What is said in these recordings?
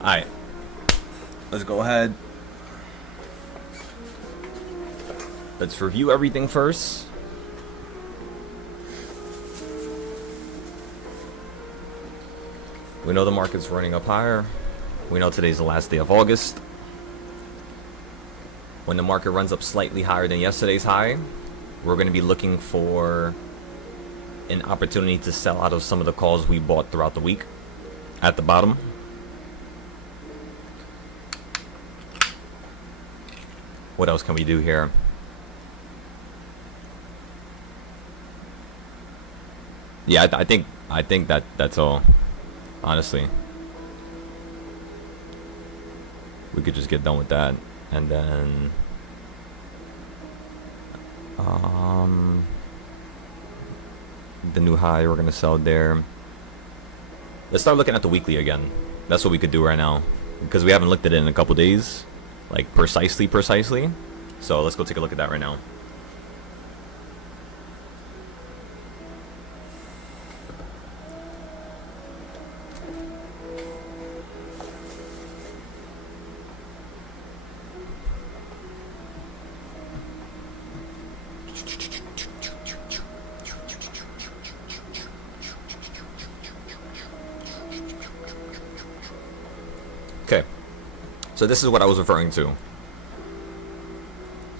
Alright, let's go ahead. Let's review everything first. We know the market's running up higher. We know today's the last day of August. When the market runs up slightly higher than yesterday's high, we're going to be looking for an opportunity to sell out of some of the calls we bought throughout the week at the bottom. What else can we do here? Yeah, I think that's all. Honestly, we could just get done with that, and then the new high we're gonna sell there. Let's start looking at the weekly again. That's what we could do right now, because we haven't looked at it in a couple days, like precisely. So let's go take a look at that right now. Okay, so this is what I was referring to.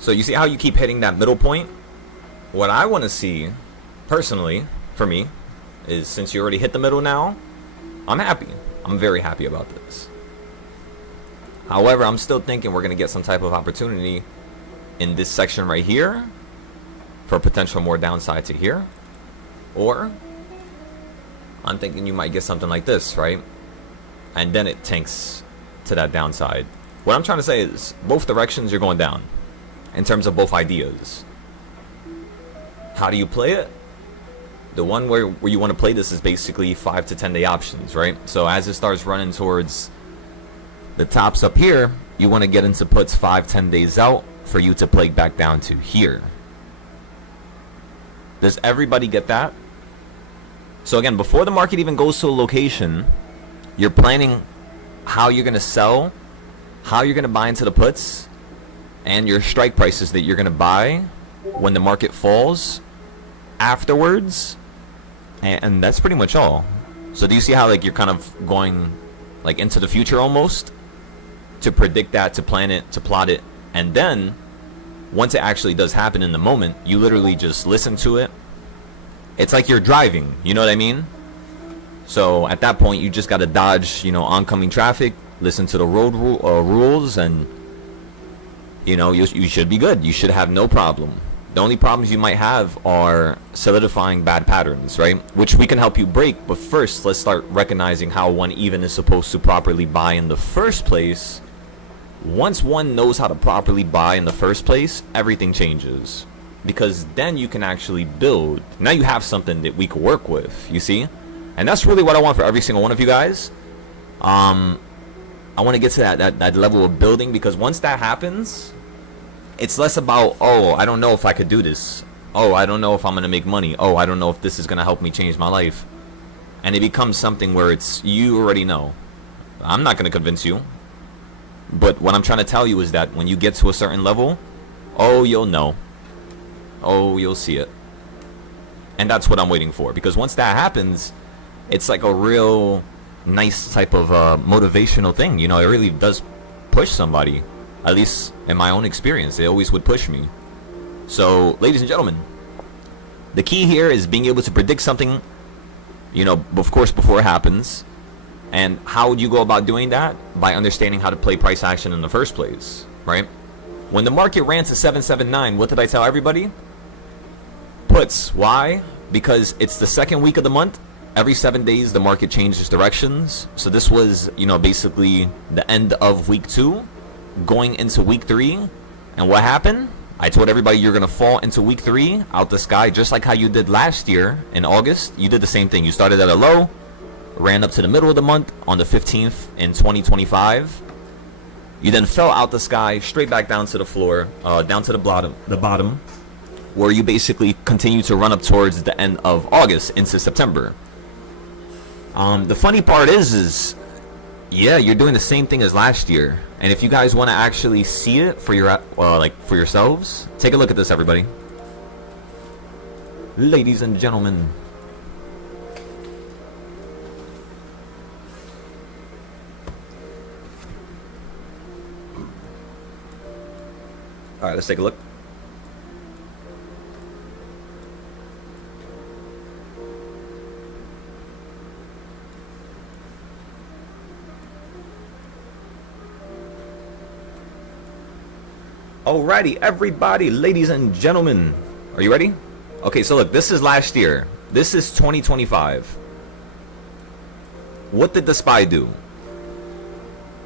So you see how you keep hitting that middle point? What I want to see, personally, for me, is since you already hit the middle now, I'm happy. I'm very happy about this. However, I'm still thinking we're going to get some type of opportunity in this section right here for potential more downside to here. Or I'm thinking you might get something like this, right? And then it tanks to that downside. What I'm trying to say is both directions you're going down in terms of both ideas. How do you play it? The one where you want to play this is basically 5 to 10 day options, right? So as it starts running towards the tops up here, you want to get into puts 5-10 days out for you to play back down to here. Does everybody get that? So again, before the market even goes to a location, you're planning how you're going to sell, how you're going to buy into the puts, and your strike prices that you're going to buy when the market falls afterwards. And that's pretty much all. So do you see how like you're kind of going like into the future almost to predict that, to plan it, to plot it, and then once it actually does happen in the moment, you literally just listen to it. It's like you're driving, you know what I mean? So at that point, you just got to dodge, oncoming traffic, listen to the road rules, and you should be good. You should have no problem. The only problems you might have are solidifying bad patterns, right? Which we can help you break. But first, let's start recognizing how one even is supposed to properly buy in the first place. Once one knows how to properly buy in the first place, everything changes. Because then you can actually build. Now you have something that we can work with, you see? And that's really what I want for every single one of you guys. I want to get to that level of building, because once that happens, it's less about, oh, I don't know if I could do this. Oh, I don't know if I'm going to make money. Oh, I don't know if this is going to help me change my life. And it becomes something where it's, you already know. I'm not going to convince you. But what I'm trying to tell you is that when you get to a certain level, oh, you'll know. Oh, you'll see it. And that's what I'm waiting for. Because once that happens, it's like a real nice type of motivational thing. It really does push somebody. At least in my own experience, it always would push me. So, ladies and gentlemen, the key here is being able to predict something, of course, before it happens. And how would you go about doing that? By understanding how to play price action in the first place, right? When the market ran to 779, what did I tell everybody? Puts. Why? Because it's the second week of the month. Every 7 days, the market changes directions. So this was, basically the end of week 2, going into week 3. And what happened? I told everybody you're going to fall into week 3 out the sky, just like how you did last year in August. You did the same thing. You started at a low, ran up to the middle of the month on the 15th in 2025. You then fell out the sky, straight back down to the floor, down to the bottom, where you basically continue to run up towards the end of August into September. The funny part is Yeah, you're doing the same thing as last year. And if you guys want to actually see it for your for yourselves, take a look at this, everybody. Ladies and gentlemen. All right, let's take a look. Alrighty, everybody, ladies and gentlemen, are you ready? Okay, so look, this is last year. This is 2025. What did the SPY do?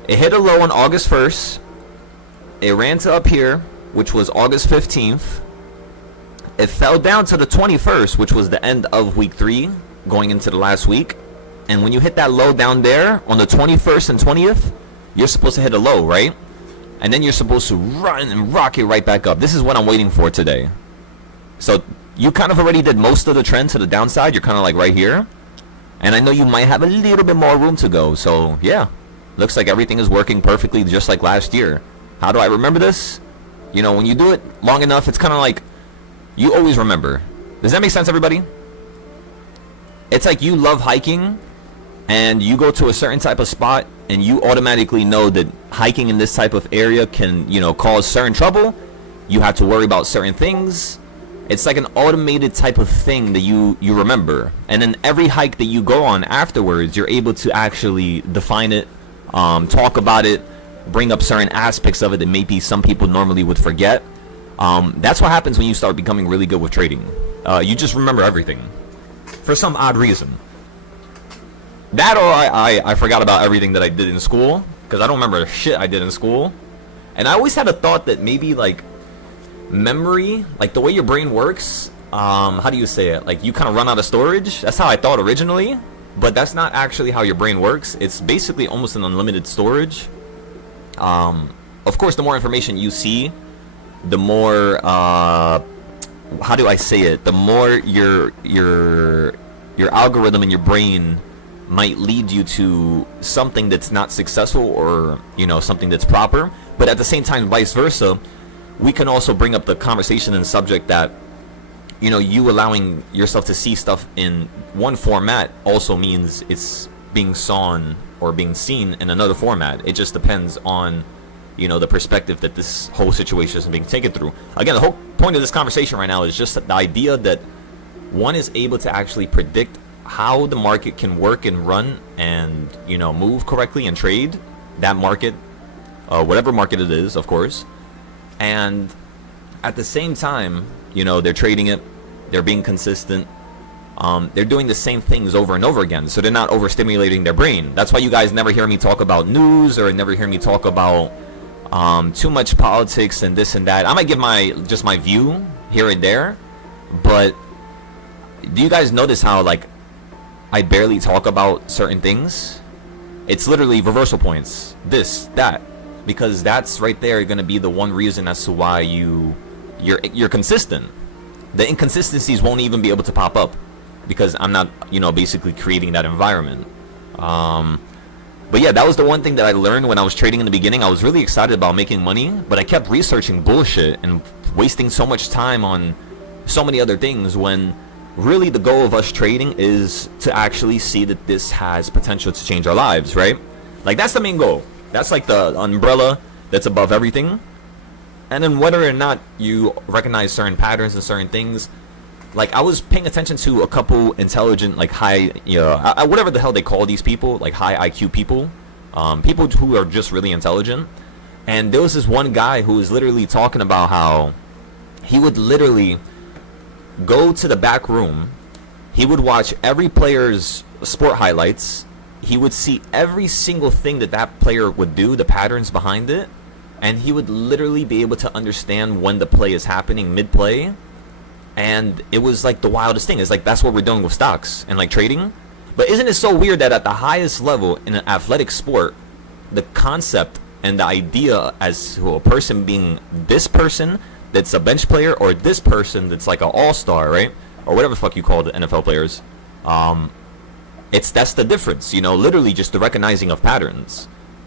It hit a low on August 1st. It ran to up here, which was August 15th. It fell down to the 21st, which was the end of week 3, going into the last week. And when you hit that low down there on the 21st and 20th, you're supposed to hit a low, right? And then you're supposed to run and rock it right back up. This is what I'm waiting for today. So you kind of already did most of the trend to the downside. You're kind of like right here. And I know you might have a little bit more room to go. So yeah, looks like everything is working perfectly just like last year. How do I remember this? You know, when you do it long enough, it's kind of like you always remember. Does that make sense, everybody? It's like you love hiking and you go to a certain type of spot and you automatically know that hiking in this type of area can, you know, cause certain trouble. You have to worry about certain things. It's like an automated type of thing that you remember. And then every hike that you go on afterwards, you're able to actually define it, talk about it, bring up certain aspects of it that maybe some people normally would forget. That's what happens when you start becoming really good with trading. You just remember everything for some odd reason. That or I forgot about everything that I did in school, because I don't remember the shit I did in school. And I always had a thought that maybe like memory, like the way your brain works, how do you say it? Like you kind of run out of storage. That's how I thought originally, but that's not actually how your brain works. It's basically almost an unlimited storage. Of course, the more information you see, the more how do I say it? The more your algorithm in your brain might lead you to something that's not successful, or you know, something that's proper. But at the same time, vice versa, we can also bring up the conversation and subject that, you know, you allowing yourself to see stuff in one format also means it's being sawn or being seen in another format. It just depends on, you know, the perspective that this whole situation is being taken through. Again, the whole point of this conversation right now is just the idea that one is able to actually predict how the market can work and run and, you know, move correctly and trade that market, whatever market it is, of course. And at the same time, you know, they're trading it, they're being consistent, they're doing the same things over and over again, so they're not overstimulating their brain. That's why you guys never hear me talk about news, or never hear me talk about too much politics and this and that. I might give just my view here and there, but do you guys notice how like I barely talk about certain things? It's literally reversal points, this, that, because that's right there going to be the one reason as to why you're consistent. The inconsistencies won't even be able to pop up because I'm not, you know, basically creating that environment. But yeah, that was the one thing that I learned when I was trading in the beginning. I was really excited about making money, but I kept researching bullshit and wasting so much time on so many other things, when really the goal of us trading is to actually see that this has potential to change our lives, right? Like that's the main goal. That's like the umbrella that's above everything. And then whether or not you recognize certain patterns and certain things, like I was paying attention to a couple intelligent, like high, you know, whatever the hell they call these people, like high IQ people, people who are just really intelligent. And there was this one guy who was literally talking about how he would literally go to the back room, he would watch every player's sport highlights, he would see every single thing that that player would do, the patterns behind it, and he would literally be able to understand when the play is happening mid-play. And it was like the wildest thing. It's like that's what we're doing with stocks and like trading. But isn't it so weird that at the highest level in an athletic sport, the concept and the idea as to a person being this person that's a bench player, or this person that's like an all-star, right? Or whatever the fuck you call the NFL players. That's the difference, you know, literally just the recognizing of patterns.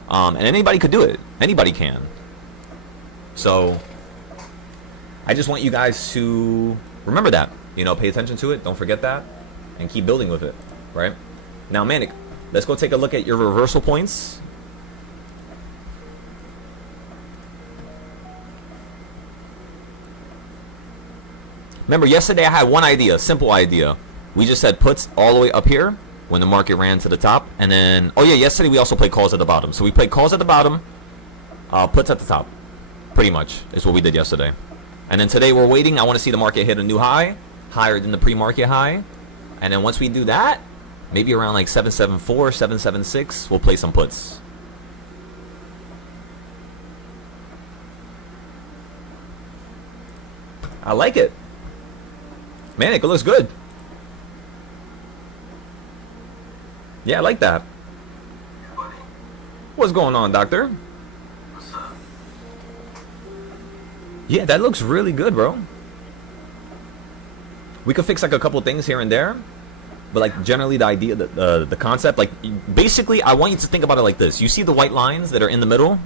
And anybody could do it. Anybody can. So I just want you guys to remember that, you know, pay attention to it. Don't forget that and keep building with it. Right now, Manic, let's go take a look at your reversal points. Remember, yesterday I had one idea, simple idea. We just said puts all the way up here when the market ran to the top. And then, oh yeah, yesterday we also played calls at the bottom. So we played calls at the bottom, puts at the top. Pretty much is what we did yesterday. And then today we're waiting. I want to see the market hit a new high, higher than the pre-market high. And then once we do that, maybe around like 774, 776, we'll play some puts. I like it. Manic, it looks good. Yeah, I like that. What's going on, doctor? What's up? Yeah, that looks really good, bro. We could fix like a couple things here and there, but like generally the idea, the concept, like basically I want you to think about it like this. You see the white lines that are in the middle?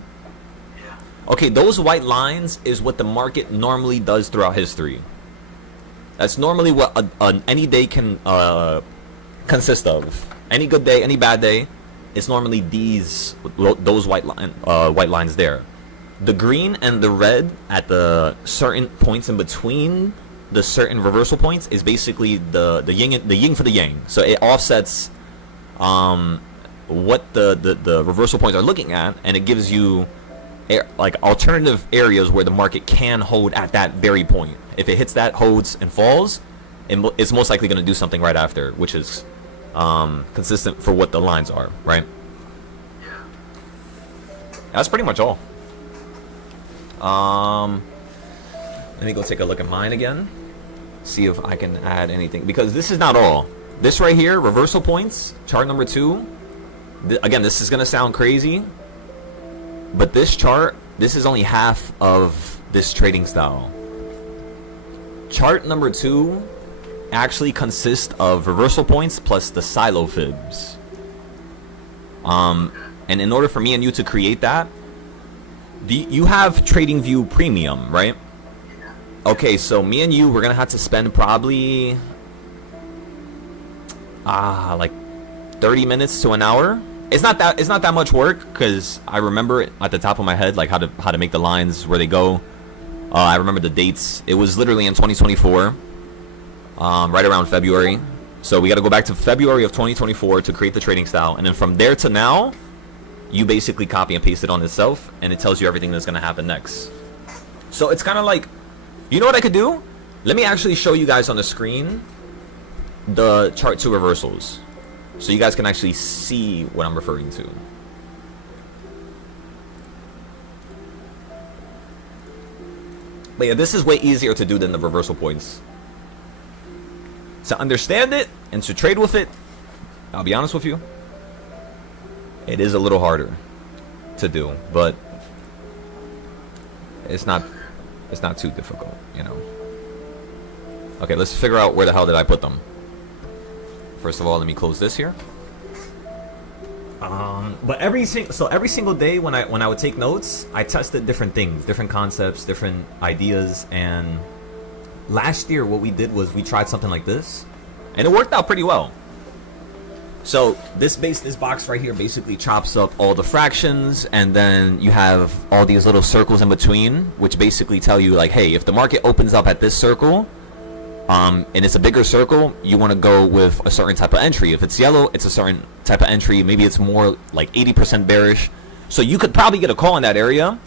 Yeah. Okay, those white lines is what the market normally does throughout history. That's normally what any day can consist of. Any good day, any bad day, it's normally those white lines there. The green and the red at the certain points in between the certain reversal points is basically the yin for the yang. So it offsets what the reversal points are looking at, and it gives you like alternative areas where the market can hold at that very point. If it hits that, holds, and falls, it's most likely going to do something right after, which is consistent for what the lines are, right? Yeah. That's pretty much all. Let me go take a look at mine again, see if I can add anything, because this is not all. This right here, reversal points, chart number 2. Again, this is going to sound crazy, but this chart, this is only half of this trading style. Chart number 2 actually consists of reversal points plus the silo fibs. And in order for me and you to create that, you have TradingView Premium, right? Okay, so me and you, we're gonna have to spend probably like 30 minutes to an hour. It's not that much work, because I remember it at the top of my head, like how to make the lines, where they go. I remember the dates. It was literally in 2024, right around February. So we got to go back to February of 2024 to create the trading style, and then from there to now, you basically copy and paste it on itself, and it tells you everything that's going to happen next. So it's kind of like, you know what I could do? Let me actually show you guys on the screen the chart 2 reversals, so you guys can actually see what I'm referring to. But yeah, this is way easier to do than the reversal points. To understand it and to trade with it, I'll be honest with you, it is a little harder to do, but it's not too difficult, you know. Okay, let's figure out where the hell did I put them. First of all, let me close this here. But every single day when I would take notes, I tested different things, different concepts, different ideas. And last year, what we did was we tried something like this, and it worked out pretty well. So this box right here basically chops up all the fractions, and then you have all these little circles in between, which basically tell you like, hey, if the market opens up at this circle, and it's a bigger circle, you want to go with a certain type of entry. If it's yellow, it's a certain type of entry. Maybe it's more like 80% bearish. So you could probably get a call in that area,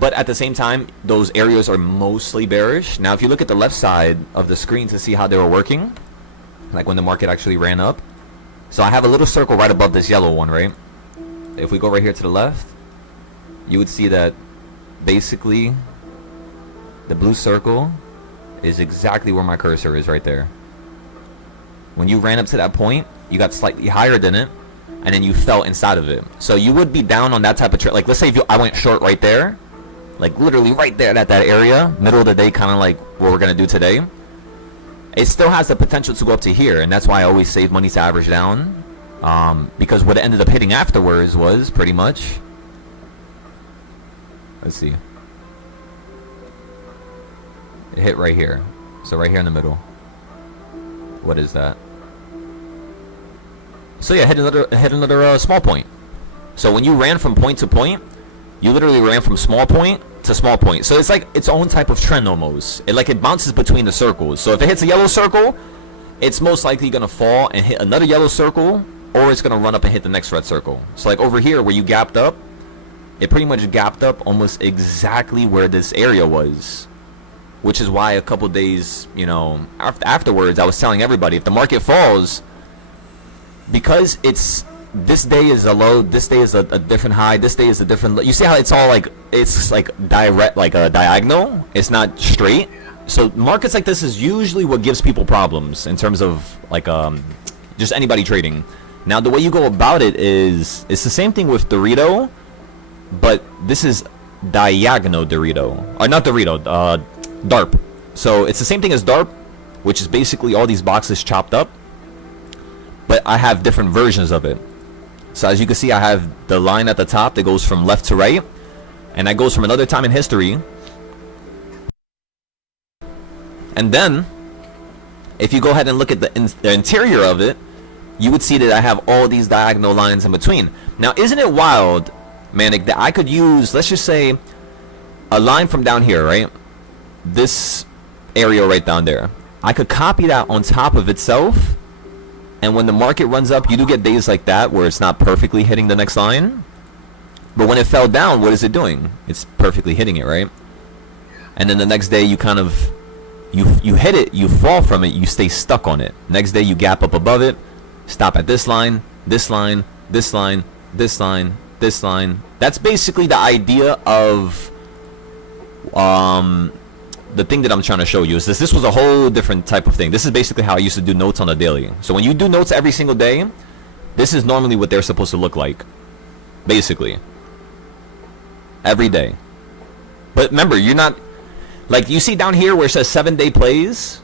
but at the same time, those areas are mostly bearish. Now, if you look at the left side of the screen to see how they were working, like when the market actually ran up. So I have a little circle right above this yellow one, right? If we go right here to the left, you would see that basically the blue circle is exactly where my cursor is right there. When you ran up to that point, you got slightly higher than it, and then you fell inside of it. So you would be down on that type of trade. Like, let's say if I went short right there, like literally right there at that area, middle of the day, kind of like what we're going to do today. It still has the potential to go up to here, and that's why I always save money to average down. Because what it ended up hitting afterwards was pretty much, let's see, it hit right here. So right here in the middle. What is that? So yeah, hit another small point. So when you ran from point to point, you literally ran from small point to small point. So it's like its own type of trend almost. It bounces between the circles. So if it hits a yellow circle, it's most likely gonna fall and hit another yellow circle, or it's gonna run up and hit the next red circle. So like over here where you gapped up, it pretty much gapped up almost exactly where this area was, which is why a couple days, you know, afterwards, I was telling everybody, if the market falls, because it's, this day is a low, this day is a different high, this day is a different low. You see how it's all like, it's like direct, like a diagonal, it's not straight. So markets like this is usually what gives people problems in terms of like just anybody trading. Now the way you go about it is, it's the same thing with Dorito, but this is diagonal Dorito, or not Dorito, Darp. So it's the same thing as Darp, which is basically all these boxes chopped up, but I have different versions of it. So as you can see, I have the line at the top that goes from left to right, and that goes from another time in history. And then if you go ahead and look at the interior of it, you would see that I have all these diagonal lines in between. Now isn't it wild, Manic, that I could use, let's just say, a line from down here, right? This area right down there, I could copy that on top of itself, and when the market runs up, you do get days like that where it's not perfectly hitting the next line, but when it fell down, what is it doing? It's perfectly hitting it, right? And then the next day you kind of you hit it, you fall from it, you stay stuck on it. Next day you gap up above it, stop at this line, this line, this line, this line, this line. That's basically the idea of the thing that I'm trying to show you. Is this was a whole different type of thing. This is basically how I used to do notes on a daily. So when you do notes every single day, this is normally what they're supposed to look like, basically, every day. But remember, you're not, like, you see down here where it says 7-day plays.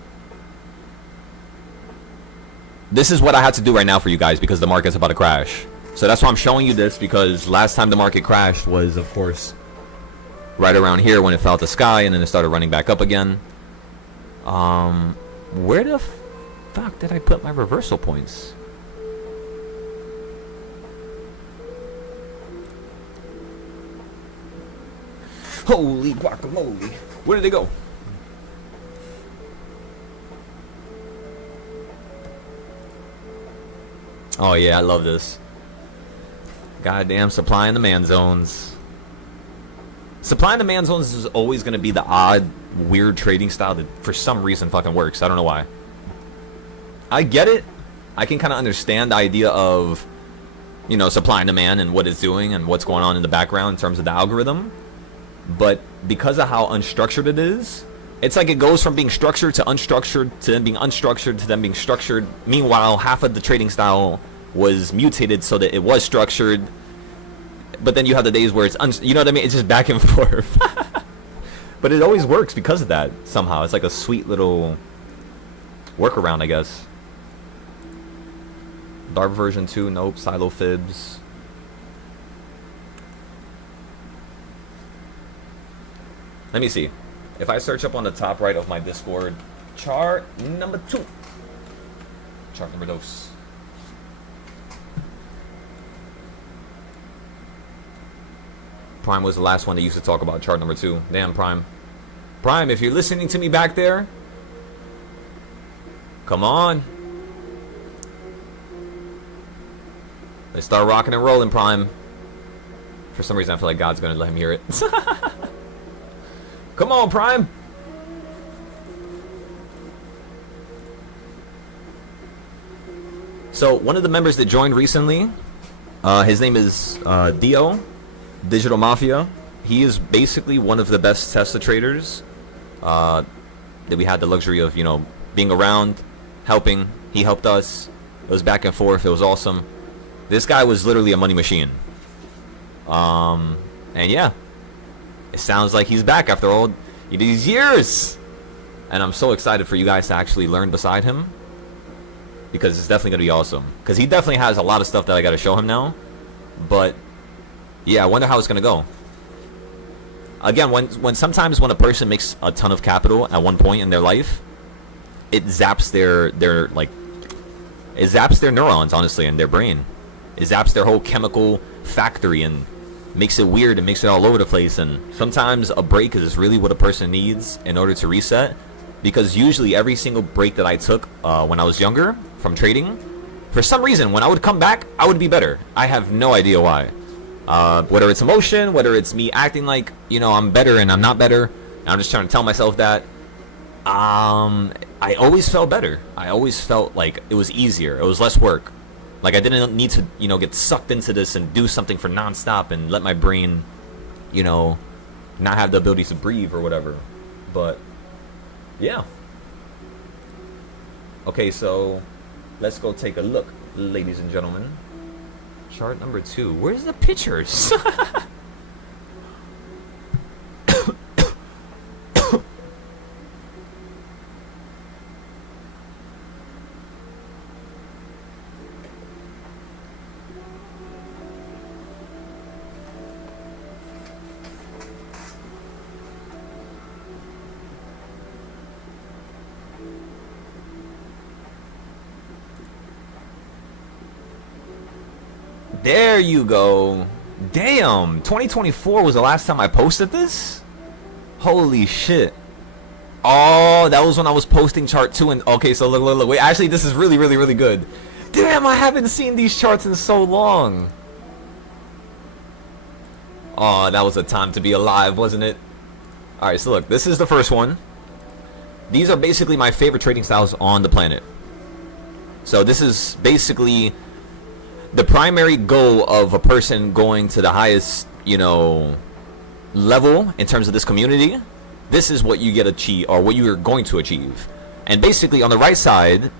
This is what I had to do right now for you guys because the market's about to crash. So that's why I'm showing you this, because last time the market crashed was, of course, right around here when it fell out the sky, and then it started running back up again. Where the fuck did I put my reversal points? Holy guacamole. Where did they go? Oh yeah, I love this. Goddamn supply and demand zones. Supply and demand zones is always going to be the odd, weird trading style that for some reason fucking works. I don't know why. I get it. I can kind of understand the idea of, you know, supply and demand and what it's doing and what's going on in the background in terms of the algorithm. But because of how unstructured it is, it's like it goes from being structured to unstructured to then being unstructured to then being structured. Meanwhile, half of the trading style was mutated so that it was structured. But then you have the days where it's, you know what I mean? It's just back and forth. But it always works because of that, somehow. It's like a sweet little workaround, I guess. Darp version 2, nope. Silo fibs. Let me see. If I search up on the top right of my Discord, chart number 2. Chart number 2. Prime was the last one that used to talk about chart number 2. Damn, Prime. Prime, if you're listening to me back there, come on. Let's start rocking and rolling, Prime. For some reason, I feel like God's going to let him hear it. Come on, Prime. So, one of the members that joined recently, his name is Dio, Digital Mafia. He is basically one of the best Tesla traders that we had the luxury of, you know, being around, helping. He helped us. It was back and forth. It was awesome. This guy was literally a money machine. And yeah, it sounds like he's back after all these years. And I'm so excited for you guys to actually learn beside him. because it's definitely gonna be awesome. Because he definitely has a lot of stuff that I gotta show him now. But yeah, I wonder how it's gonna go. Again, when sometimes when a person makes a ton of capital at one point in their life, it zaps their it zaps their neurons, honestly, in their brain. It zaps their whole chemical factory and makes it weird and makes it all over the place. And sometimes a break is really what a person needs in order to reset. Because usually every single break that I took when I was younger from trading, for some reason, when I would come back, I would be better. I have no idea why. Whether it's emotion, whether it's me acting like, you know, I'm better and I'm not better. And I'm just trying to tell myself that. I always felt better. I always felt like it was easier. It was less work. Like I didn't need to, you know, get sucked into this and do something for nonstop and let my brain, you know, not have the ability to breathe or whatever. But yeah. Okay, so let's go take a look, ladies and gentlemen. Chart number 2. Where's the pictures? There you go. Damn, 2024 was the last time I posted this? Holy shit. Oh, that was when I was posting chart 2 and okay, so look. Wait, actually this is really good. Damn, I haven't seen these charts in so long. Oh, that was a time to be alive, wasn't it? Alright, so look, this is the first one. These are basically my favorite trading styles on the planet. So this is basically the primary goal of a person going to the highest, you know, level in terms of this community. This is what you get achieve, or what you are going to achieve. And basically on the right side,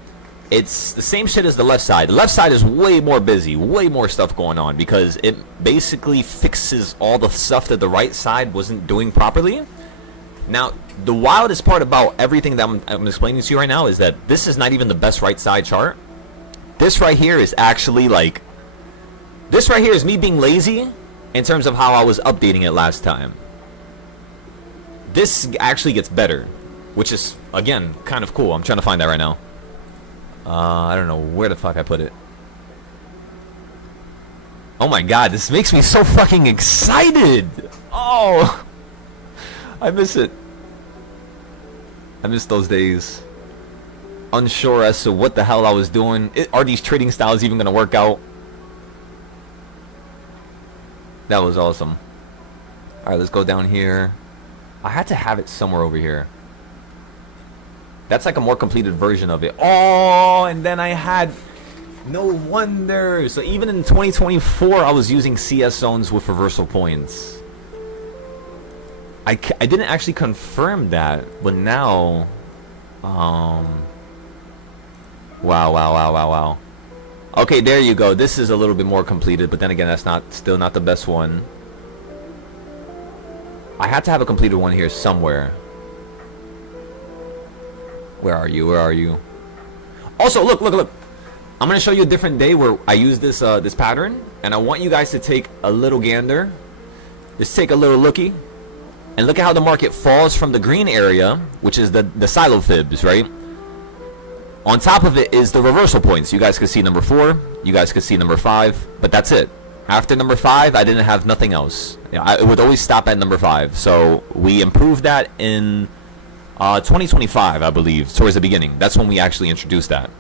it's the same shit as the left side. The left side is way more busy, way more stuff going on, because it basically fixes all the stuff that the right side wasn't doing properly. Now, the wildest part about everything that I'm explaining to you right now is that this is not even the best right side chart. This right here is actually like, this right here is me being lazy in terms of how I was updating it last time. This actually gets better, which is, again, kind of cool. I'm trying to find that right now. I don't know where the fuck I put it. Oh my god, this makes me so fucking excited! Oh! I miss it. I miss those days. Unsure as to what the hell I was doing. Are these trading styles even gonna work out? That was awesome. Alright, let's go down here. I had to have it somewhere over here. That's like a more completed version of it. Oh, and then I had... No wonder. So even in 2024, I was using CS zones with reversal points. I didn't actually confirm that, but now... Wow. Okay, there you go. This is a little bit more completed, but then again, that's still not the best one. I had to have a completed one here somewhere. Where are you? Also, look. I'm gonna show you a different day where I use this this pattern, and I want you guys to take a little gander. Just take a little looky, and look at how the market falls from the green area, which is the silo fibs, right? On top of it is the reversal points. You guys can see number 4. You guys can see number 5. But that's it. After number 5, I didn't have nothing else. It would always stop at number 5. So we improved that in 2025, I believe, towards the beginning. That's when we actually introduced that.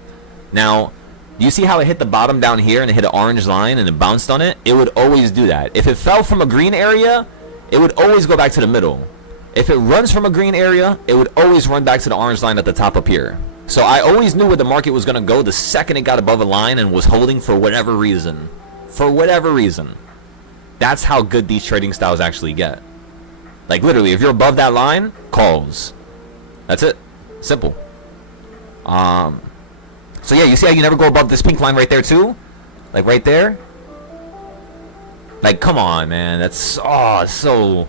Now, do you see how it hit the bottom down here and it hit an orange line and it bounced on it? It would always do that. If it fell from a green area, it would always go back to the middle. If it runs from a green area, it would always run back to the orange line at the top up here. So I always knew where the market was going to go the second it got above a line and was holding for whatever reason. For whatever reason. That's how good these trading styles actually get. Like literally, if you're above that line, calls. That's it. Simple. So yeah, you see how you never go above this pink line right there too? Like right there? Like, come on, man. That's so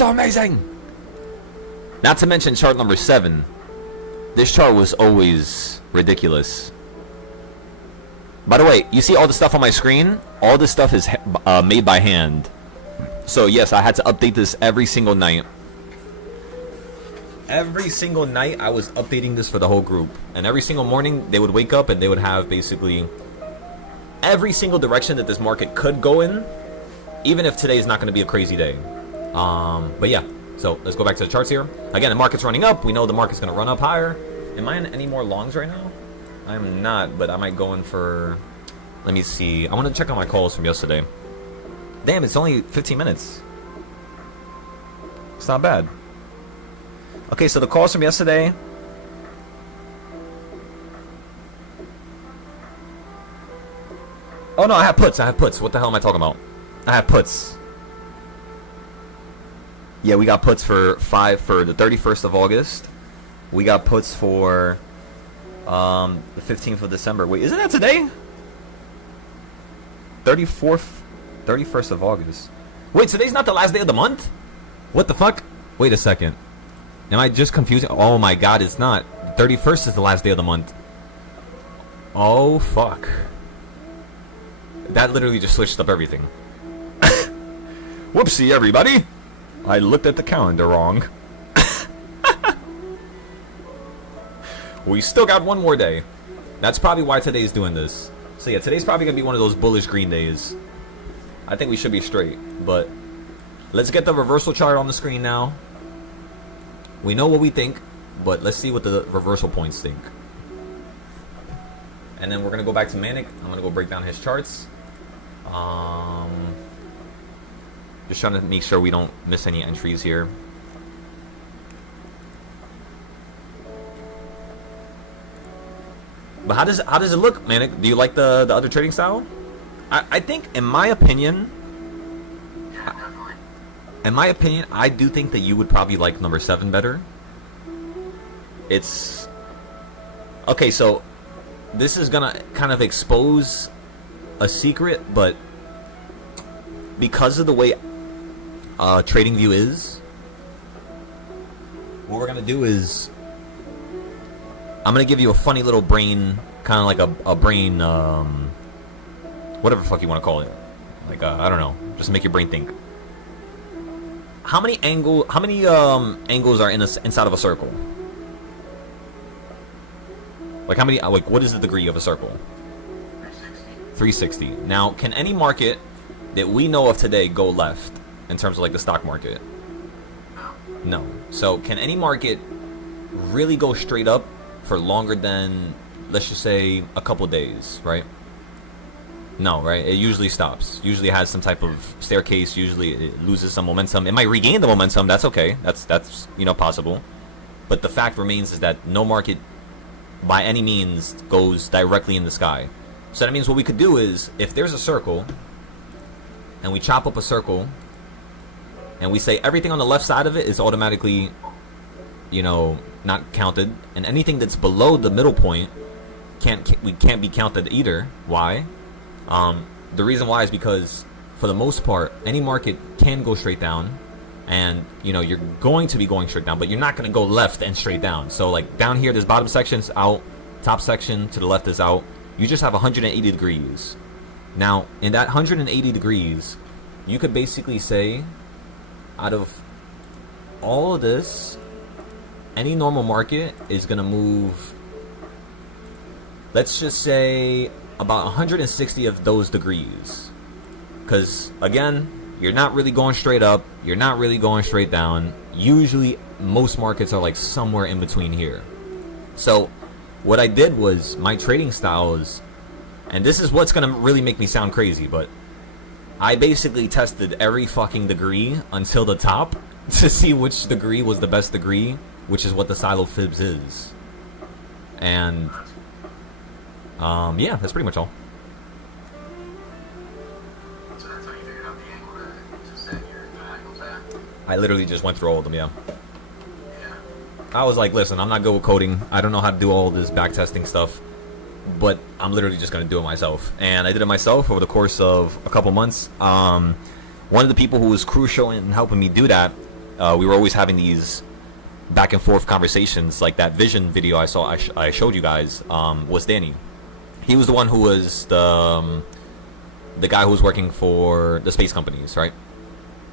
amazing. Not to mention chart number 7. This chart was always ridiculous. By the way, you see all the stuff on my screen? All this stuff is made by hand. So yes, I had to update this every single night. Every single night I was updating this for the whole group. And every single morning they would wake up and they would have basically every single direction that this market could go in, even if today is not going to be a crazy day. But yeah, so let's go back to the charts here. Again, the market's running up. We know the market's going to run up higher. Am I in any more longs right now? I'm not, but I might go in for... Let me see. I want to check on my calls from yesterday. Damn, it's only 15 minutes. It's not bad. Okay, so the calls from yesterday. Oh no, I have puts. I have puts. What the hell am I talking about? I have puts. Yeah, we got puts for the 31st of August. We got puts for the 15th of December. Wait, isn't that today? 31st of August. Wait, today's not the last day of the month? What the fuck? Wait a second. Am I just confusing? Oh my god, it's not. 31st is the last day of the month. Oh fuck. That literally just switched up everything. Whoopsie, everybody. I looked at the calendar wrong. We still got one more day. That's probably why today's doing this. So yeah, today's probably going to be one of those bullish green days. I think we should be straight. But let's get the reversal chart on the screen now. We know what we think, but let's see what the reversal points think. And then we're going to go back to Manic. I'm going to go break down his charts. Just trying to make sure we don't miss any entries here. But how does it look, Manic? Do you like the other trading style? I think, in my opinion, Yeah, definitely. in my opinion, I do think that you would probably like number 7 better. It's okay. So this is gonna kind of expose a secret, but because of the way TradingView is, what we're gonna do is I'm gonna give you a funny little brain, kind of like a brain, whatever the fuck you want to call it, like I don't know, just make your brain think. How many angles are inside of a circle? Like how many? Like what is the degree of a circle? 360. 360. Now, can any market that we know of today go left in terms of like the stock market? No. No. So can any market really go straight up for longer than, let's just say, a couple days, right? No, right? It usually stops. Usually has some type of staircase. Usually it loses some momentum. It might regain the momentum. That's okay. That's you know, possible. But the fact remains is that no market by any means goes directly in the sky. So that means what we could do is, if there's a circle and we chop up a circle and we say everything on the left side of it is automatically, you know, not counted, and anything that's below the middle point can't be counted either. Why? The reason why is because for the most part any market can go straight down, and you know you're going to be going straight down, but you're not going to go left and straight down. So like down here, this bottom section's out, top section to the left is out. You just have 180 degrees. Now in that 180 degrees, you could basically say, out of all of this, any normal market is going to move, let's just say, about 160 of those degrees. Because again, you're not really going straight up, you're not really going straight down. Usually most markets are like somewhere in between here. So what I did was, my trading style is, and this is what's gonna really make me sound crazy, but I basically tested every fucking degree until the top to see which degree was the best degree, which is what the silo fibs is. And yeah, that's pretty much all. So that's how you figured out the angle to set your diagonals at? I literally just went through all of them, yeah. Yeah. I was like, listen, I'm not good with coding. I don't know how to do all this back testing stuff, but I'm literally just going to do it myself. And I did it myself over the course of a couple months. One of the people who was crucial in helping me do that, we were always having these back and forth conversations, like that vision video I showed you guys, was Danny. He was the one who was the guy who was working for the space companies, right?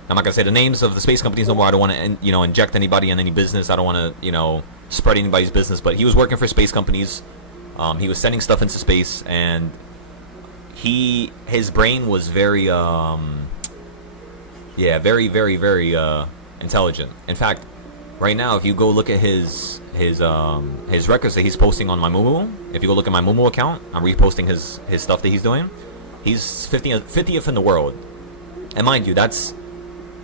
I'm not gonna say the names of the space companies no more. I don't want to, you know, inject anybody in any business. I don't want to, you know, spread anybody's business. But he was working for space companies. He was sending stuff into space, and his brain was very, very intelligent. In fact, right now, if you go look at his records that he's posting on my Mumu, if you go look at my Mumu account, I'm reposting his stuff that he's doing. He's 50th in the world, and mind you, that's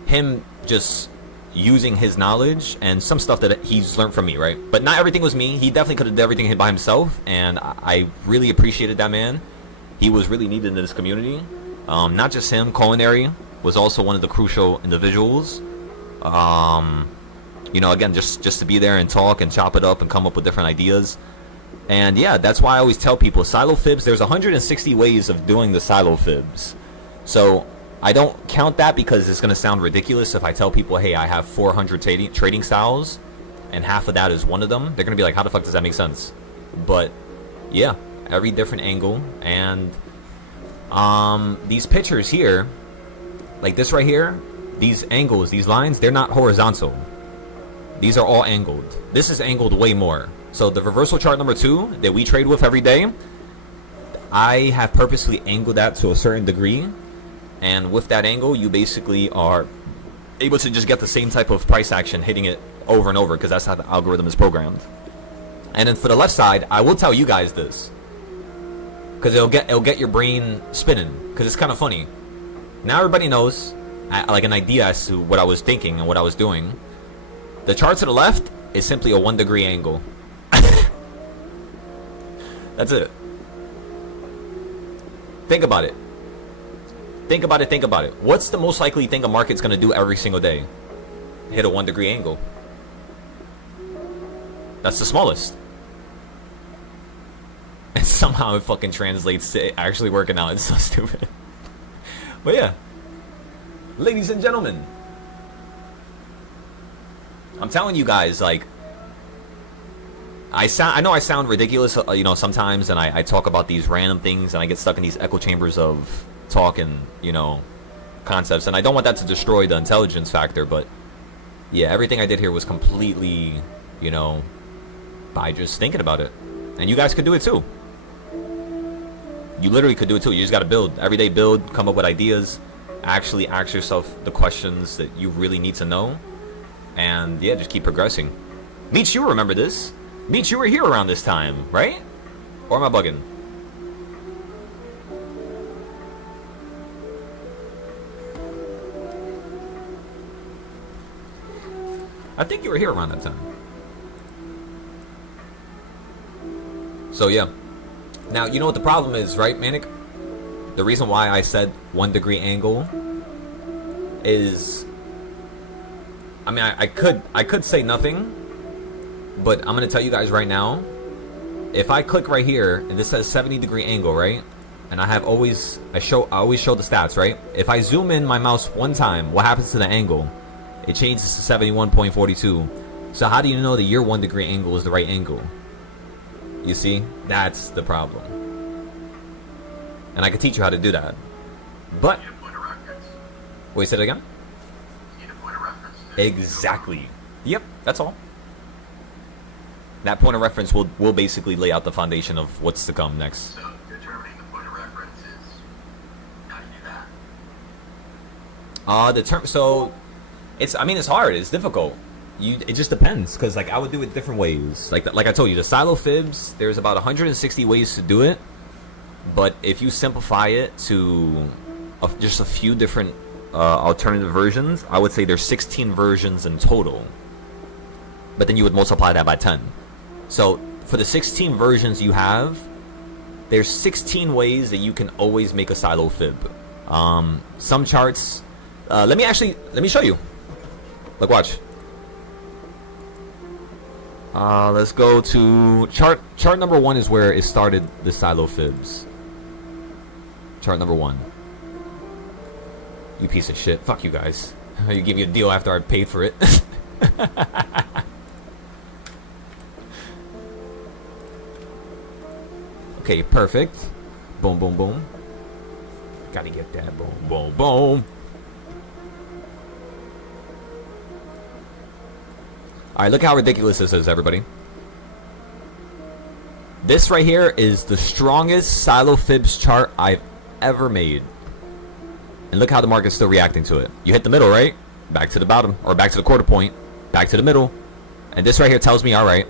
him just using his knowledge and some stuff that he's learned from me, right? But not everything was me. He definitely could have done everything by himself, and I really appreciated that man. He was really needed in this community. Not just him, Culinary was also one of the crucial individuals. You know, again, just to be there and talk and chop it up and come up with different ideas. And yeah, that's why I always tell people, silo fibs, there's 160 ways of doing the silo fibs. So I don't count that because it's going to sound ridiculous if I tell people, hey, I have 400 trading styles and half of that is one of them. They're going to be like, how the fuck does that make sense? But yeah, every different angle. And these pictures here, like this right here, these angles, these lines, they're not horizontal. These are all angled. This is angled way more. So the reversal chart number 2 that we trade with every day, I have purposely angled that to a certain degree. And with that angle, you basically are able to just get the same type of price action, hitting it over and over, because that's how the algorithm is programmed. And then for the left side, I will tell you guys this, because it'll get your brain spinning, because it's kind of funny. Now everybody knows, like, an idea as to what I was thinking and what I was doing. The chart to the left is simply a 1 degree angle. That's it. Think about it. Think about it, think about it. What's the most likely thing a market's going to do every single day? Hit a 1 degree angle. That's the smallest. And somehow it fucking translates to actually working out. It's so stupid. But yeah. Ladies and gentlemen, I'm telling you guys, like, I know I sound ridiculous, you know, sometimes, and I talk about these random things, and I get stuck in these echo chambers of talk and, you know, concepts, and I don't want that to destroy the intelligence factor. But yeah, everything I did here was completely, you know, by just thinking about it. And you guys could do it too. You literally could do it too. You just got to build every day, build, come up with ideas, actually ask yourself the questions that you really need to know, and yeah, just keep progressing. Meech, you remember this. Meech, you were here around this time, right? Or am I bugging? I think you were here around that time. So yeah. Now, you know what the problem is, right, Manic? The reason why I said 1 degree angle is, I mean, I could say nothing, but I'm gonna tell you guys right now. If I click right here and this says 70 degree angle, right? And I always show the stats, right? If I zoom in my mouse one time, what happens to the angle? It changes to 71.42. So how do you know that your 1 degree angle is the right angle? You see, that's the problem. And I can teach you how to do that. But You need a point of reference. wait, say it again. You need a point of reference. Exactly. Yep, that's all. That point of reference will basically lay out the foundation of what's to come next. So determining the point of reference is, how do you do that? So it's hard, it's difficult. It just depends, because like I would do it different ways. Like I told you, the silo fibs, there's about 160 ways to do it. But if you simplify it to just a few different alternative versions, I would say there's 16 versions in total. But then you would multiply that by 10. So for the 16 versions you have, there's 16 ways that you can always make a silo fib. Some charts, let me show you. Look, watch. Let's go to chart number 1 is where it started, the silo fibs. Chart number 1. You piece of shit. Fuck you guys. You give me a deal after I paid for it. Okay, perfect. Boom, boom, boom. Gotta get that. Boom, boom, boom. Alright, look how ridiculous this is, everybody. This right here is the strongest silo fibs chart I've ever made. And look how the market's still reacting to it. You hit the middle, right? Back to the bottom, or back to the quarter point, back to the middle. And this right here tells me, alright,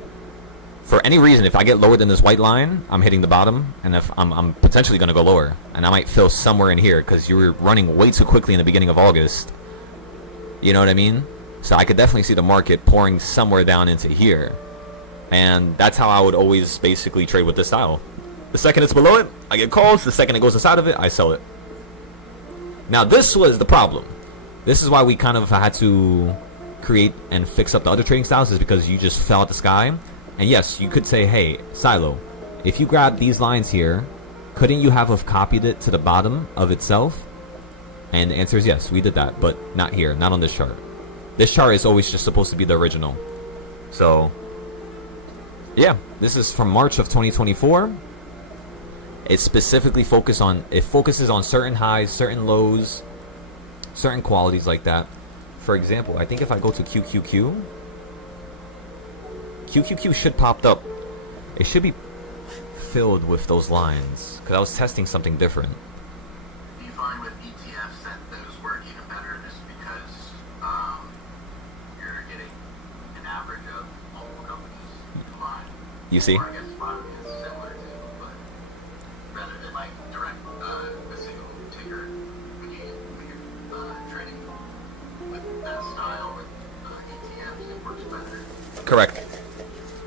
for any reason, if I get lower than this white line, I'm hitting the bottom, and if I'm potentially going to go lower. And I might fill somewhere in here, because you were running way too quickly in the beginning of August. You know what I mean? So I could definitely see the market pouring somewhere down into here. And that's how I would always basically trade with this style. The second it's below it, I get calls. The second it goes inside of it, I sell it. Now this was the problem. This is why we kind of had to create and fix up the other trading styles, is because you just fell out the sky. And yes, you could say, hey, Silo, if you grab these lines here, couldn't you have copied it to the bottom of itself? And the answer is yes, we did that, but not here, not on this chart. This chart is always just supposed to be the original. So, yeah, this is from March of 2024. It specifically focuses on certain highs, certain lows, certain qualities like that. For example, I think if I go to QQQ should popped up. It should be filled with those lines, because I was testing something different. Do you find with ETFs that those work even better just because you're getting an average of multiple companies combined? You see? Or I guess spot is similar to, but rather than like direct a single ticker when you're trading with that style with ETFs, it works better. Correct.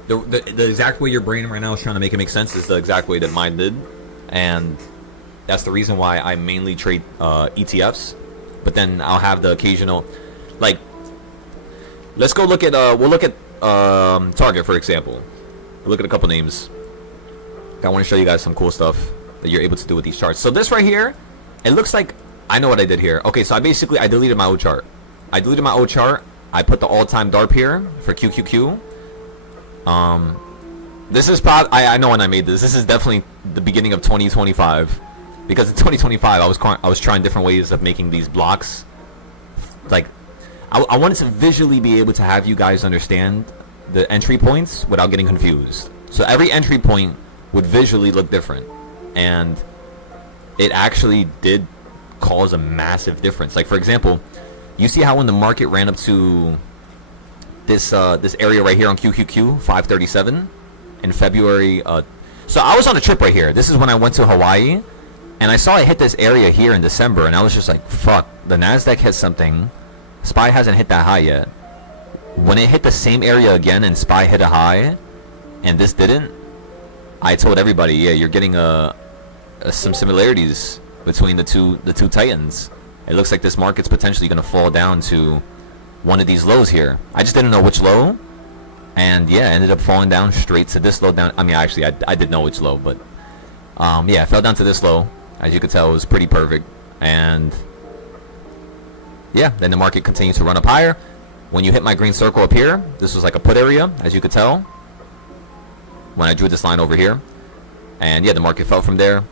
The exact way your brain right now is trying to make it make sense is the exact way that mine did, and that's the reason why I mainly trade ETFs. But then I'll have the occasional, like, let's go look at we'll look at Target, for example. We'll look at a couple names. I want to show you guys some cool stuff that you're able to do with these charts. So this right here, it looks like I know what I did here. Okay, so I deleted my old chart. I put the all-time Darp here for QQQ. This is I know when I made this. This is definitely the beginning of 2025, because in 2025 I was trying different ways of making these blocks. Like, I wanted to visually be able to have you guys understand the entry points without getting confused. So every entry point would visually look different, and it actually did cause a massive difference. Like, for example, you see how when the market ran up to this area right here on QQQ 537 in February, so I was on a trip right here. This is when I went to Hawaii, and I saw it hit this area here in December, and I was just like, fuck, the Nasdaq hit something. SPY hasn't hit that high yet. When it hit the same area again and SPY hit a high and this didn't, I told everybody, yeah, you're getting some similarities between the two titans. It looks like this market's potentially going to fall down to one of these lows here. I just didn't know which low, and yeah, ended up falling down straight to this low down. I mean, actually, I did know which low, but yeah, I fell down to this low. As you could tell, it was pretty perfect, and yeah, then the market continued to run up higher. When you hit my green circle up here, this was like a put area, as you could tell, when I drew this line over here, and yeah, the market fell from there.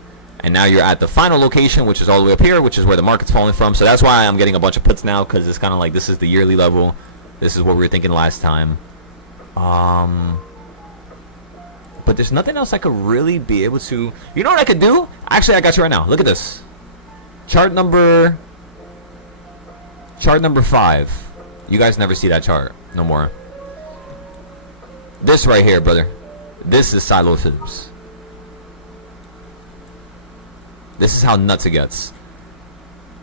And now you're at the final location, which is all the way up here, which is where the market's falling from. So that's why I'm getting a bunch of puts now, because it's kind of like this is the yearly level. This is what we were thinking last time. But there's nothing else I could really be able to... You know what I could do? Actually, I got you right now. Look at this. Chart number 5. You guys never see that chart no more. This right here, brother. This is silo fibs. This is how nuts it gets.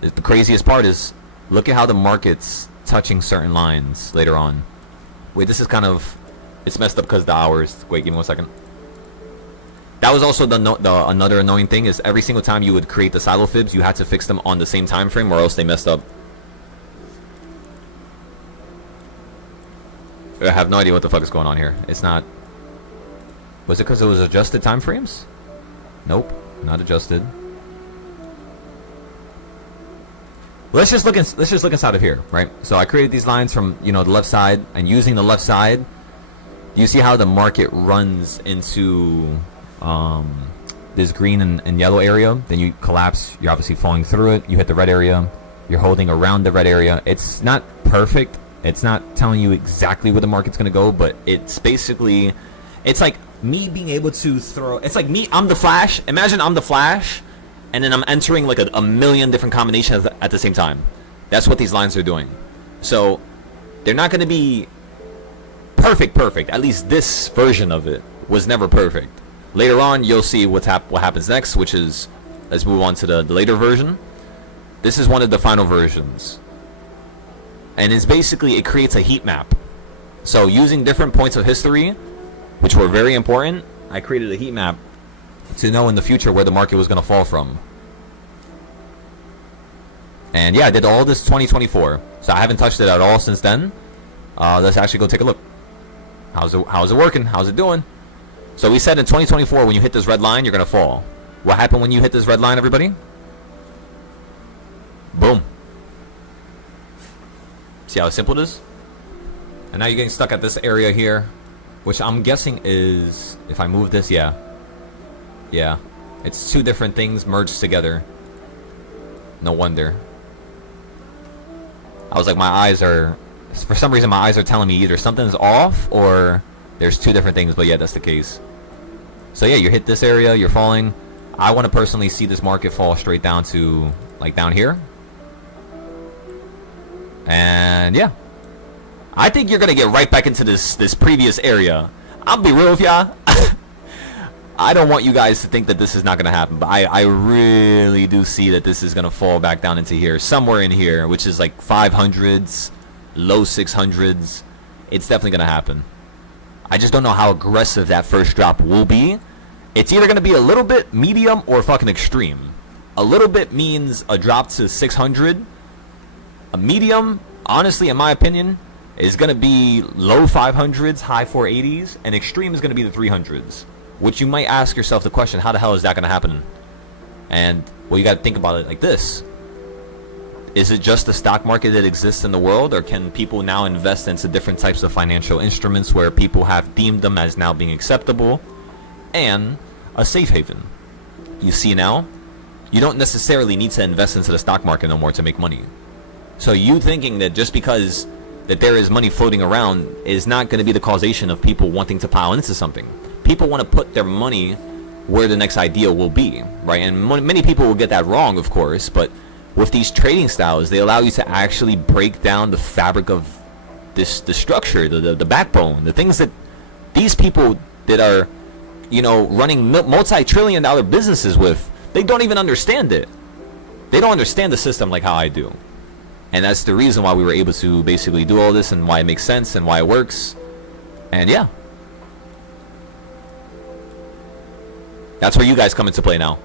The craziest part is, look at how the market's touching certain lines later on. Wait, this is kind of... It's messed up because the hours. Wait, give me 1 second. That was also the another annoying thing, is every single time you would create the silo fibs, you had to fix them on the same time frame, or else they messed up. I have no idea what the fuck is going on here. It's not... Was it because it was adjusted time frames? Nope, not adjusted. Let's just look inside of here, right? So I created these lines from, you know, the left side, and using the left side, you see how the market runs into this green and yellow area, then you collapse. You're obviously falling through it. You hit the red area. You're holding around the red area. It's not perfect. It's not telling you exactly where the market's going to go, but it's basically, it's like me being able to throw, it's like me, I'm the Flash. Imagine I'm the Flash, and then I'm entering like a million different combinations at the same time. That's what these lines are doing. So they're not going to be perfect. At least this version of it was never perfect. Later on, you'll see what happens next, which is, let's move on to the later version. This is one of the final versions. And it's basically, it creates a heat map. So using different points of history, which were very important, I created a heat map to know in the future where the market was going to fall from. And yeah, I did all this 2024. So I haven't touched it at all since then. Let's actually go take a look. How's it working? How's it doing? So we said in 2024, when you hit this red line, you're going to fall. What happened when you hit this red line, everybody? Boom. See how simple it is? And now you're getting stuck at this area here, which I'm guessing is, if I move this, yeah. It's two different things merged together. No wonder. I was like, my eyes are, for some reason my eyes are telling me either something's off or there's two different things, but yeah, that's the case. So yeah, you hit this area, you're falling. I want to personally see this market fall straight down to, like, down here. And yeah, I think you're gonna get right back into this previous area. I'll be real with y'all. I don't want you guys to think that this is not gonna happen, but I really do see that this is gonna fall back down into here, somewhere in here, which is like 500s, low 600s. It's definitely gonna happen. I just don't know how aggressive that first drop will be. It's either gonna be a little bit medium or fucking extreme. A little bit means a drop to 600. A medium, honestly, in my opinion, is going to be low 500s, high 480s, and extreme is going to be the 300s. Which you might ask yourself the question, how the hell is that going to happen? And, well, you got to think about it like this. Is it just the stock market that exists in the world, or can people now invest into different types of financial instruments where people have deemed them as now being acceptable and a safe haven? You see now, you don't necessarily need to invest into the stock market no more to make money. So you thinking that just because that there is money floating around is not going to be the causation of people wanting to pile into something. People want to put their money where the next idea will be, right? And many people will get that wrong, of course, but with these trading styles, they allow you to actually break down the fabric of the structure, the backbone, the things that these people that are, you know, running multi-trillion-dollar businesses with, they don't even understand it. They don't understand the system like how I do. And that's the reason why we were able to basically do all this and why it makes sense and why it works. And yeah. That's where you guys come into play now.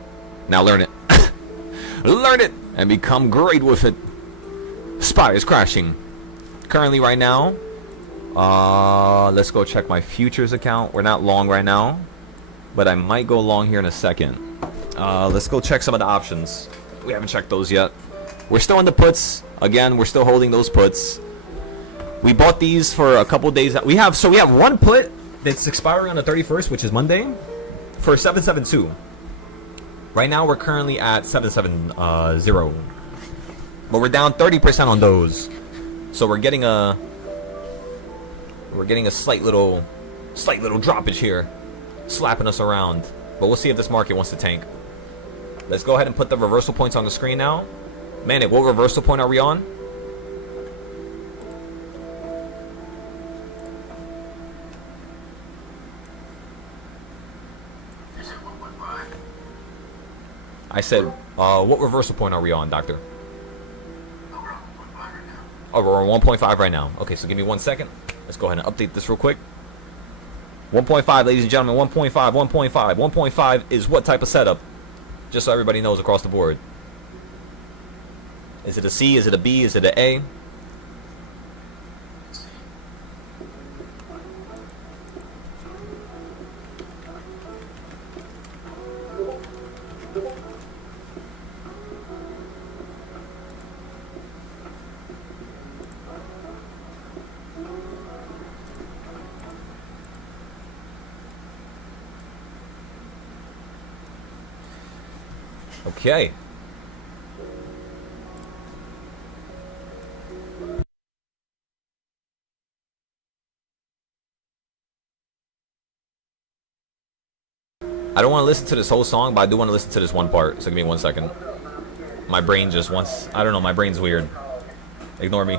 Now learn it. Learn it and become great with it. SPY is crashing. Currently right now, let's go check my futures account. We're not long right now, but I might go long here in a second. Let's go check some of the options. We haven't checked those yet. We're still in the puts. Again, we're still holding those puts. We bought these for a couple days. We have one put that's expiring on the 31st, which is Monday, for 772. Right now, we're currently at 770. But we're down 30% on those. So we're getting a slight little droppage here, slapping us around. But we'll see if this market wants to tank. Let's go ahead and put the reversal points on the screen now. Man, what reversal point are we on? You said 1.5. I said, what reversal point are we on, Doctor? Oh, we're on 1.5 right now. Oh, we're on 1.5 right now. Okay, so give me 1 second. Let's go ahead and update this real quick. 1.5, ladies and gentlemen, 1.5, 1.5. 1.5 is what type of setup? Just so everybody knows across the board. Is it a C? Is it a B? Is it an A? Okay. I don't want to listen to this whole song, but I do want to listen to this one part. So give me 1 second. My brain just wants... I don't know, my brain's weird. Ignore me.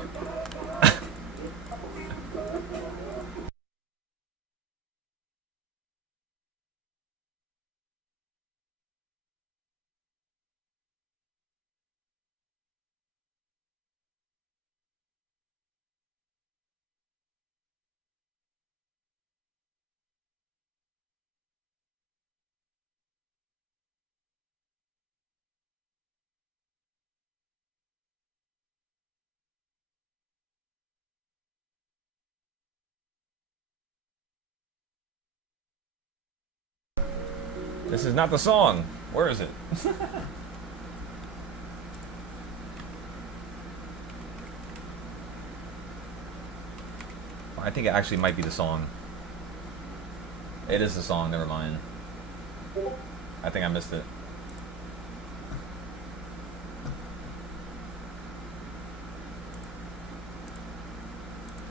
This is not the song. Where is it? I think it actually might be the song. It is the song, never mind. I think I missed it.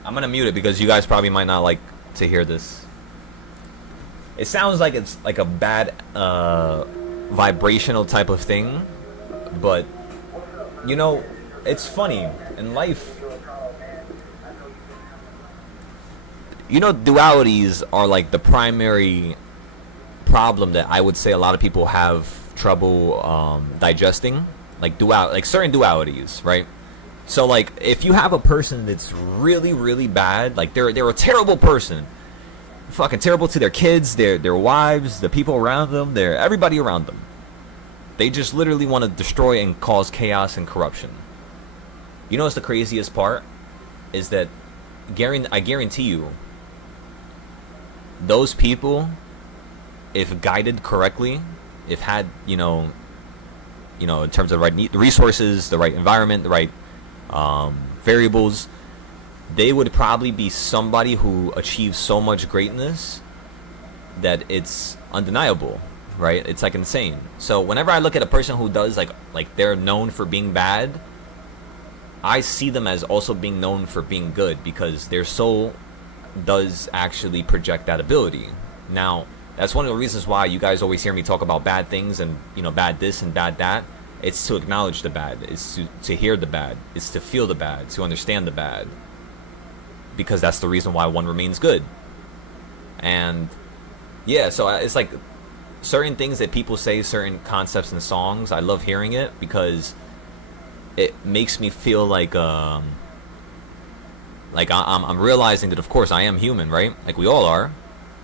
I'm gonna mute it because you guys probably might not like to hear this. It sounds like it's like a bad vibrational type of thing, but you know, it's funny in life. You know, dualities are like the primary problem that I would say a lot of people have trouble digesting, like certain dualities, right? So like if you have a person that's really, really bad, like they're a terrible person, fucking terrible to their kids, their wives, the people around them, everybody around them. They just literally want to destroy and cause chaos and corruption. You know what's the craziest part? Is that I guarantee you, those people, if guided correctly, if had, you know, in terms of the right resources, the right environment, the right variables, they would probably be somebody who achieves so much greatness that it's undeniable, right? It's like insane. So whenever I look at a person who does like they're known for being bad, I see them as also being known for being good because their soul does actually project that ability. Now, that's one of the reasons why you guys always hear me talk about bad things and, you know, bad this and bad that. It's to acknowledge the bad. It's to hear the bad. It's to feel the bad, to understand the bad. Because that's the reason why one remains good. And yeah, so it's like certain things that people say, certain concepts in songs, I love hearing it because it makes me feel like I'm realizing that, of course, I am human, right? Like we all are.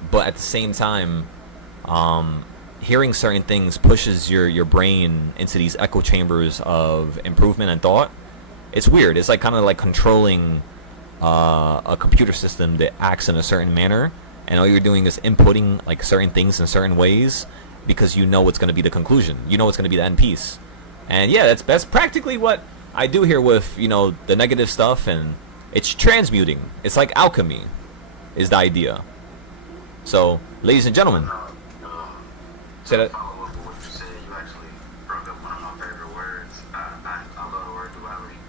But at the same time, hearing certain things pushes your brain into these echo chambers of improvement and thought. It's weird. It's like kind of like controlling a computer system that acts in a certain manner, and all you're doing is inputting like certain things in certain ways because you know what's going to be the conclusion. You know what's going to be the end piece. And yeah, that's practically what I do here with, you know, the negative stuff, and it's transmuting. It's like alchemy is the idea. So, ladies and gentlemen, say that. Follow up with what you said. You actually broke up one of my favorite words. I love the word duality.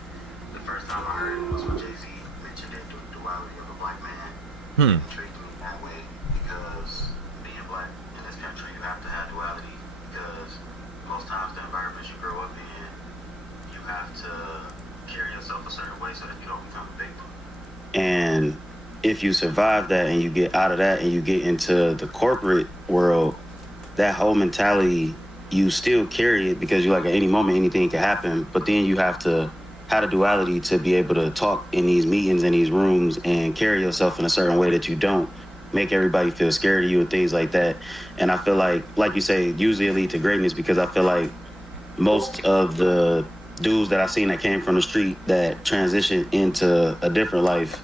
The first time I heard it was when Jay-Z mentioned it, the duality of a black man. It intrigued me that way because being black in this country, you have to have duality because most times the environments you grow up in, you have to carry yourself a certain way so that you don't become a victim. And if you survive that and you get out of that and you get into the corporate world, that whole mentality, you still carry it because you're like, at any moment anything can happen, but then you have to have a duality to be able to talk in these meetings, in these rooms, and carry yourself in a certain way that you don't make everybody feel scared of you and things like that. And I feel like you say, usually it leads to greatness because I feel like most of the dudes that I've seen that came from the street that transitioned into a different life,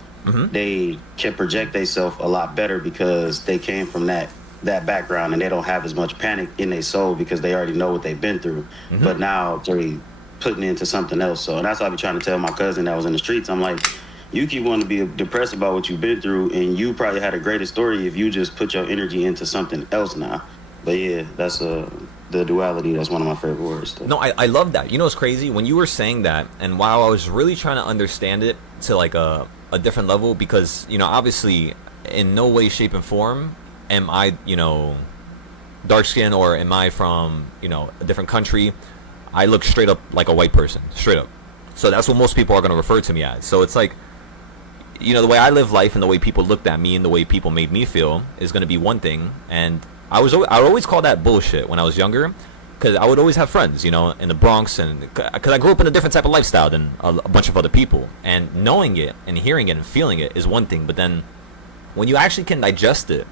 they can project themselves a lot better because they came from that background and they don't have as much panic in their soul because they already know what they've been through. But now they're putting into something else. So that's what I be trying to tell my cousin that was in the streets. I'm like, you keep wanting to be depressed about what you've been through, and you probably had a greater story if you just put your energy into something else now. But yeah, that's the duality. That's one of my favorite words. Though. No, I love that. You know what's crazy? When you were saying that, and while I was really trying to understand it to like a different level, because, you know, obviously in no way, shape, and form am I, you know, dark skin, or am I from, you know, a different country. I look straight up like a white person, straight up. So that's what most people are going to refer to me as. So it's like, you know, the way I live life and the way people looked at me and the way people made me feel is going to be one thing. And I would always call that bullshit when I was younger, because I would always have friends, you know, in the Bronx, and because I grew up in a different type of lifestyle than a bunch of other people. And knowing it and hearing it and feeling it is one thing, but then when you actually can digest it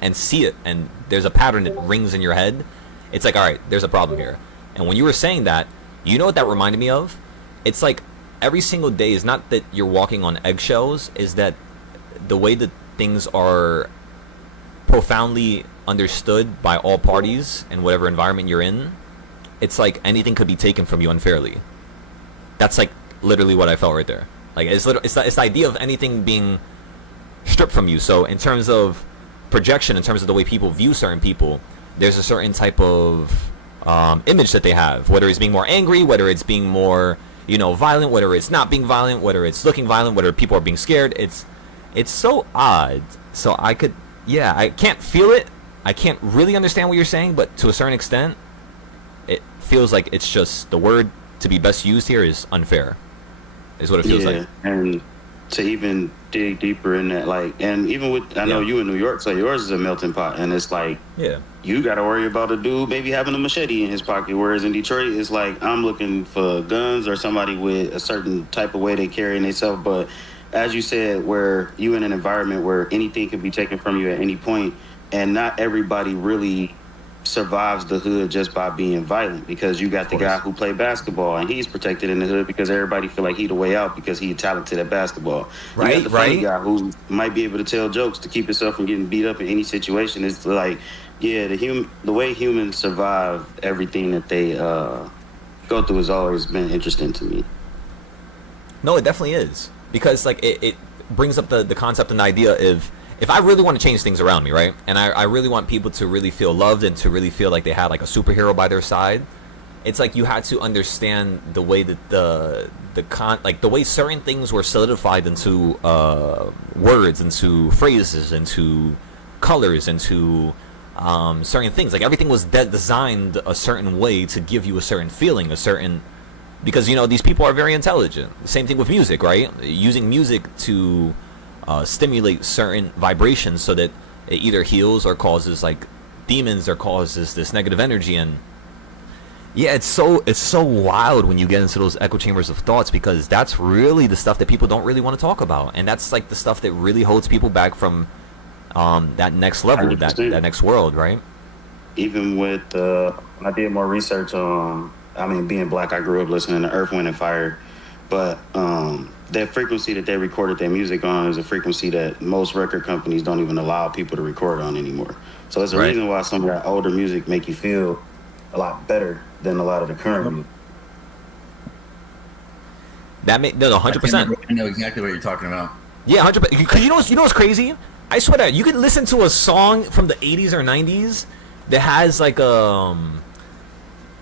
and see it, and there's a pattern that rings in your head, it's like, all right, there's a problem here. And when you were saying that, you know what that reminded me of? It's like every single day is not that you're walking on eggshells, is that the way that things are profoundly understood by all parties in whatever environment you're in, it's like anything could be taken from you unfairly. That's like literally what I felt right there. Like it's the idea of anything being stripped from you. So in terms of projection, in terms of the way people view certain people, there's a certain type of image that they have, whether it's being more angry, whether it's being more, you know, violent, whether it's not being violent, whether it's looking violent, whether people are being scared. It's so odd. So I can't feel it. I can't really understand what you're saying, but to a certain extent, it feels like it's just the word to be best used here is unfair, is what it feels like. And to even dig deeper in that, like, and even with, I know you in New York, so yours is a melting pot, and it's like, you got to worry about a dude maybe having a machete in his pocket, whereas in Detroit, it's like, I'm looking for guns or somebody with a certain type of way they carry themselves. But as you said, where you in an environment where anything can be taken from you at any point, and not everybody really survives the hood just by being violent, because you got the guy who played basketball and he's protected in the hood because everybody feel like he the way out because he's talented at basketball. Right, you got the funny guy who might be able to tell jokes to keep himself from getting beat up in any situation. It's like, the way humans survive everything that they go through has always been interesting to me. No, it definitely is, because like it brings up the concept and the idea of, if I really want to change things around me, right, and I really want people to really feel loved and to really feel like they had like a superhero by their side, it's like you had to understand the way that the way certain things were solidified into words, into phrases, into colors, into certain things. Like everything was designed a certain way to give you a certain feeling, because, you know, these people are very intelligent. Same thing with music, right? Using music to stimulate certain vibrations so that it either heals or causes like demons or causes this negative energy. And yeah, it's so wild when you get into those echo chambers of thoughts, because that's really the stuff that people don't really want to talk about, and that's like the stuff that really holds people back from that next level, that next world, right? Even with I did more research on, being black, I grew up listening to Earth, Wind, and Fire, but that frequency that they recorded their music on is a frequency that most record companies don't even allow people to record on anymore. So it's a reason why some of that older music make you feel a lot better than a lot of the current music. That made 100%. I know exactly what you're talking about. Yeah, 100%. Because you know what's crazy? I swear that you could listen to a song from the 80s or 90s that has like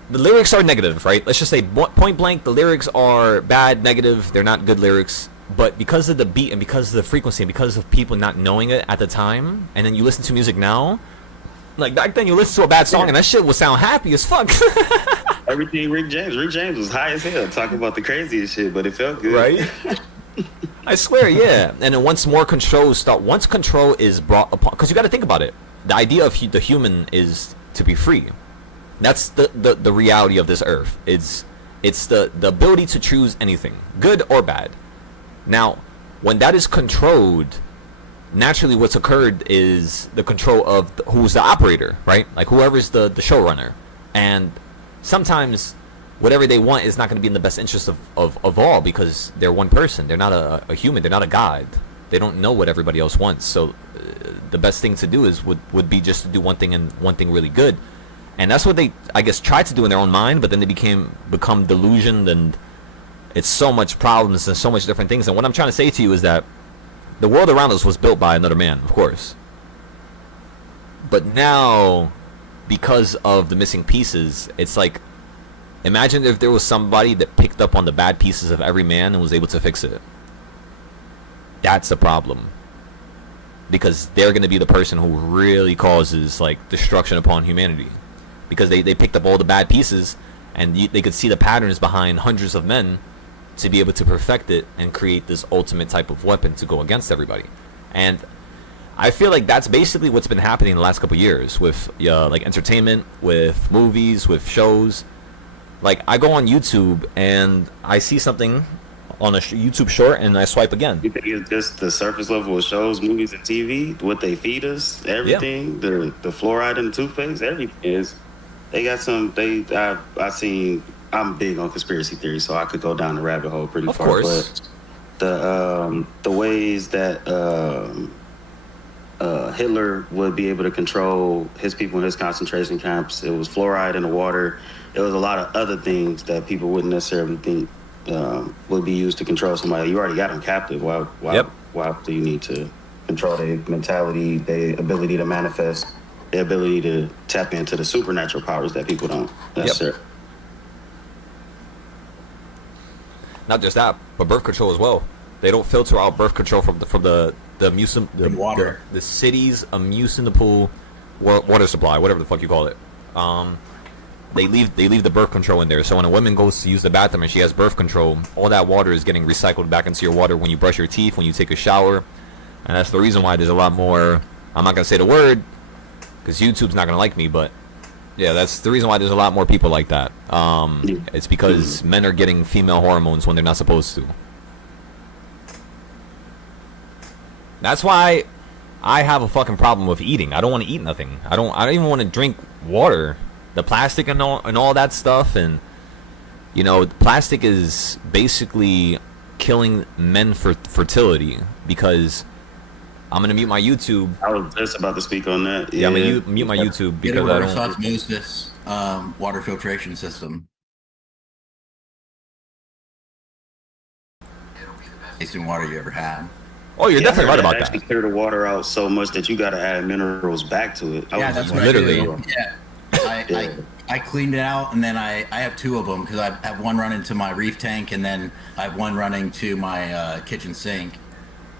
the lyrics are negative, right? Let's just say point blank, the lyrics are bad, negative, they're not good lyrics. But because of the beat and because of the frequency and because of people not knowing it at the time, and then you listen to music now, like back then you listen to a bad song and that shit would sound happy as fuck. Everything Rick James was high as hell talking about the craziest shit, but it felt good. Right? I swear, yeah. And then once control is brought upon, because you got to think about it, the idea of the human is to be free. That's the reality of this earth. It's the ability to choose anything, good or bad. Now, when that is controlled, naturally what's occurred is the control of who's the operator, right? Like whoever's the showrunner. And sometimes whatever they want is not going to be in the best interest of all, because they're one person. They're not a human. They're not a god. They don't know what everybody else wants. So the best thing to do would be just to do one thing, and one thing really good. And that's what they, I guess, tried to do in their own mind, but then they become delusioned, and it's so much problems and so much different things. And what I'm trying to say to you is that the world around us was built by another man, of course. But now because of the missing pieces, it's like, imagine if there was somebody that picked up on the bad pieces of every man and was able to fix it. That's a problem. Because they're going to be the person who really causes, like, destruction upon humanity. Because they picked up all the bad pieces, and they could see the patterns behind hundreds of men to be able to perfect it and create this ultimate type of weapon to go against everybody. And I feel like that's basically what's been happening in the last couple of years with like entertainment, with movies, with shows. Like, I go on YouTube and I see something on a YouTube short and I swipe again. You think it's just the surface level of shows, movies, and TV, what they feed us, everything, the fluoride in the toothpaste, everything is. They got some. I seen. I'm big on conspiracy theories, so I could go down the rabbit hole pretty far. Of course. But the ways that Hitler would be able to control his people in his concentration camps, it was fluoride in the water. It was a lot of other things that people wouldn't necessarily think would be used to control somebody. You already got them captive. Why do you need to control their mentality, their ability to manifest, their ability to tap into the supernatural powers that people don't necessarily? Not just that, but birth control as well. They don't filter out birth control from the water, the city's municipal water supply, whatever the fuck you call it. They leave the birth control in there. So when a woman goes to use the bathroom and she has birth control, all that water is getting recycled back into your water when you brush your teeth, when you take a shower, and that's the reason why there's a lot more. I'm not gonna say the word because YouTube's not gonna like me, but yeah, that's the reason why there's a lot more people like that. It's because men are getting female hormones when they're not supposed to. That's why I have a fucking problem with eating. I don't want to eat nothing. I don't even want to drink water. The plastic and all that stuff, and you know, plastic is basically killing men for fertility. Because I'm gonna mute my YouTube. I was just about to speak on that. Yeah, I'm gonna mute my YouTube because I don't. Osmosis water filtration system. Tasting water you ever had. Oh, you're definitely right about that. Actually clear the water out so much that you got to add minerals back to it. That's what literally. I cleaned it out, and then I have two of them because I have one running to my reef tank, and then I have one running to my kitchen sink.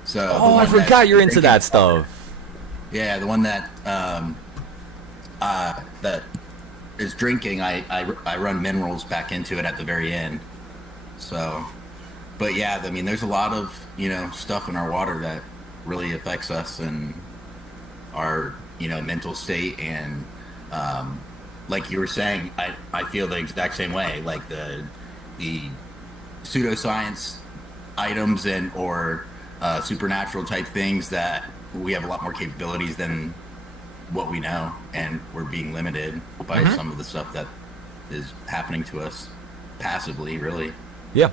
So I forgot you're into that stuff. Yeah, the one that that is drinking, I run minerals back into it at the very end. So, but yeah, I mean, there's a lot of stuff in our water that really affects us and our mental state, and like you were saying, I feel the exact same way. Like the pseudoscience items or supernatural type things, that we have a lot more capabilities than what we know, and we're being limited by some of the stuff that is happening to us passively, really. Yeah.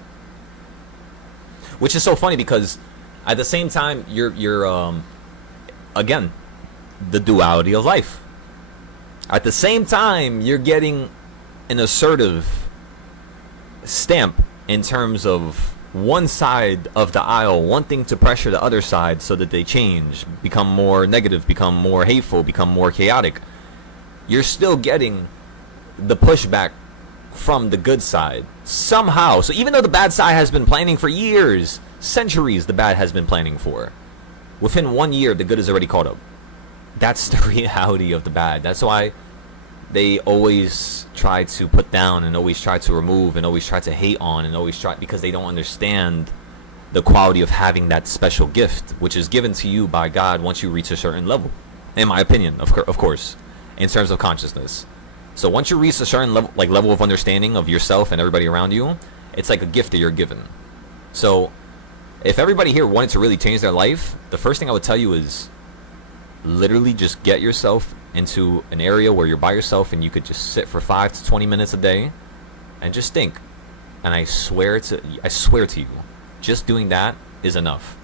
Which is so funny because at the same time you're again, the duality of life. At the same time, you're getting an assertive stamp in terms of one side of the aisle wanting to pressure the other side so that they change, become more negative, become more hateful, become more chaotic. You're still getting the pushback from the good side somehow. So even though the bad side has been planning for years, centuries, the bad has been planning for, within 1 year, the good is already caught up. That's the reality of the bad. That's why they always try to put down and always try to remove and always try to hate on and always try, because they don't understand the quality of having that special gift, which is given to you by God once you reach a certain level, in my opinion, of course, in terms of consciousness. So once you reach a certain level of understanding of yourself and everybody around you, it's like a gift that you're given. So if everybody here wanted to really change their life, the first thing I would tell you is literally just get yourself into an area where you're by yourself and you could just sit for 5 to 20 minutes a day and just think. And I swear to you, just doing that is enough,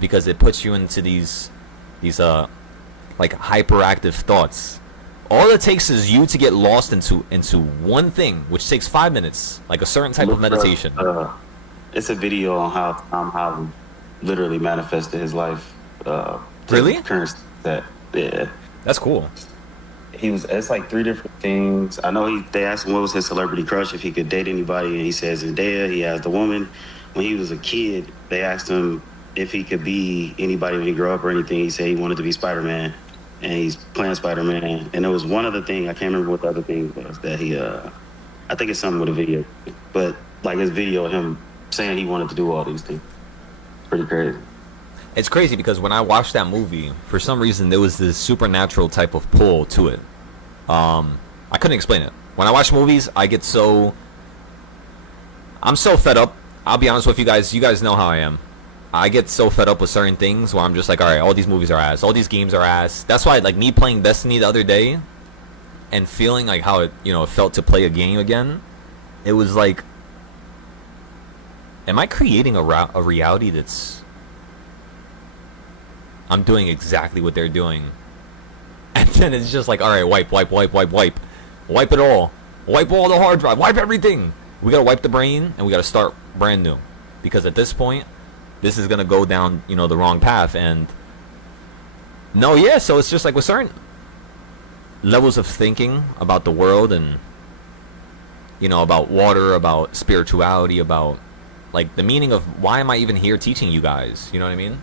because it puts you into these like hyperactive thoughts. All it takes is you to get lost into one thing, which takes 5 minutes, like a certain type of meditation. It's a video on how Tom Holland literally manifested his life. Really? Current that, yeah. That's cool. It's like 3 different things. I know they asked him what was his celebrity crush, if he could date anybody, and he says Zendaya. He has the woman. When he was a kid, they asked him if he could be anybody when he grew up or anything. He said he wanted to be Spider-Man, and he's playing Spider-Man. And it was one other thing, I can't remember what the other thing was, that he, I think it's something with a video. But like his video of him saying he wanted to do all these things. Pretty crazy. It's crazy because when I watched that movie, for some reason there was this supernatural type of pull to it. I couldn't explain it. When I watch movies, I'm so fed up. I'll be honest with you guys. You guys know how I am. I get so fed up with certain things where I'm just like, all right, all these movies are ass. All these games are ass. That's why, like, me playing Destiny the other day and feeling like how it, it felt to play a game again. It was like, am I creating a reality that's... I'm doing exactly what they're doing. And then it's just like, all right, wipe. Wipe it all. Wipe all the hard drive. Wipe everything. We got to wipe the brain, and we got to start brand new. Because at this point, this is going to go down, the wrong path. And so it's just like with certain levels of thinking about the world and, about water, about spirituality, about, like, the meaning of why am I even here teaching you guys? You know what I mean?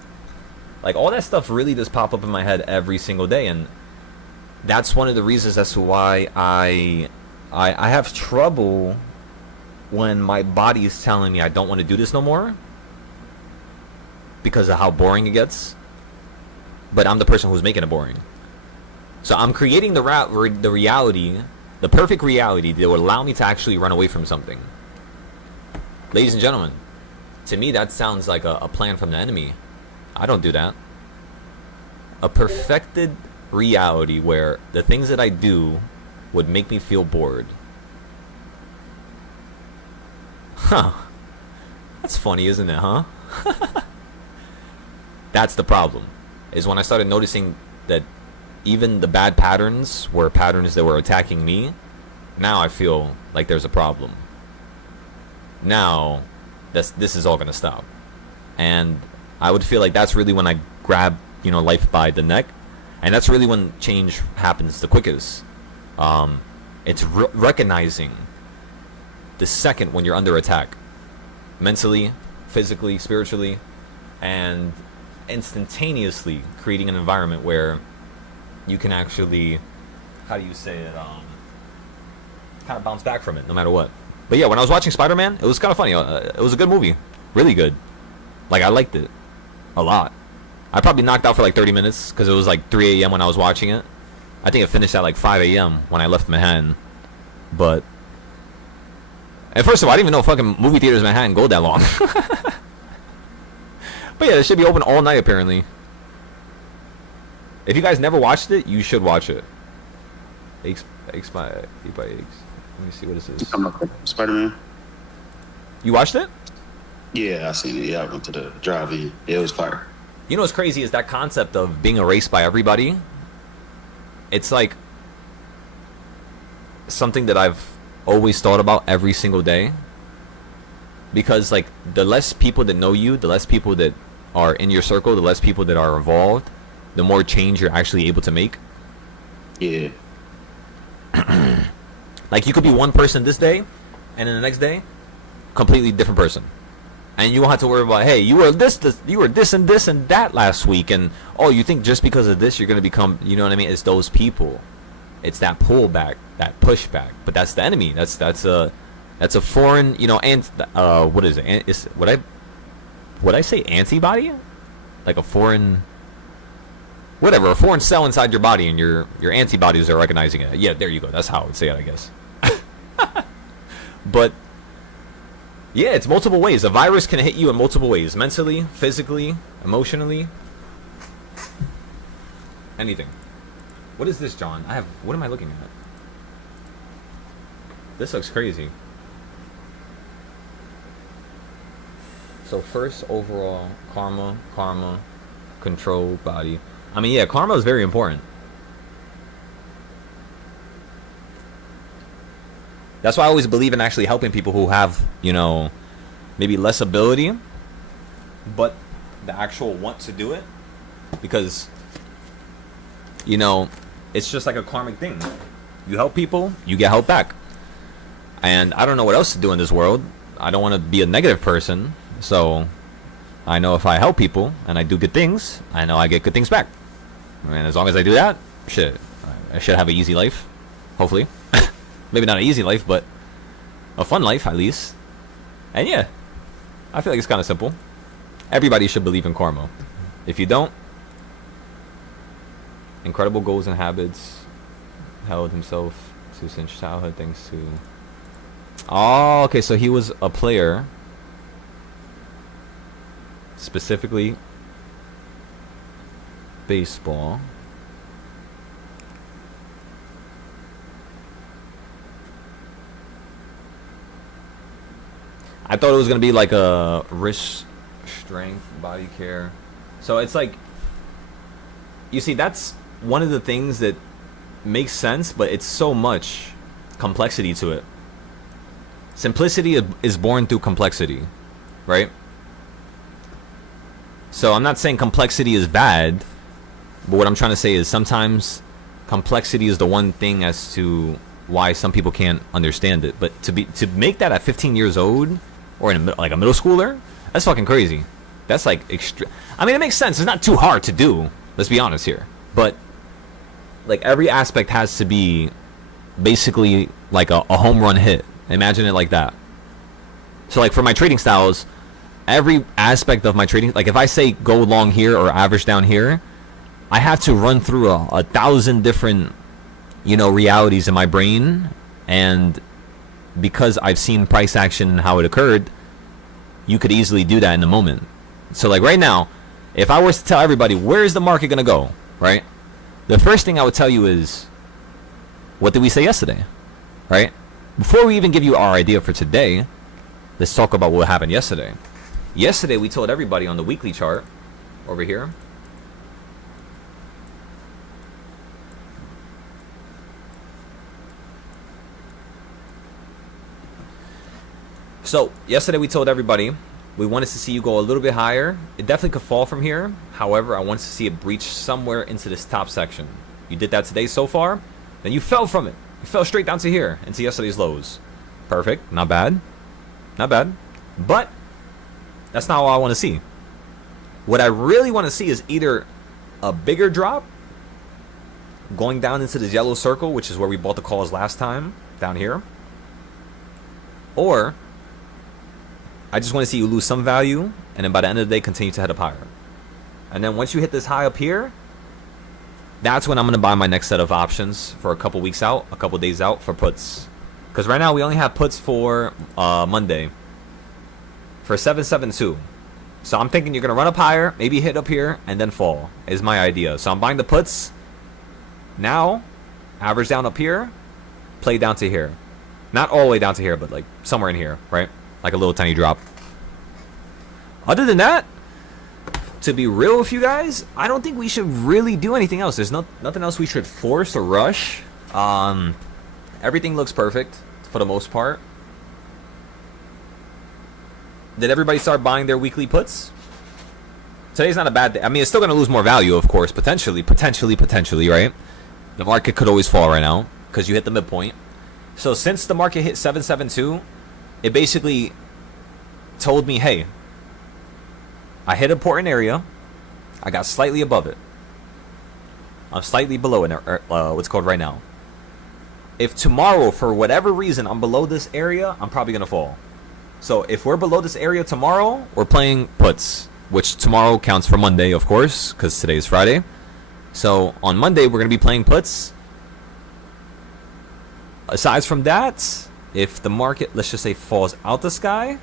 Like, all that stuff really does pop up in my head every single day, and that's one of the reasons as to why I have trouble when my body is telling me I don't want to do this no more because of how boring it gets. But I'm the person who's making it boring. So I'm creating the reality, the perfect reality that would allow me to actually run away from something. Ladies and gentlemen, to me that sounds like a plan from the enemy. I don't do that. A perfected reality where the things that I do would make me feel bored. Huh. That's funny, isn't it, huh? That's the problem. Is when I started noticing that even the bad patterns were patterns that were attacking me. Now I feel like there's a problem. Now this is all gonna stop. And I would feel like that's really when I grab, life by the neck, and that's really when change happens the quickest. It's recognizing the second when you're under attack, mentally, physically, spiritually, and instantaneously creating an environment where you can actually, how do you say it, kind of bounce back from it, no matter what. But yeah, when I was watching Spider-Man, it was kind of funny. It was a good movie, really good. Like, I liked it a lot. I probably knocked out for like 30 minutes because it was like 3 a.m. when I was watching it. I think it finished at like 5 a.m. when I left Manhattan. But, and first of all, I didn't even know fucking movie theaters in Manhattan go that long. But yeah, it should be open all night apparently. If you guys never watched it, you should watch it. X by X. Let me see what this is. Spider-Man. You watched it? Yeah, I seen it. Yeah, I went to the drive-in. It was fire. You know what's crazy is that concept of being erased by everybody. It's like something that I've always thought about every single day. Because like the less people that know you, the less people that are in your circle, the less people that are involved, the more change you're actually able to make. Yeah. Like you could be one person this day, and then the next day, completely different person. And you won't have to worry about, hey, you were this and this and that last week, and oh, you think just because of this you're gonna become, you know what I mean? It's those people. It's that pullback, that pushback. But that's the enemy. That's a foreign, and what is it? Is would I say antibody? Like a foreign, whatever, a foreign cell inside your body, and your antibodies are recognizing it. Yeah, there you go. That's how I would say it, I guess. But yeah, it's multiple ways. A virus can hit you in multiple ways: mentally, physically, emotionally, anything. What is this, John? What am I looking at? This looks crazy. So first, overall, karma, control, body. I mean, yeah, karma is very important. That's why I always believe in actually helping people who have, maybe less ability, but the actual want to do it. Because, it's just like a karmic thing. You help people, you get help back. And I don't know what else to do in this world. I don't want to be a negative person, so I know if I help people and I do good things, I know I get good things back. And as long as I do that, shit, I should have an easy life, hopefully. Maybe not an easy life, but a fun life at least. And yeah, I feel like it's kind of simple. Everybody should believe in karma. If you don't, incredible goals and habits, held himself to since childhood thanks to... Oh, okay, so he was a player, specifically baseball. I thought it was gonna be like a wrist strength, body care. So it's like, you see, that's one of the things that makes sense, but it's so much complexity to it. Simplicity is born through complexity, right? So I'm not saying complexity is bad, but what I'm trying to say is sometimes complexity is the one thing as to why some people can't understand it. But to make that at 15 years old or in like a middle schooler, that's fucking crazy. That's like I mean, it makes sense. It's not too hard to do. Let's be honest here. But like every aspect has to be basically like a home run hit. Imagine it like that. So like for my trading styles, every aspect of my trading, like if I say go long here or average down here, I have to run through a 1,000 different, you know, realities in my brain. And because I've seen price action and how it occurred, you could easily do that in a moment. So like right now, if I was to tell everybody where is the market gonna go, right? The first thing I would tell you is, what did we say yesterday, right? Before we even give you our idea for today, let's talk about what happened yesterday. Yesterday, we told everybody on the weekly chart over here. So, yesterday we told everybody we wanted to see you go a little bit higher. It definitely could fall from here. However, I wanted to see it breach somewhere into this top section. You did that today so far. Then you fell from it. You fell straight down to here, into yesterday's lows. Perfect. Not bad. Not bad. But that's not what I want to see. What I really want to see is either a bigger drop going down into this yellow circle, which is where we bought the calls last time, down here. Or I just want to see you lose some value, and then by the end of the day, continue to head up higher. And then once you hit this high up here, that's when I'm going to buy my next set of options for a couple weeks out, a couple days out for puts. Because right now we only have puts for Monday for 772. So I'm thinking you're going to run up higher, maybe hit up here, and then fall is my idea. So I'm buying the puts now, average down up here, play down to here. Not all the way down to here, but like somewhere in here, right? Like a little tiny drop. Other than that, to be real with you guys, I don't think we should really do anything else. There's nothing else we should force or rush. Everything looks perfect for the most part. Did everybody start buying their weekly puts? Today's not a bad day. I mean, it's still going to lose more value, of course, potentially, right? The market could always fall right now because you hit the midpoint. So since the market hit 772, it basically told me, hey, I hit an important area. I got slightly above it. I'm slightly below it, what's called right now. If tomorrow, for whatever reason, I'm below this area, I'm probably going to fall. So if we're below this area tomorrow, we're playing puts, which tomorrow counts for Monday, of course, because today is Friday. So on Monday, we're going to be playing puts. Aside from that, if the market, let's just say, falls out the sky,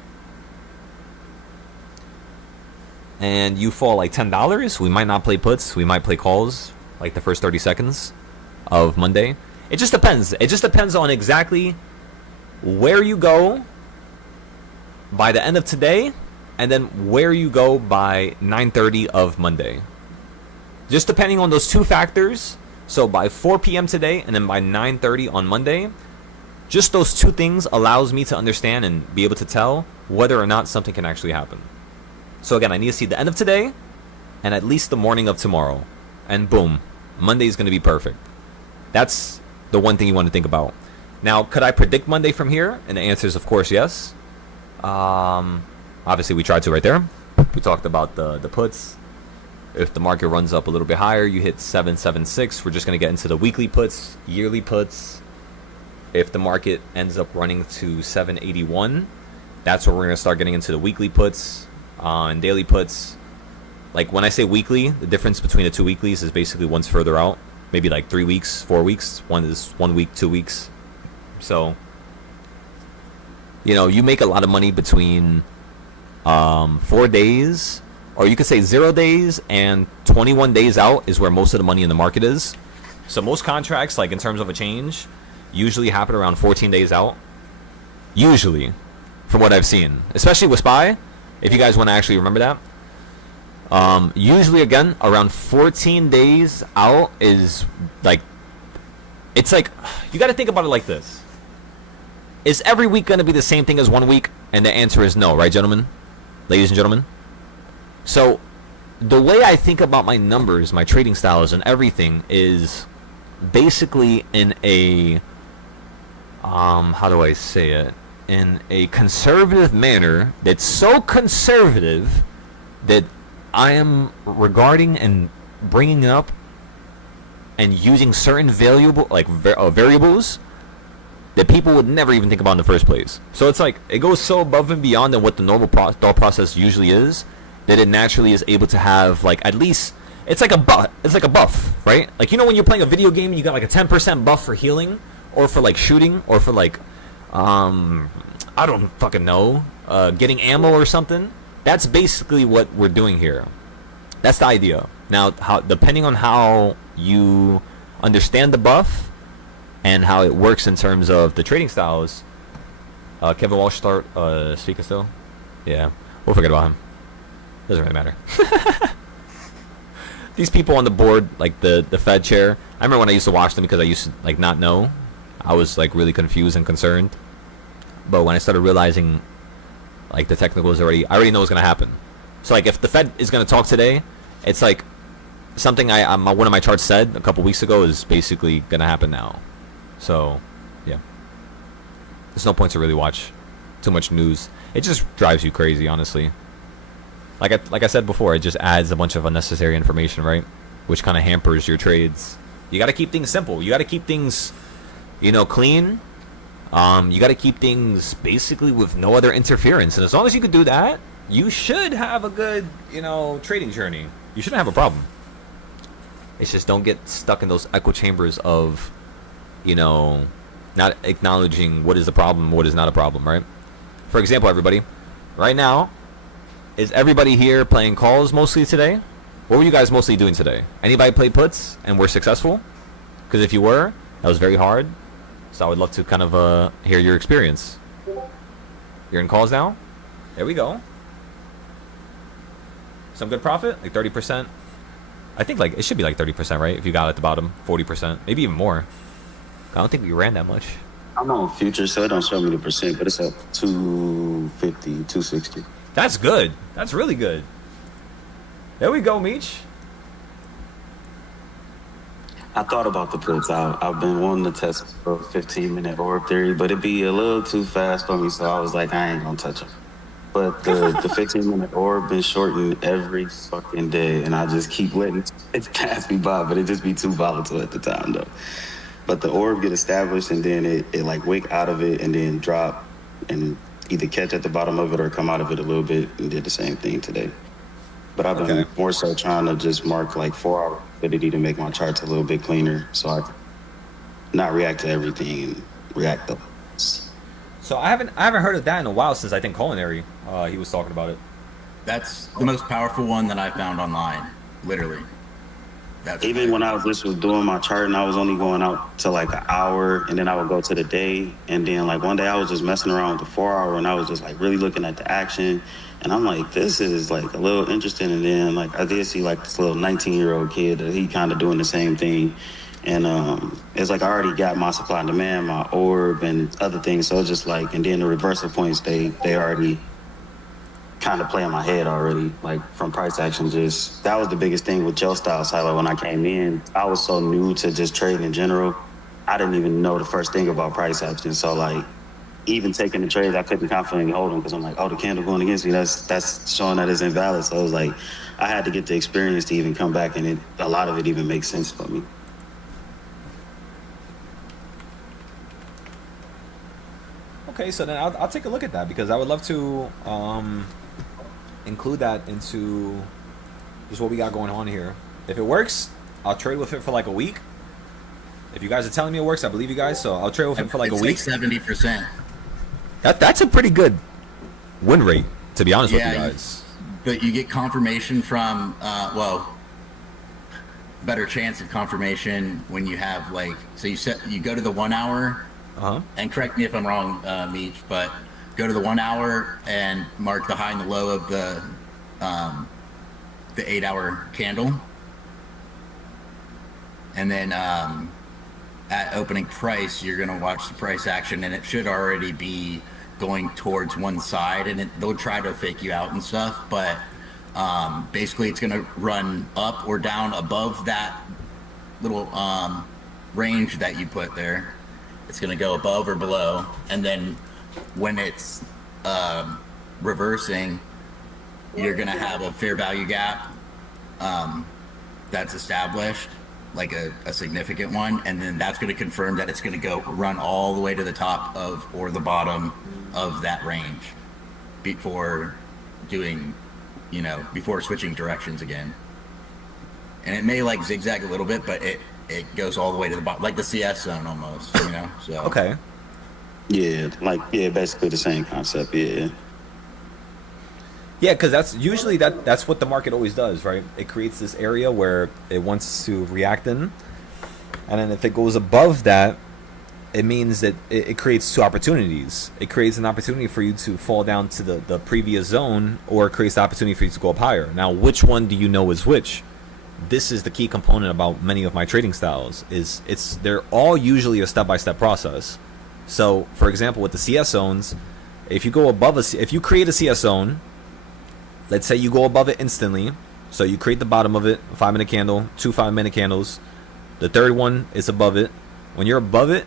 and you fall like $10, we might not play puts. We might play calls like the first 30 seconds of Monday. It just depends. It just depends on exactly where you go by the end of today, and then where you go by 9:30 of Monday. Just depending on those two factors. So by 4 p.m. today, and then by 9:30 on Monday, just those two things allows me to understand and be able to tell whether or not something can actually happen. So again, I need to see the end of today and at least the morning of tomorrow. And boom, Monday is going to be perfect. That's the one thing you want to think about. Now, could I predict Monday from here? And the answer is, of course, yes. Obviously, we tried to right there. We talked about the puts. If the market runs up a little bit higher, you hit 776. We're just going to get into the weekly puts, yearly puts. If the market ends up running to 781, that's where we're going to start getting into the weekly puts and daily puts. Like when I say weekly, the difference between the two weeklies is basically one's further out. Maybe like 3 weeks, 4 weeks. One is 1 week, 2 weeks. So, you know, you make a lot of money between 4 days, or you could say 0 days and 21 days out is where most of the money in the market is. So most contracts, like in terms of a change, usually happen around 14 days out. Usually, from what I've seen. Especially with SPY, if you guys want to actually remember that. Usually, again, around 14 days out is like, it's like, you got to think about it like this. Is every week going to be the same thing as 1 week? And the answer is no, right, gentlemen? Ladies and gentlemen? So, the way I think about my numbers, my trading styles, and everything is basically in a, how do I say it? In a conservative manner that's so conservative that I am regarding and bringing up and using certain variables that people would never even think about in the first place. So it's like it goes so above and beyond than what the normal thought process usually is, that it naturally is able to have like at least it's like a buff, right? Like, you know, when you're playing a video game and you got like a 10% buff for healing or for like shooting or for like I don't fucking know, getting ammo or something. That's basically what we're doing here. That's the idea. Now, depending on how you understand the buff and how it works in terms of the trading styles, Kevin Walsh start speaking still? Yeah, we'll forget about him. Doesn't really matter. These people on the board, like the Fed chair, I remember when I used to watch them because I used to like not know. I was like really confused and concerned. But when I started realizing like the technicals I already know what's gonna happen. So like if the Fed is gonna talk today, it's like something one of my charts said a couple weeks ago is basically gonna happen now. So yeah, there's no point to really watch too much news. It just drives you crazy, honestly. Like I said before, it just adds a bunch of unnecessary information, right? Which kind of hampers your trades. You got to keep things simple. You got to keep things, you know, clean. You got to keep things basically with no other interference, and as long as you can do that, you should have a good, you know, trading journey. You shouldn't have a problem. It's just don't get stuck in those echo chambers of, you know, not acknowledging what is a problem, what is not a problem, right? For example, everybody, right now, is everybody here playing calls mostly today? What were you guys mostly doing today? Anybody play puts and were successful? Because if you were, that was very hard. So I would love to kind of hear your experience. You're in calls now? There we go. Some good profit? Like 30%? I think like it should be like 30%, right? If you got it at the bottom, 40%, maybe even more. I don't think we ran that much. I'm on futures, so it don't show me the percent, but it's at 250, 260. That's good. That's really good. There we go, Meech. I thought about the puts. I've been wanting to test for 15-minute orb theory, but it'd be a little too fast for me, so I was like, I ain't gonna touch them. But the 15-minute orb been shortened every fucking day, and I just keep letting it pass me by, but it just be too volatile at the time, though. But the orb get established, and then it like wake out of it and then drop and either catch at the bottom of it or come out of it a little bit, and did the same thing today. But I've been more so trying to just mark like 4-hour liquidity to make my charts a little bit cleaner so I can not react to everything and react to. So I haven't heard of that in a while since I think Culinary he was talking about it. That's the most powerful one that I found online, literally. That's even when I was doing my chart and I was only going out to like an hour, and then I would go to the day, and then like one day I was just messing around with the 4-hour and I was just like really looking at the action, and I'm like, this is like a little interesting. And then like I did see like this little 19-year-old kid that he kind of doing the same thing, and it's like I already got my supply and demand, my orb and other things, so it's just like, and then the reversal points they already kind of play in my head already, like from price action. Just that was the biggest thing with gel style. So like when I came in, I was so new to just trading in general. I didn't even know the first thing about price action. So like even taking the trades, I couldn't confidently hold them because I'm like, oh, the candle going against me. That's showing that it's invalid. So I was like, I had to get the experience to even come back, and a lot of it even makes sense for me. Okay, so then I'll take a look at that, because I would love to include that into just what we got going on here. If it works, I'll trade with it for like a week. If you guys are telling me it works, I believe you guys, so I'll trade with it for like a week. 70%. That's a pretty good win rate, to be honest with you guys. But you get confirmation from, better chance of confirmation when you have like, so you go to the 1 hour. And correct me if I'm wrong, Meech, but go to the 1 hour and mark the high and the low of the 8 hour candle. And then at opening price, you're going to watch the price action, and it should already be going towards one side, and they'll try to fake you out and stuff. But basically it's going to run up or down above that little range that you put there. It's going to go above or below, and then when it's reversing, you're going to have a fair value gap that's established, like a significant one, and then that's going to confirm that it's going to go run all the way to the top of or the bottom of that range before doing, before switching directions again. And it may like zigzag a little bit, but it goes all the way to the bottom, like the CS zone almost, So okay. Yeah, basically the same concept. Yeah, because that's usually that's what the market always does, right? It creates this area where it wants to react in, and then if it goes above that, it means that it creates two opportunities. It creates an opportunity for you to fall down to the previous zone, or it creates the opportunity for you to go up higher. Now, which one do you know is which? This is the key component about many of my trading styles. They're all usually a step-by-step process. So, for example, with the CS zones, if you go above if you create a CS zone, let's say you go above it instantly. So you create the bottom of it, 5-minute candle, 2 5-minute candles. The third one is above it. When you're above it,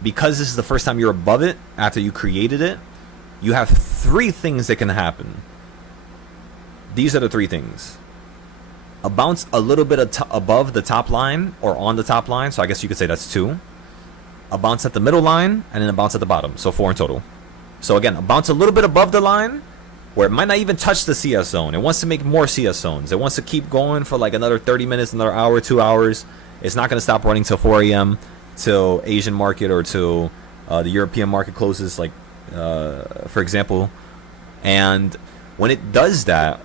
because this is the first time you're above it after you created it, you have 3 things that can happen. These are the 3 things. A bounce a little bit above the top line or on the top line, so I guess you could say that's 2. A bounce at the middle line, and then a bounce at the bottom, so 4 in total. So again, a bounce a little bit above the line, where it might not even touch the CS zone. It wants to make more CS zones. It wants to keep going for like another 30 minutes, another hour, 2 hours. It's not going to stop running till 4 a.m. till Asian market or till the European market closes, like for example. And when it does that,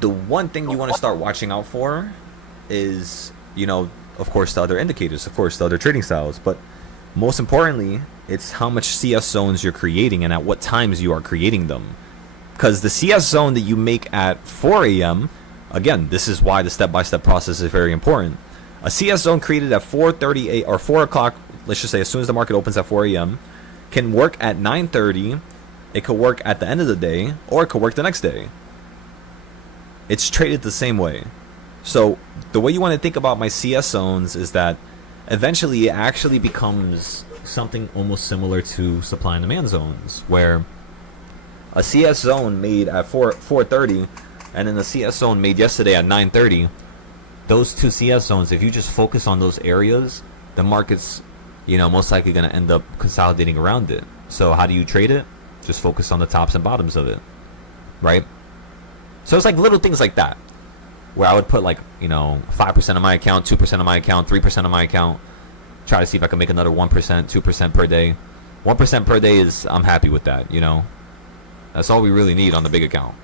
the one thing you want to start watching out for is, of course, the other indicators, of course, the other trading styles. But most importantly, it's how much CS zones you're creating and at what times you are creating them. Because the CS zone that you make at 4 a.m., again, this is why the step-by-step process is very important. A CS zone created at 4:30 or 4 o'clock, let's just say as soon as the market opens at 4 a.m., can work at 9:30. It could work at the end of the day, or it could work the next day. It's traded the same way. So the way you want to think about my CS zones is that eventually it actually becomes something almost similar to supply and demand zones, where a CS zone made at 4:30 and then a CS zone made yesterday at 9:30, those 2 CS zones, if you just focus on those areas, the market's most likely going to end up consolidating around it. So how do you trade it? Just focus on the tops and bottoms of it, right? So it's like little things like that, where I would put like 5% of my account, 2% of my account, 3% of my account, try to see if I can make another 1%, 2% per day. 1% per day I'm happy with that. That's all we really need on the big account.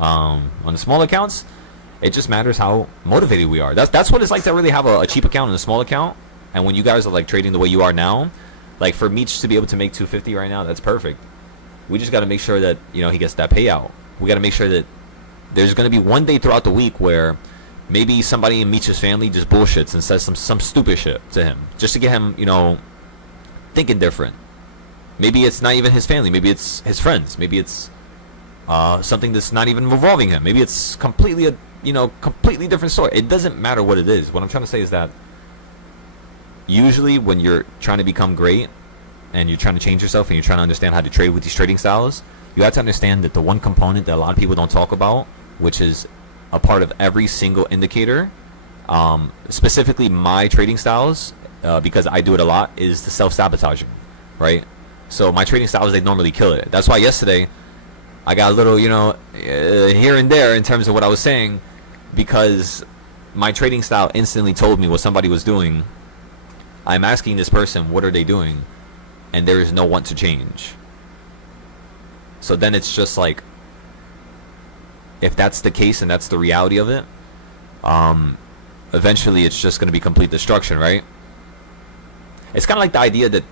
On the small accounts, it just matters how motivated we are. That's what it's like to really have a cheap account and a small account. And when you guys are like trading the way you are now, like for Meech to be able to make 250 right now, that's perfect. We just got to make sure that he gets that payout. We got to make sure that there's going to be one day throughout the week where maybe somebody in Meech's family just bullshits and says some stupid shit to him, just to get him thinking different. Maybe it's not even his family. Maybe it's his friends. Maybe it's something that's not even revolving him. Maybe it's completely completely different story. It doesn't matter what it is. What I'm trying to say is that usually when you're trying to become great and you're trying to change yourself and you're trying to understand how to trade with these trading styles, you have to understand that the one component that a lot of people don't talk about, which is a part of every single indicator, specifically my trading styles, because I do it a lot, is the self-sabotaging, right? So my trading styles, they normally kill it. That's why yesterday I got a little, here and there in terms of what I was saying, because my trading style instantly told me what somebody was doing. I'm asking this person, what are they doing? And there is no want to change. So then it's just like, if that's the case and that's the reality of it, eventually it's just going to be complete destruction, right? It's kind of like the idea that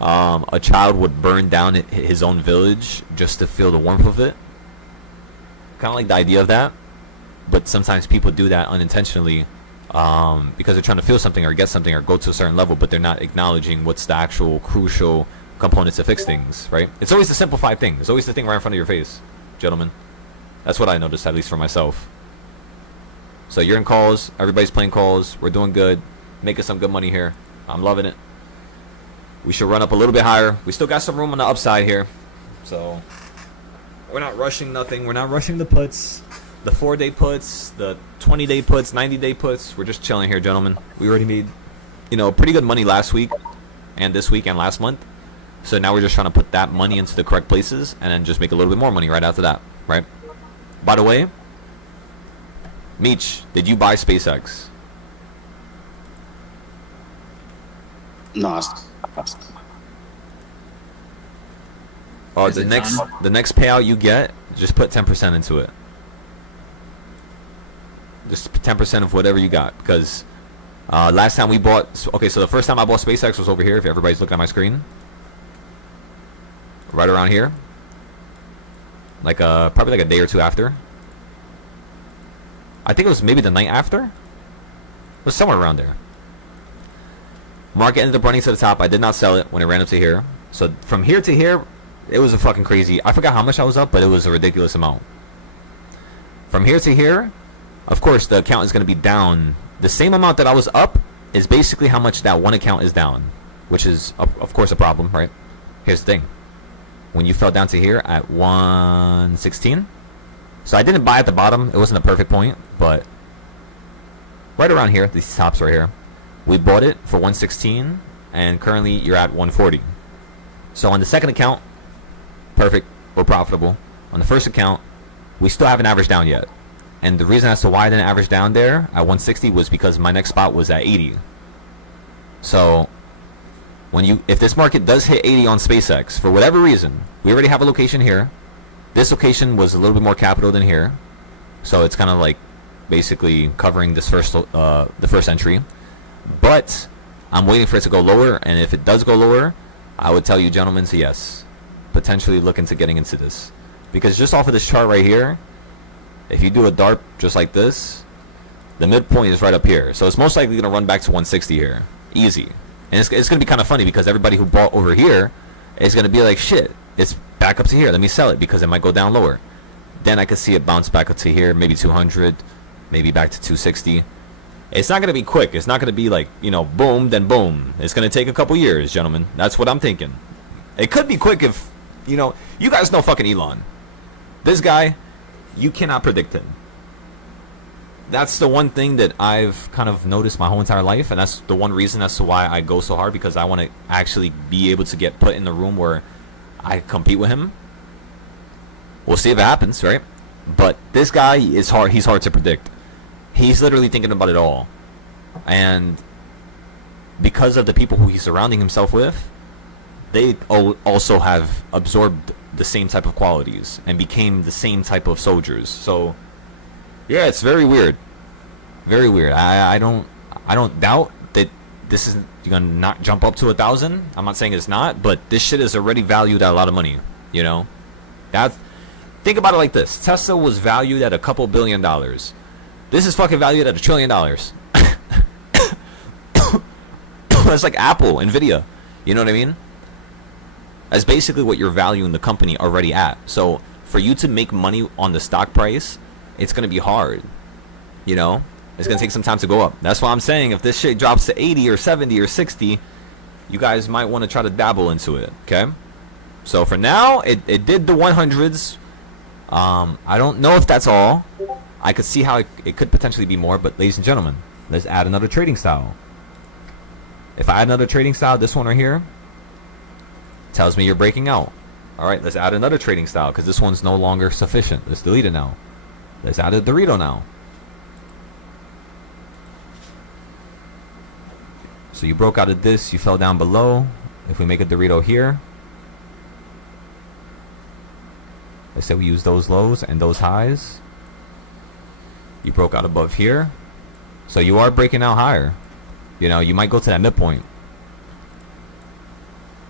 a child would burn down his own village just to feel the warmth of it. Kind of like the idea of that. But sometimes people do that unintentionally because they're trying to feel something or get something or go to a certain level, but they're not acknowledging what's the actual crucial components to fix things, right? It's always the simplified thing. It's always the thing right in front of your face, gentlemen. That's what I noticed, at least for myself. So you're in calls. Everybody's playing calls. We're doing good. Making some good money here. I'm loving it. We should run up a little bit higher. We still got some room on the upside here. So we're not rushing nothing. We're not rushing the puts. The 4-day puts, the 20-day puts, 90-day puts. We're just chilling here, gentlemen. We already made, pretty good money last week and this week and last month. So now we're just trying to put that money into the correct places and then just make a little bit more money right after that, right? By the way, Meech, did you buy SpaceX? No. Oh, the next payout you get, just put 10% into it. Just 10% of whatever you got, because last time we bought, okay, so the first time I bought SpaceX was over here. If everybody's looking at my screen, right around here, like probably like a day or two after. I think it was maybe the night after. It was somewhere around there. Market ended up running to the top. I did not sell it when it ran up to here. So from here to here, it was a fucking crazy. I forgot how much I was up, but it was a ridiculous amount. From here to here, of course, the account is going to be down. The same amount that I was up is basically how much that one account is down, which is, of course, a problem, right? Here's the thing. When you fell down to here at 116, so I didn't buy at the bottom. It wasn't a perfect point, but right around here, these tops right here, we bought it for 116, and currently you're at 140. So on the second account, perfect, we're profitable. On the first account, we still haven't averaged down yet. And the reason as to why I didn't average down there at 160 was because my next spot was at 80. So if this market does hit 80 on SpaceX, for whatever reason, we already have a location here. This location was a little bit more capital than here. So it's kind of like basically covering this the first entry. But I'm waiting for it to go lower, and if it does go lower, I would tell you, gentlemen, so yes, potentially look into getting into this. Because just off of this chart right here, if you do a Darp just like this, the midpoint is right up here. So it's most likely going to run back to 160 here. Easy. And it's going to be kind of funny because everybody who bought over here is going to be like, shit, it's back up to here. Let me sell it because it might go down lower. Then I could see it bounce back up to here, maybe 200, maybe back to 260. It's not going to be quick. It's not going to be like, boom, then boom. It's going to take a couple years, gentlemen. That's what I'm thinking. It could be quick if, you guys know fucking Elon. This guy, you cannot predict him. That's the one thing that I've kind of noticed my whole entire life, and that's the one reason as to why I go so hard, because I want to actually be able to get put in the room where I compete with him. We'll see if it happens, right? But this guy is hard. He's hard to predict. He's literally thinking about it all. And because of the people who he's surrounding himself with, they also have absorbed the same type of qualities and became the same type of soldiers. So yeah, it's very weird. Very weird. I don't doubt that this is gonna not jump up to 1,000. I'm not saying it's not, but this shit is already valued at a lot of money. Think about it like this. Tesla was valued at a couple $1 billion. This is fucking valued at $1 trillion. That's like Apple, Nvidia. You know what I mean? That's basically what you're valuing the company already at. So for you to make money on the stock price, it's going to be hard. You know, it's going to take some time to go up. That's why I'm saying if this shit drops to 80 or 70 or 60, you guys might want to try to dabble into it. Okay. So for now, it did the 100s. I don't know if that's all. I could see how it could potentially be more, but ladies and gentlemen, let's add another trading style. If I add another trading style, this one right here tells me you're breaking out. All right, let's add another trading style because this one's no longer sufficient. Let's delete it now. Let's add a Dorito now. So you broke out of this, you fell down below. If we make a Dorito here, let's say we use those lows and those highs. You broke out above here. So you are breaking out higher. You know, you might go to that midpoint.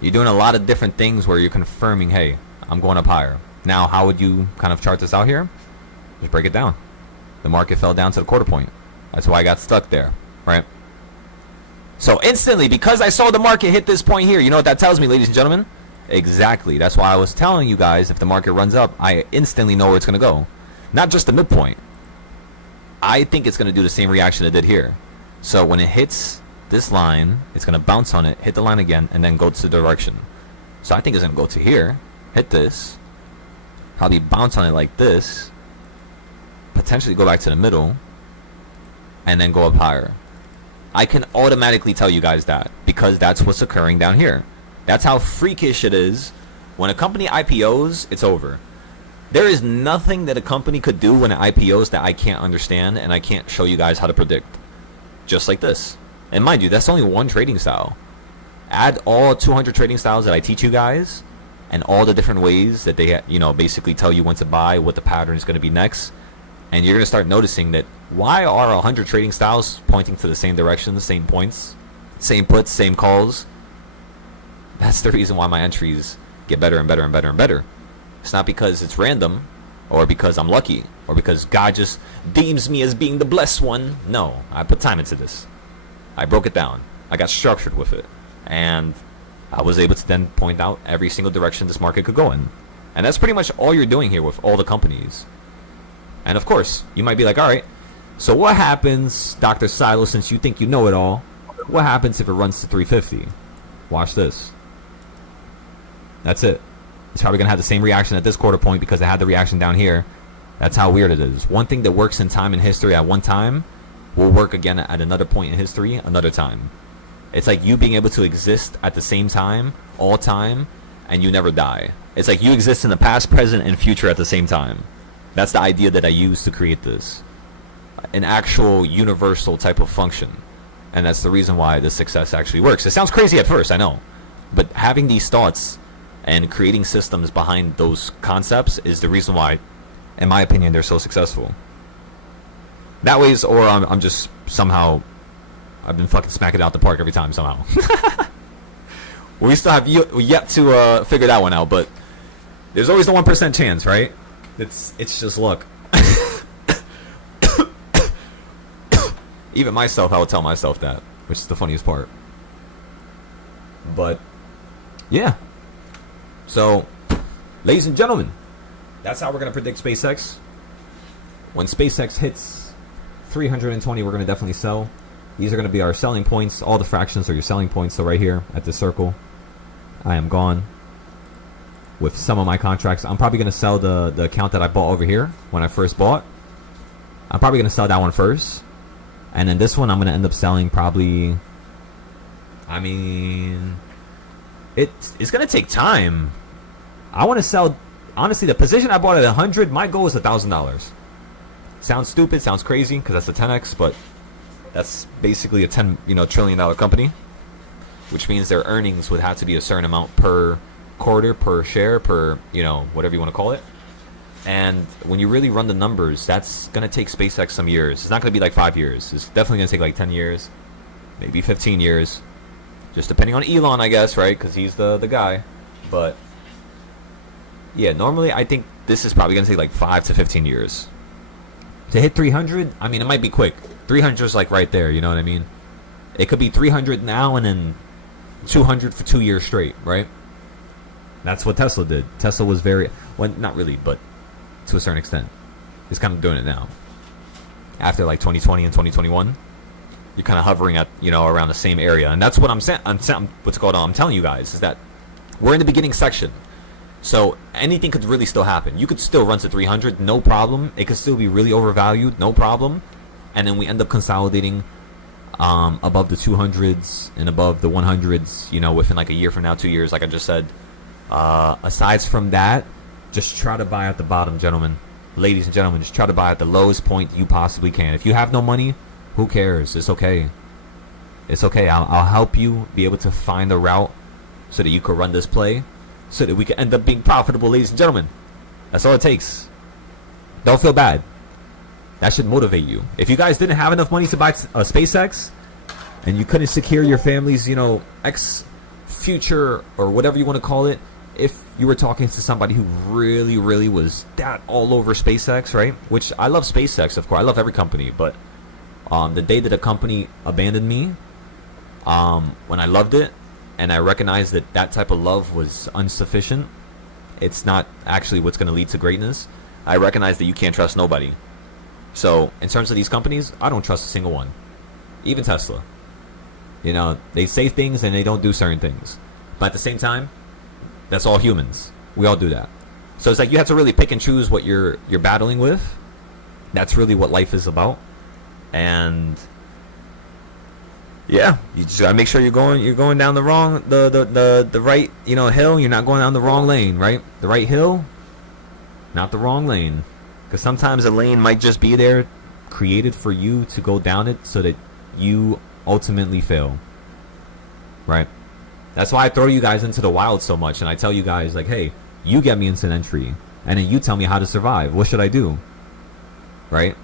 You're doing a lot of different things where you're confirming, hey, I'm going up higher. Now, how would you kind of chart this out here? Just break it down. The market fell down to the quarter point. That's why I got stuck there, right? So instantly, because I saw the market hit this point here, you know what that tells me, ladies and gentlemen? Exactly. That's why I was telling you guys, if the market runs up, I instantly know where it's going to go. Not just the midpoint. I think it's going to do the same reaction it did here. So when it hits this line, it's going to bounce on it, hit the line again, and then go to the direction. So I think it's going to go to here, hit this, probably bounce on it like this, potentially go back to the middle, and then go up higher. I can automatically tell you guys that because that's what's occurring down here. That's how freakish it is. When a company IPOs, it's over. There is nothing that a company could do when it IPOs that I can't understand and I can't show you guys how to predict. Just like this. And mind you, that's only one trading style. Add all 200 trading styles that I teach you guys and all the different ways that they, you know, basically tell you when to buy, what the pattern is going to be next. And you're going to start noticing that why are 100 trading styles pointing to the same direction, the same points, same puts, same calls? That's the reason why my entries get better and better and better and better. It's not because it's random or because I'm lucky or because God just deems me as being the blessed one. No, I put time into this. I broke it down. I got structured with it. And I was able to then point out every single direction this market could go in. And that's pretty much all you're doing here with all the companies. And of course, you might be like, all right, so what happens, Dr. Silo, since you think you know it all, what happens if it runs to 350? Watch this. That's it. It's probably going to have the same reaction at this quarter point because it had the reaction down here. That's how weird it is. One thing that works in time and history at one time will work again at another point in history another time. It's like you being able to exist at the same time, all time, and you never die. It's like you exist in the past, present, and future at the same time. That's the idea that I use to create this. An actual universal type of function. And that's the reason why this success actually works. It sounds crazy at first, I know. But having these thoughts and creating systems behind those concepts is the reason why, in my opinion, they're so successful. That way, or I'm just somehow, I've been fucking smacking it out the park every time somehow. We still have yet to figure that one out, but there's always the 1% chance, right? It's just luck. Even myself, I would tell myself that, which is the funniest part. But yeah. So, ladies and gentlemen, that's how we're going to predict SpaceX. When SpaceX hits 320, we're going to definitely sell. These are going to be our selling points. All the fractions are your selling points. So right here at this circle, I am gone with some of my contracts. I'm probably going to sell the account that I bought over here when I first bought. I'm probably going to sell that one first. And then this one I'm going to end up selling probably, I mean, it's going to take time. I want to sell, honestly, the position I bought at 100, my goal is $1,000. Sounds stupid, sounds crazy, because that's a 10x, but that's basically a $10 trillion company, which means their earnings would have to be a certain amount per quarter, per share, per, whatever you want to call it. And when you really run the numbers, that's going to take SpaceX some years. It's not going to be like 5 years. It's definitely going to take like 10 years, maybe 15 years. Just depending on Elon, I guess, right? Because he's the guy. But yeah, normally I think this is probably going to take like 5 to 15 years. To hit 300, I mean, it might be quick. 300 is like right there, you know what I mean? It could be 300 now and then 200 for 2 years straight, right? That's what Tesla did. Tesla was very, well, not really, but to a certain extent. It's kind of doing it now. After like 2020 and 2021, you're kind of hovering at, you know, around the same area. And that's what I'm saying. What's going on? I'm telling you guys is that we're in the beginning section. So anything could really still happen. You could still run to 300, no problem. It could still be really overvalued, no problem. And then we end up consolidating above the 200s and above the 100s, you know, within like a year from now, 2 years, like I just said. Aside from that, just try to buy at the bottom, gentlemen. Ladies and gentlemen, just try to buy at the lowest point you possibly can. If you have no money, who cares? It's okay. It's okay. I'll help you be able to find a route so that you can run this play, so that we can end up being profitable, ladies and gentlemen. That's all it takes. Don't feel bad. That should motivate you. If you guys didn't have enough money to buy a SpaceX, and you couldn't secure your family's, you know, future or whatever you want to call it, if you were talking to somebody who really, really was that all over SpaceX, right? Which I love SpaceX, of course. I love every company, but the day that a company abandoned me, when I loved it, and I recognized that that type of love was insufficient, it's not actually what's going to lead to greatness. I recognize that you can't trust nobody. So, in terms of these companies, I don't trust a single one. Even Tesla. You know, they say things and they don't do certain things. But at the same time, that's all humans. We all do that. So it's like you have to really pick and choose what you're battling with. That's really what life is about. And yeah, you just gotta make sure you're going down the right, you know, hill. You're not going down the wrong lane, right? The right hill, not the wrong lane. Because sometimes a lane might just be there, created for you to go down it, so that you ultimately fail. Right? That's why I throw you guys into the wild so much, and I tell you guys, like, hey, you get me into an entry, and then you tell me how to survive. What should I do? Right?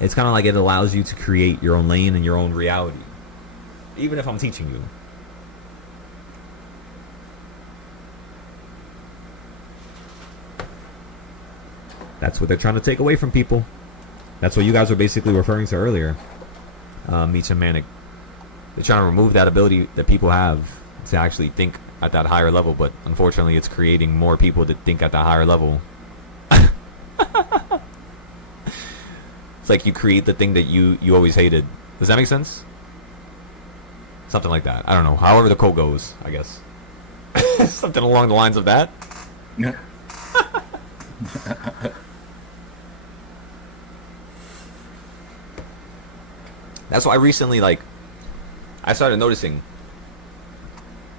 It's kind of like it allows you to create your own lane and your own reality, even if I'm teaching you. That's what they're trying to take away from people. That's what you guys were basically referring to earlier. Meech and Manic. They're trying to remove that ability that people have to actually think at that higher level, but unfortunately it's creating more people that think at that higher level. It's like you create the thing that you always hated. Does that make sense? Something like that. I don't know. However the quote goes, I guess. Something along the lines of that. Yeah. That's why recently, like, I started noticing,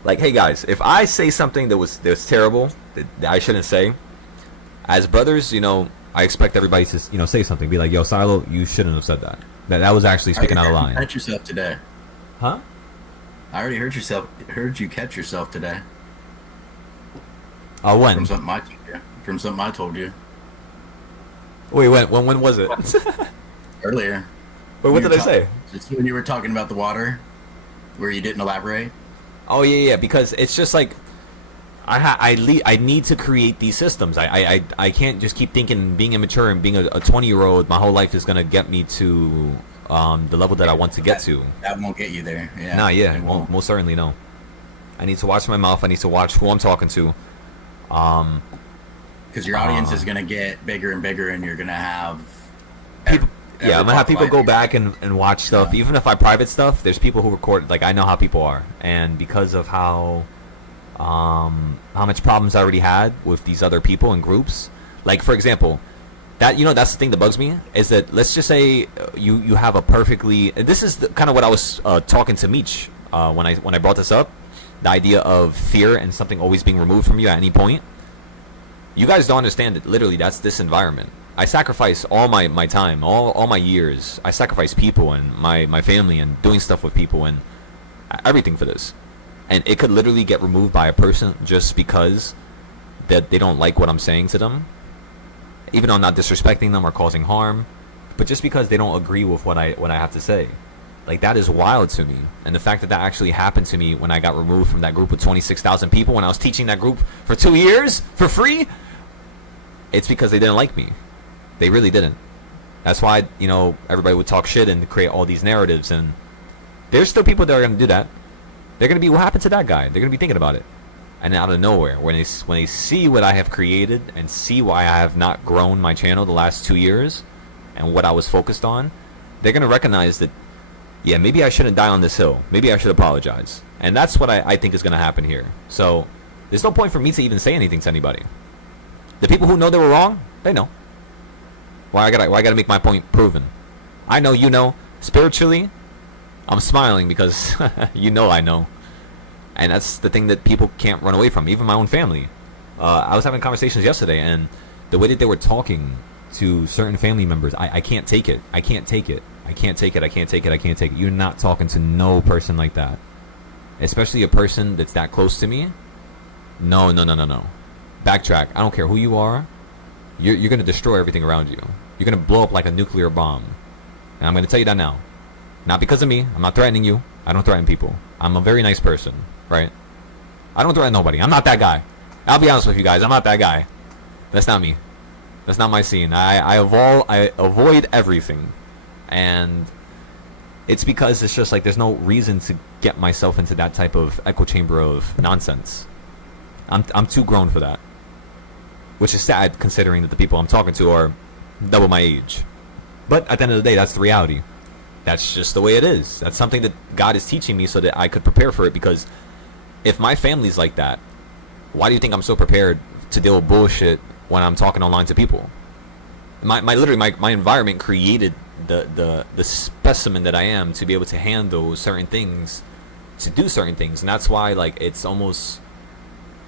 like, hey guys, if I say something that was terrible, that I shouldn't say, as brothers, you know, I expect everybody to, you know, say something. Be like, yo, Silo, you shouldn't have said that. That was actually speaking out of line. You catch yourself today. Huh? I already heard you catch yourself today. Oh, when? From something I told you. From something I told you. Wait, when was it? Earlier. Wait, what did I say? Just when you were talking about the water, where you didn't elaborate. Oh yeah, because it's just like I need to create these systems. I can't just keep thinking being immature and being a 20-year-old my whole life is gonna get me to the level that I want to get to. That won't get you there. Yeah. Nah, yeah, most certainly no. I need to watch my mouth. I need to watch who I'm talking to. Because your audience is gonna get bigger and bigger, and you're gonna have people. Yeah, I'm gonna have people go back and watch stuff. Yeah. Even if I private stuff, there's people who record. Like, I know how people are, and because of how much problems I already had with these other people and groups. Like, for example, that, you know, that's the thing that bugs me, is that, let's just say you have a perfectly. This is kind of what I was talking to Meech when I brought this up. The idea of fear and something always being removed from you at any point. You guys don't understand that literally that's this environment. I sacrifice all my time, all my years. I sacrifice people and my family and doing stuff with people and everything for this. And it could literally get removed by a person just because that they don't like what I'm saying to them. Even though I'm not disrespecting them or causing harm, but just because they don't agree with what I have to say. Like, that is wild to me. And the fact that that actually happened to me when I got removed from that group of 26,000 people when I was teaching that group for 2 years for free, it's because they didn't like me. They really didn't. That's why, you know, everybody would talk shit and create all these narratives. And there's still people that are going to do that. They're going to be, what happened to that guy? They're going to be thinking about it. And out of nowhere, when they see what I have created and see why I have not grown my channel the last 2 years and what I was focused on, they're gonna recognize that, yeah, maybe I shouldn't die on this hill. Maybe I should apologize. And that's what I think is gonna happen here. So there's no point for me to even say anything to anybody. The people who know they were wrong, they know. Why I gotta make my point proven? I know, you know. Spiritually, I'm smiling because you know I know. And that's the thing that people can't run away from, even my own family. I was having conversations yesterday, and the way that they were talking to certain family members, I can't take it. I can't take it. I can't take it. I can't take it. I can't take it. You're not talking to no person like that. Especially a person that's that close to me. No. Backtrack. I don't care who you are. You're going to destroy everything around you. You're going to blow up like a nuclear bomb. And I'm going to tell you that now. Not because of me. I'm not threatening you. I don't threaten people. I'm a very nice person, right? I don't threaten nobody. I'm not that guy. I'll be honest with you guys. I'm not that guy. That's not me. That's not my scene. I avoid everything. And it's because it's just like there's no reason to get myself into that type of echo chamber of nonsense. I'm too grown for that. Which is sad considering that the people I'm talking to are double my age. But at the end of the day, that's the reality. That's just the way it is. That's something that God is teaching me so that I could prepare for it. Because if my family's like that, why do you think I'm so prepared to deal with bullshit when I'm talking online to people? My environment created the specimen that I am to be able to handle certain things, to do certain things. And that's why, like, it's almost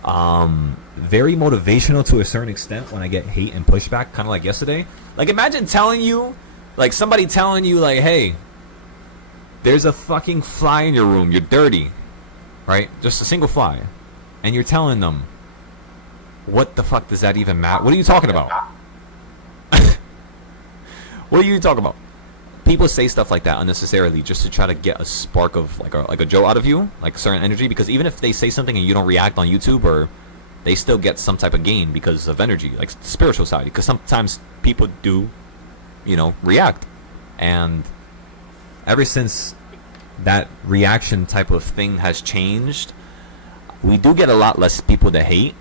very motivational to a certain extent when I get hate and pushback, kind of like yesterday. Like, imagine telling you, like, somebody telling you, like, hey, there's a fucking fly in your room, you're dirty, right? Just a single fly. And you're telling them, what the fuck does that even matter? What are you talking about? What are you talking about? People say stuff like that unnecessarily just to try to get a spark of like a joe out of you, like certain energy, because even if they say something and you don't react on YouTube, or they still get some type of gain because of energy, like the spiritual side, because sometimes people do, you know, react. And ever since that reaction type of thing has changed, we do get a lot less people to hate.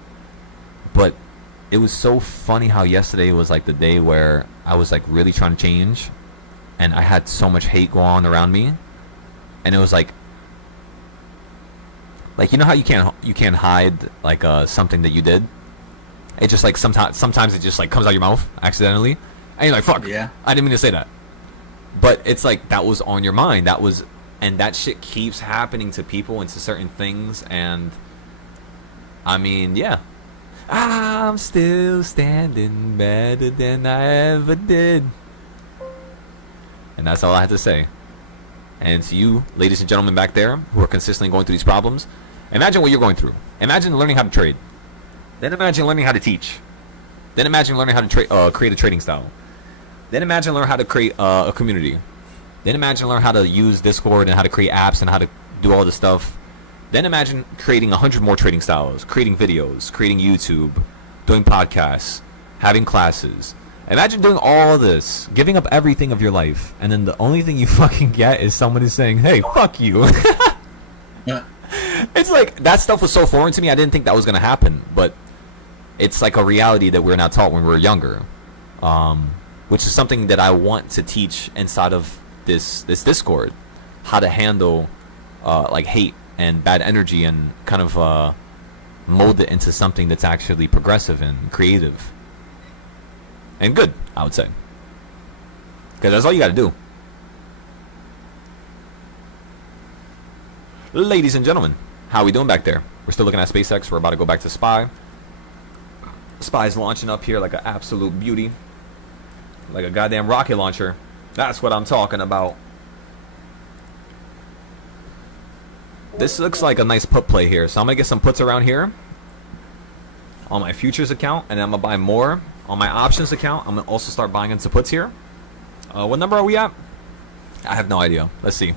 But it was so funny how yesterday was like the day where I was like really trying to change, and I had so much hate go on around me, and it was like you know how you can't hide like something that you did. It just like sometimes it just like comes out your mouth accidentally, and you're like, fuck, yeah, I didn't mean to say that. But it's like that was on your mind. And that shit keeps happening to people and to certain things. And I mean, yeah, I'm still standing better than I ever did. And that's all I had to say. And to you, ladies and gentlemen back there, who are consistently going through these problems, imagine what you're going through. Imagine learning how to trade. Then imagine learning how to teach. Then imagine learning how to create a trading style. Then imagine learn how to create a community. Then imagine learn how to use Discord and how to create apps and how to do all this stuff. Then imagine creating 100 more trading styles, creating videos, creating YouTube, doing podcasts, having classes. Imagine doing all this, giving up everything of your life, and then the only thing you fucking get is somebody saying, hey, fuck you. Yeah. It's like, that stuff was so foreign to me, I didn't think that was going to happen. But it's like a reality that we're not taught when we were younger. Which is something that I want to teach inside of this Discord. How to handle like hate and bad energy, and kind of mold it into something that's actually progressive and creative. And good, I would say. Because that's all you got to do. Ladies and gentlemen, how we doing back there? We're still looking at SpaceX. We're about to go back to Spy. Spy's launching up here like an absolute beauty. Like a goddamn rocket launcher. That's what I'm talking about. This looks like a nice put play here. So I'm going to get some puts around here on my futures account, and then I'm going to buy more on my options account. I'm going to also start buying into puts here. What number are we at? I have no idea. Let's see.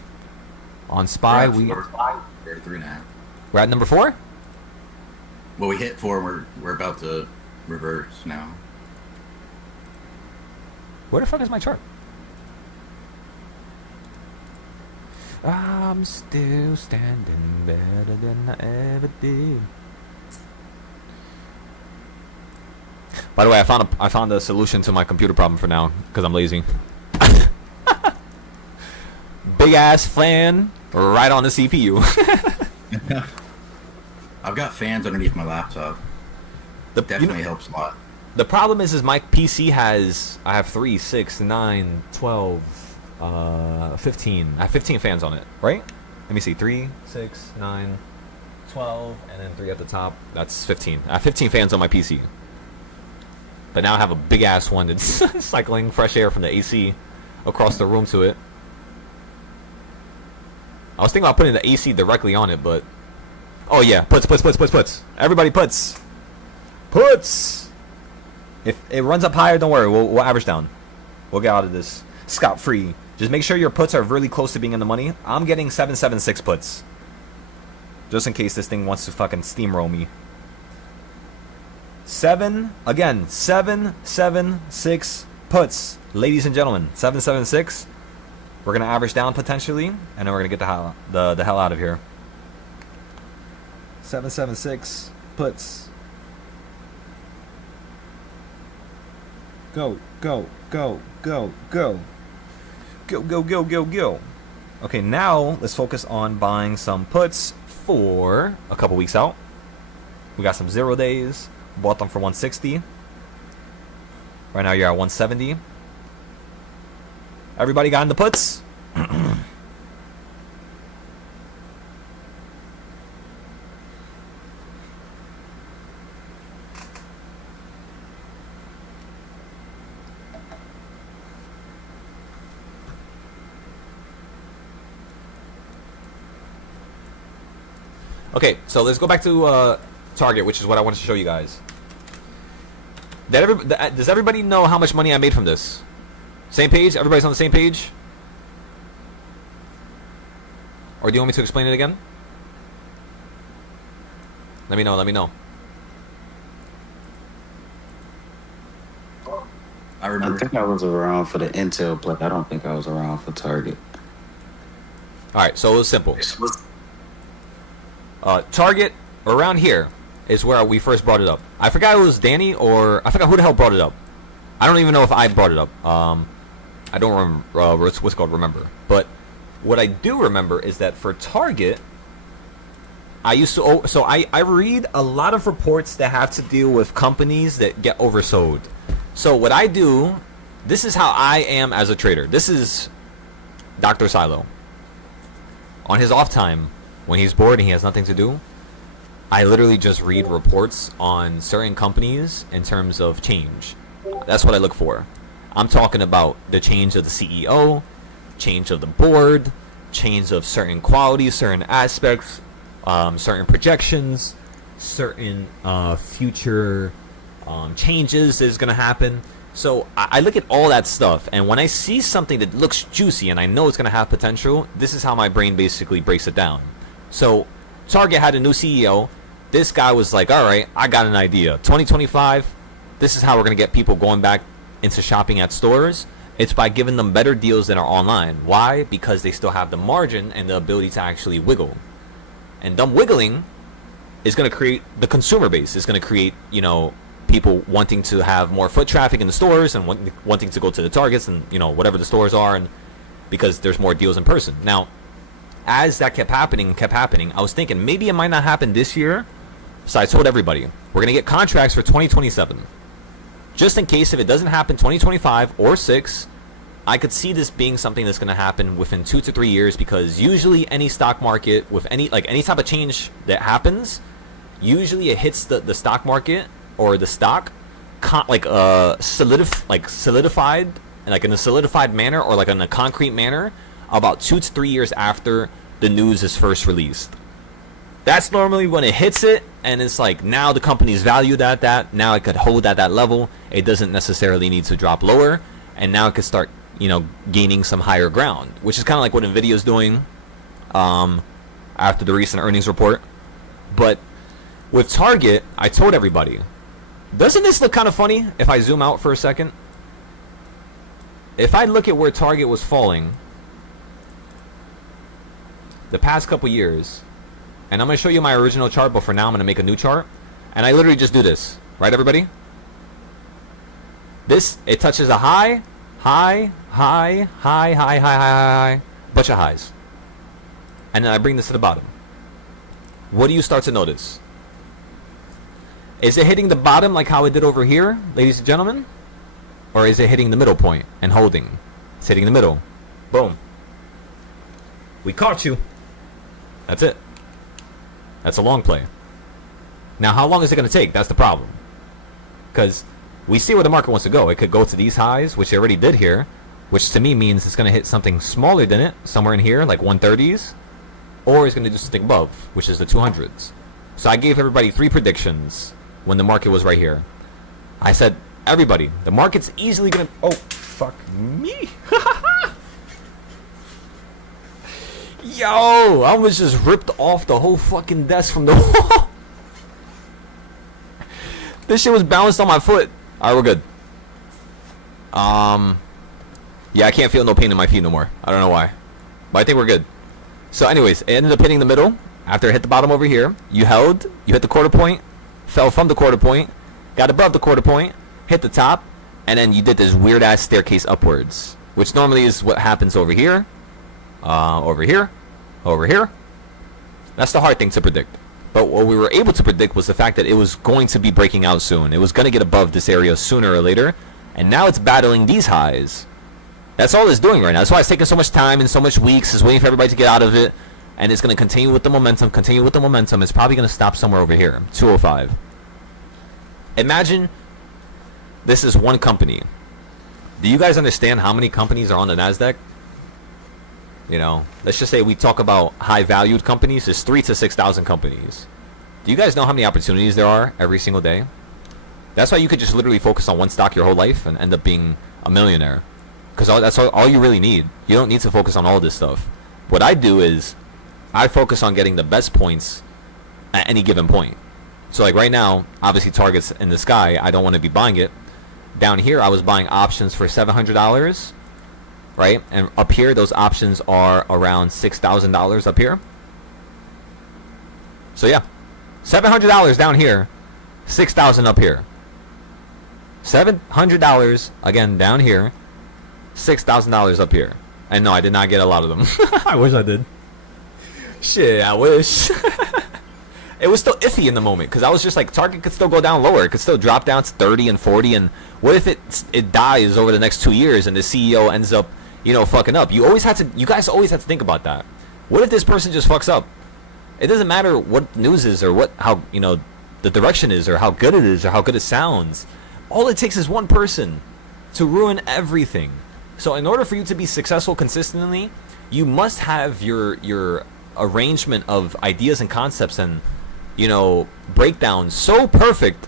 On Spy, we're 3.5. We're at number 4? Well, we hit 4. We're about to reverse now. Where the fuck is my chart? I'm still standing better than I ever did. By the way, I found a solution to my computer problem for now because I'm lazy. Big ass fan right on the CPU. I've got fans underneath my laptop. Definitely helps a lot. The problem is my PC has, I have 3, 6, 9, 12, 15. I have 15 fans on it, right? Let me see, 3, 6, 9, 12, and then 3 at the top. That's 15. I have 15 fans on my PC. But now I have a big ass one that's cycling fresh air from the AC across the room to it. I was thinking about putting the AC directly on it, but... Oh yeah, puts. Everybody puts. Puts! If it runs up higher, don't worry, we'll average down. We'll get out of this scot-free. Just make sure your puts are really close to being in the money. I'm getting 776 puts. Just in case this thing wants to fucking steamroll me. 776 puts. Ladies and gentlemen, 776. We're going to average down potentially, and then we're going to get the hell out of here. 776 puts. Go. Go. Okay, now let's focus on buying some puts for a couple weeks out. We got some 0 days. Bought them for 160. Right now you're at 170. Everybody got in the puts? Okay, so let's go back to Target, which is what I wanted to show you guys. Does everybody know how much money I made from this? Same page? Everybody's on the same page? Or do you want me to explain it again? Let me know. I remember. I think I was around for the Intel play. I don't think I was around for Target. Alright, so it was simple. Target, around here, is where we first brought it up. I forgot it was Danny, or I forgot who the hell brought it up. I don't even know if I brought it up. I don't remember what's called remember. But what I do remember is that for Target, I used to... So I read a lot of reports that have to deal with companies that get oversold. So what I do... This is how I am as a trader. This is Dr. Silo. On his off time, when he's bored and he has nothing to do, I literally just read reports on certain companies in terms of change. That's what I look for. I'm talking about the change of the CEO, change of the board, change of certain qualities, certain aspects, certain projections, certain future changes is going to happen. So I look at all that stuff, and when I see something that looks juicy and I know it's going to have potential, this is how my brain basically breaks it down. So Target had a new CEO. This guy was like, all right, I got an idea. 2025, this is how we're going to get people going back into shopping at stores. It's by giving them better deals than are online. Why? Because they still have the margin and the ability to actually wiggle. And them wiggling is going to create the consumer base. It's going to create, you know, people wanting to have more foot traffic in the stores and wanting to go to the Targets and, you know, whatever the stores are, and because there's more deals in person. Now, as that kept happening, I was thinking maybe it might not happen this year. So I told everybody, we're going to get contracts for 2027. Just in case if it doesn't happen 2025 or 6, I could see this being something that's going to happen within 2 to 3 years, because usually any stock market with any type of change that happens, usually it hits the stock market or the stock solidified, like in a solidified manner or like in a concrete manner about 2 to 3 years after the news is first released. That's normally when it hits it, and it's like now the company's valued at that. Now it could hold at that level. It doesn't necessarily need to drop lower, and now it could start, you know, gaining some higher ground, which is kind of like what Nvidia's doing after the recent earnings report. But with Target, I told everybody, doesn't this look kind of funny if I zoom out for a second? If I look at where Target was falling the past couple years, and I'm going to show you my original chart, but for now I'm going to make a new chart, and I literally just do this, right everybody? This, it touches a high, bunch of highs. And then I bring this to the bottom. What do you start to notice? Is it hitting the bottom like how it did over here, ladies and gentlemen? Or is it hitting the middle point and holding? It's hitting the middle. Boom. We caught you. That's it. That's a long play. Now, how long is it going to take? That's the problem. Because we see where the market wants to go. It could go to these highs, which it already did here, which to me means it's going to hit something smaller than it, somewhere in here, like 130s, or it's going to do something above, which is the 200s. So I gave everybody 3 predictions when the market was right here. I said, everybody, the market's easily going to... Oh, fuck me. Yo, I was just ripped off the whole fucking desk from the wall. This shit was balanced on my foot. Alright, we're good. Yeah, I can't feel no pain in my feet no more. I don't know why. But I think we're good. So anyways, it ended up hitting the middle. After it hit the bottom over here, you held, you hit the quarter point, fell from the quarter point, got above the quarter point, hit the top, and then you did this weird ass staircase upwards, which normally is what happens over here, over here, over here. That's the hard thing to predict. But what we were able to predict was the fact that it was going to be breaking out soon. It was going to get above this area sooner or later, and now it's battling these highs. That's all it's doing right now. That's why it's taking so much time and so much weeks. It's waiting for everybody to get out of it. And it's going to continue with the momentum, continue with the momentum. It's probably going to stop somewhere over here, 205. Imagine this is one company. Do you guys understand how many companies are on the NASDAQ? You know, let's just say we talk about high-valued companies. There's 3,000 to 6,000 companies. Do you guys know how many opportunities there are every single day? That's why you could just literally focus on one stock your whole life and end up being a millionaire. Because that's all you really need. You don't need to focus on all this stuff. What I do is I focus on getting the best points at any given point. So like right now, obviously Target's in the sky. I don't want to be buying it. Down here, I was buying options for $700, right? And up here, those options are around $6,000 up here. So yeah, $700 down here, $6,000 up here. $700 again down here, $6,000 up here. And no, I did not get a lot of them. I wish I did. Shit, I wish. It was still iffy in the moment because I was just like, Target could still go down lower. It could still drop down to 30 and 40. And what if it dies over the next 2 years and the CEO ends up, you know, fucking up? You guys always have to think about that. What if this person just fucks up? It doesn't matter what the news is or how, you know, the direction is or how good it is or how good it sounds. All it takes is one person to ruin everything. So in order for you to be successful consistently, you must have your arrangement of ideas and concepts and, you know, breakdowns so perfect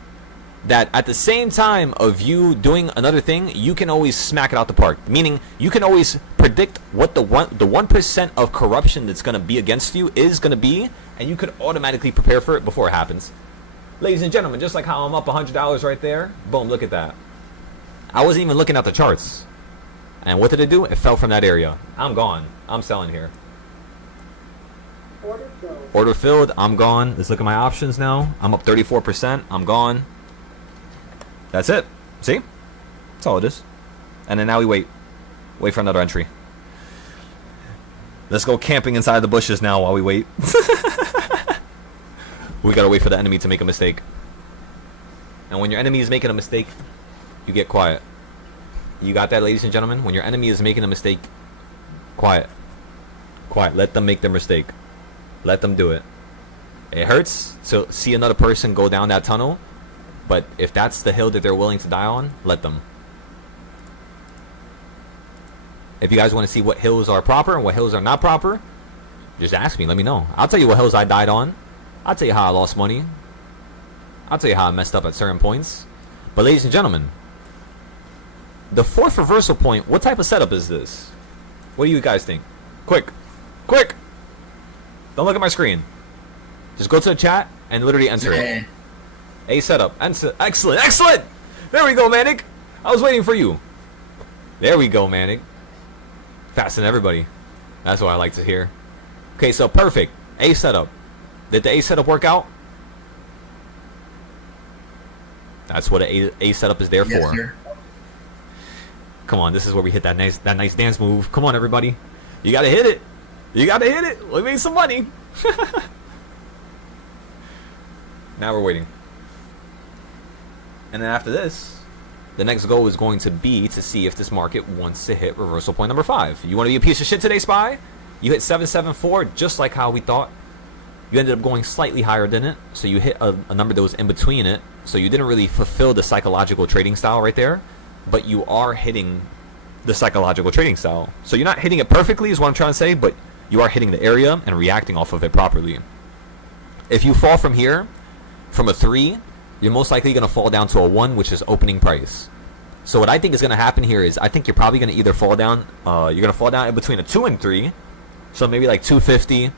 that at the same time of you doing another thing, you can always smack it out the park. Meaning, you can always predict what the 1% of corruption that's going to be against you is going to be, and you could automatically prepare for it before it happens. Ladies and gentlemen, just like how I'm up $100 right there, boom, look at that. I wasn't even looking at the charts. And what did it do? It fell from that area. I'm gone. I'm selling here. Order filled. Order filled. I'm gone. Let's look at my options now. I'm up 34%. I'm gone. That's it. See? That's all it is. And then now we wait. Wait for another entry. Let's go camping inside the bushes now while we wait. We gotta wait for the enemy to make a mistake. And when your enemy is making a mistake, you get quiet. You got that, ladies and gentlemen? When your enemy is making a mistake, quiet. Quiet. Let them make their mistake. Let them do it. It hurts to see another person go down that tunnel, but if that's the hill that they're willing to die on, let them. If you guys want to see what hills are proper and what hills are not proper, just ask me. Let me know. I'll tell you what hills I died on. I'll tell you how I lost money. I'll tell you how I messed up at certain points. But ladies and gentlemen, the fourth reversal point, what type of setup is this? What do you guys think? Quick. Quick! Don't look at my screen. Just go to the chat and literally enter it. A setup. Excellent. Excellent! There we go, Manic. I was waiting for you. There we go, Manic. Faster than everybody. That's what I like to hear. Okay, so perfect. A setup. Did the A setup work out? That's what a setup is there for. Sir. Come on, this is where we hit that nice dance move. Come on, everybody. You gotta hit it. You gotta hit it. We made some money. Now we're waiting. And then after this, the next goal is going to be to see if this market wants to hit reversal point number 5. You want to be a piece of shit today, Spy? You hit 774, just like how we thought. You ended up going slightly higher than it, so you hit a number that was in between it. So you didn't really fulfill the psychological trading style right there, but you are hitting the psychological trading style. So you're not hitting it perfectly is what I'm trying to say, but you are hitting the area and reacting off of it properly. If you fall from here, from a 3, you're most likely going to fall down to a 1, which is opening price. So what I think is going to happen here is I think you're probably going to either fall down, you're going to fall down in between a 2 and 3. So maybe like 250,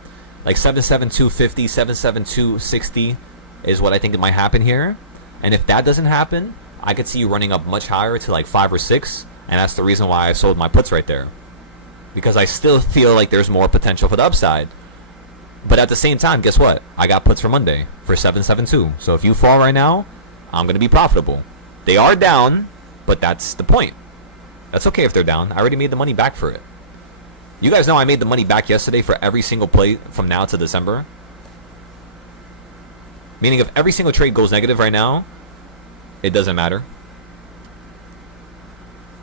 like 77250, 77260 is what I think might happen here. And if that doesn't happen, I could see you running up much higher to like 5 or 6. And that's the reason why I sold my puts right there. Because I still feel like there's more potential for the upside. But at the same time, guess what? I got puts for Monday for 772. So if you fall right now, I'm going to be profitable. They are down, but that's the point. That's okay if they're down. I already made the money back for it. You guys know I made the money back yesterday for every single play from now to December. Meaning if every single trade goes negative right now, it doesn't matter.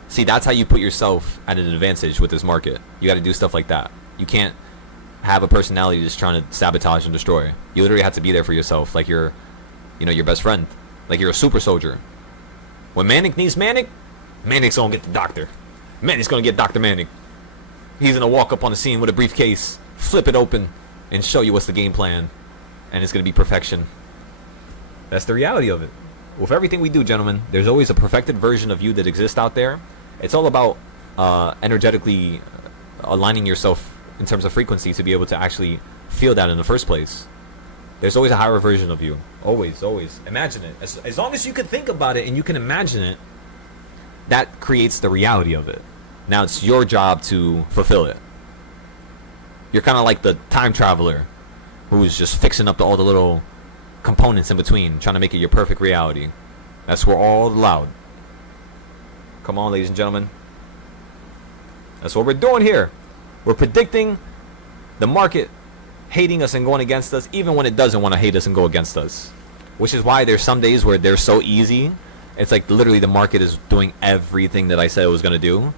See, that's how you put yourself at an advantage with this market. You got to do stuff like that. You can't have a personality just trying to sabotage and destroy. You literally have to be there for yourself, like you're, your best friend, like you're a super soldier. When Manic needs Manic, Manic's gonna get the doctor. Manic's gonna get Dr. Manic. He's gonna walk up on the scene with a briefcase, flip it open, and show you what's the game plan, and it's gonna be perfection. That's the reality of it. With everything we do, gentlemen, there's always a perfected version of you that exists out there. It's all about energetically aligning yourself in terms of frequency to be able to actually feel that in the first place. There's always a higher version of you. Always, always. Imagine it. As long as you can think about it and you can imagine it, that creates the reality of it. Now it's your job to fulfill it. You're kind of like the time traveler who's just fixing up all the little components in between, trying to make it your perfect reality. That's where all allowed. Come on, ladies and gentlemen. That's what we're doing here. We're predicting the market hating us and going against us, even when it doesn't want to hate us and go against us. Which is why there's some days where they're so easy. It's like literally the market is doing everything that I said it was going to do,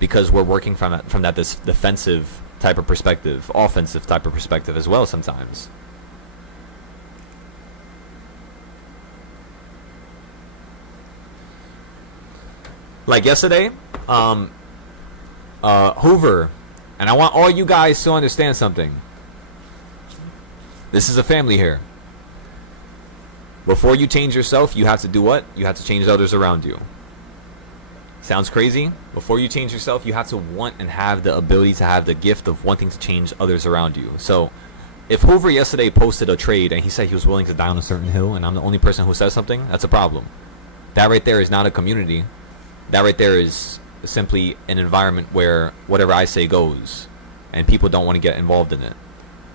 because we're working from that this defensive type of perspective, offensive type of perspective as well sometimes. Like yesterday, Hoover, and I want all you guys to understand something. This is a family here. Before you change yourself, you have to do what? You have to change others around you. Sounds crazy? Before you change yourself, you have to want and have the ability to have the gift of wanting to change others around you. So, if Hoover yesterday posted a trade and he said he was willing to die on a certain hill, and I'm the only person who says something, that's a problem. That right there is not a community. That right there is simply an environment where whatever I say goes, and people don't want to get involved in it.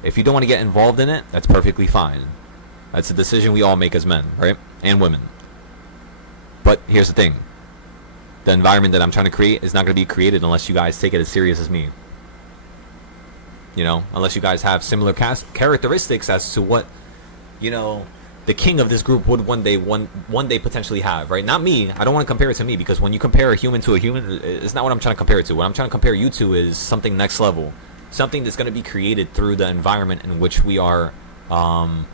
If you don't want to get involved in it, that's perfectly fine. That's a decision we all make as men, right? And women. But here's the thing. The environment that I'm trying to create is not going to be created unless you guys take it as serious as me. Unless you guys have similar characteristics as to what, the king of this group would one day potentially have, right? Not me. I don't want to compare it to me, because when you compare a human to a human, it's not what I'm trying to compare it to. What I'm trying to compare you to is something next level. Something that's going to be created through the environment in which we are, kind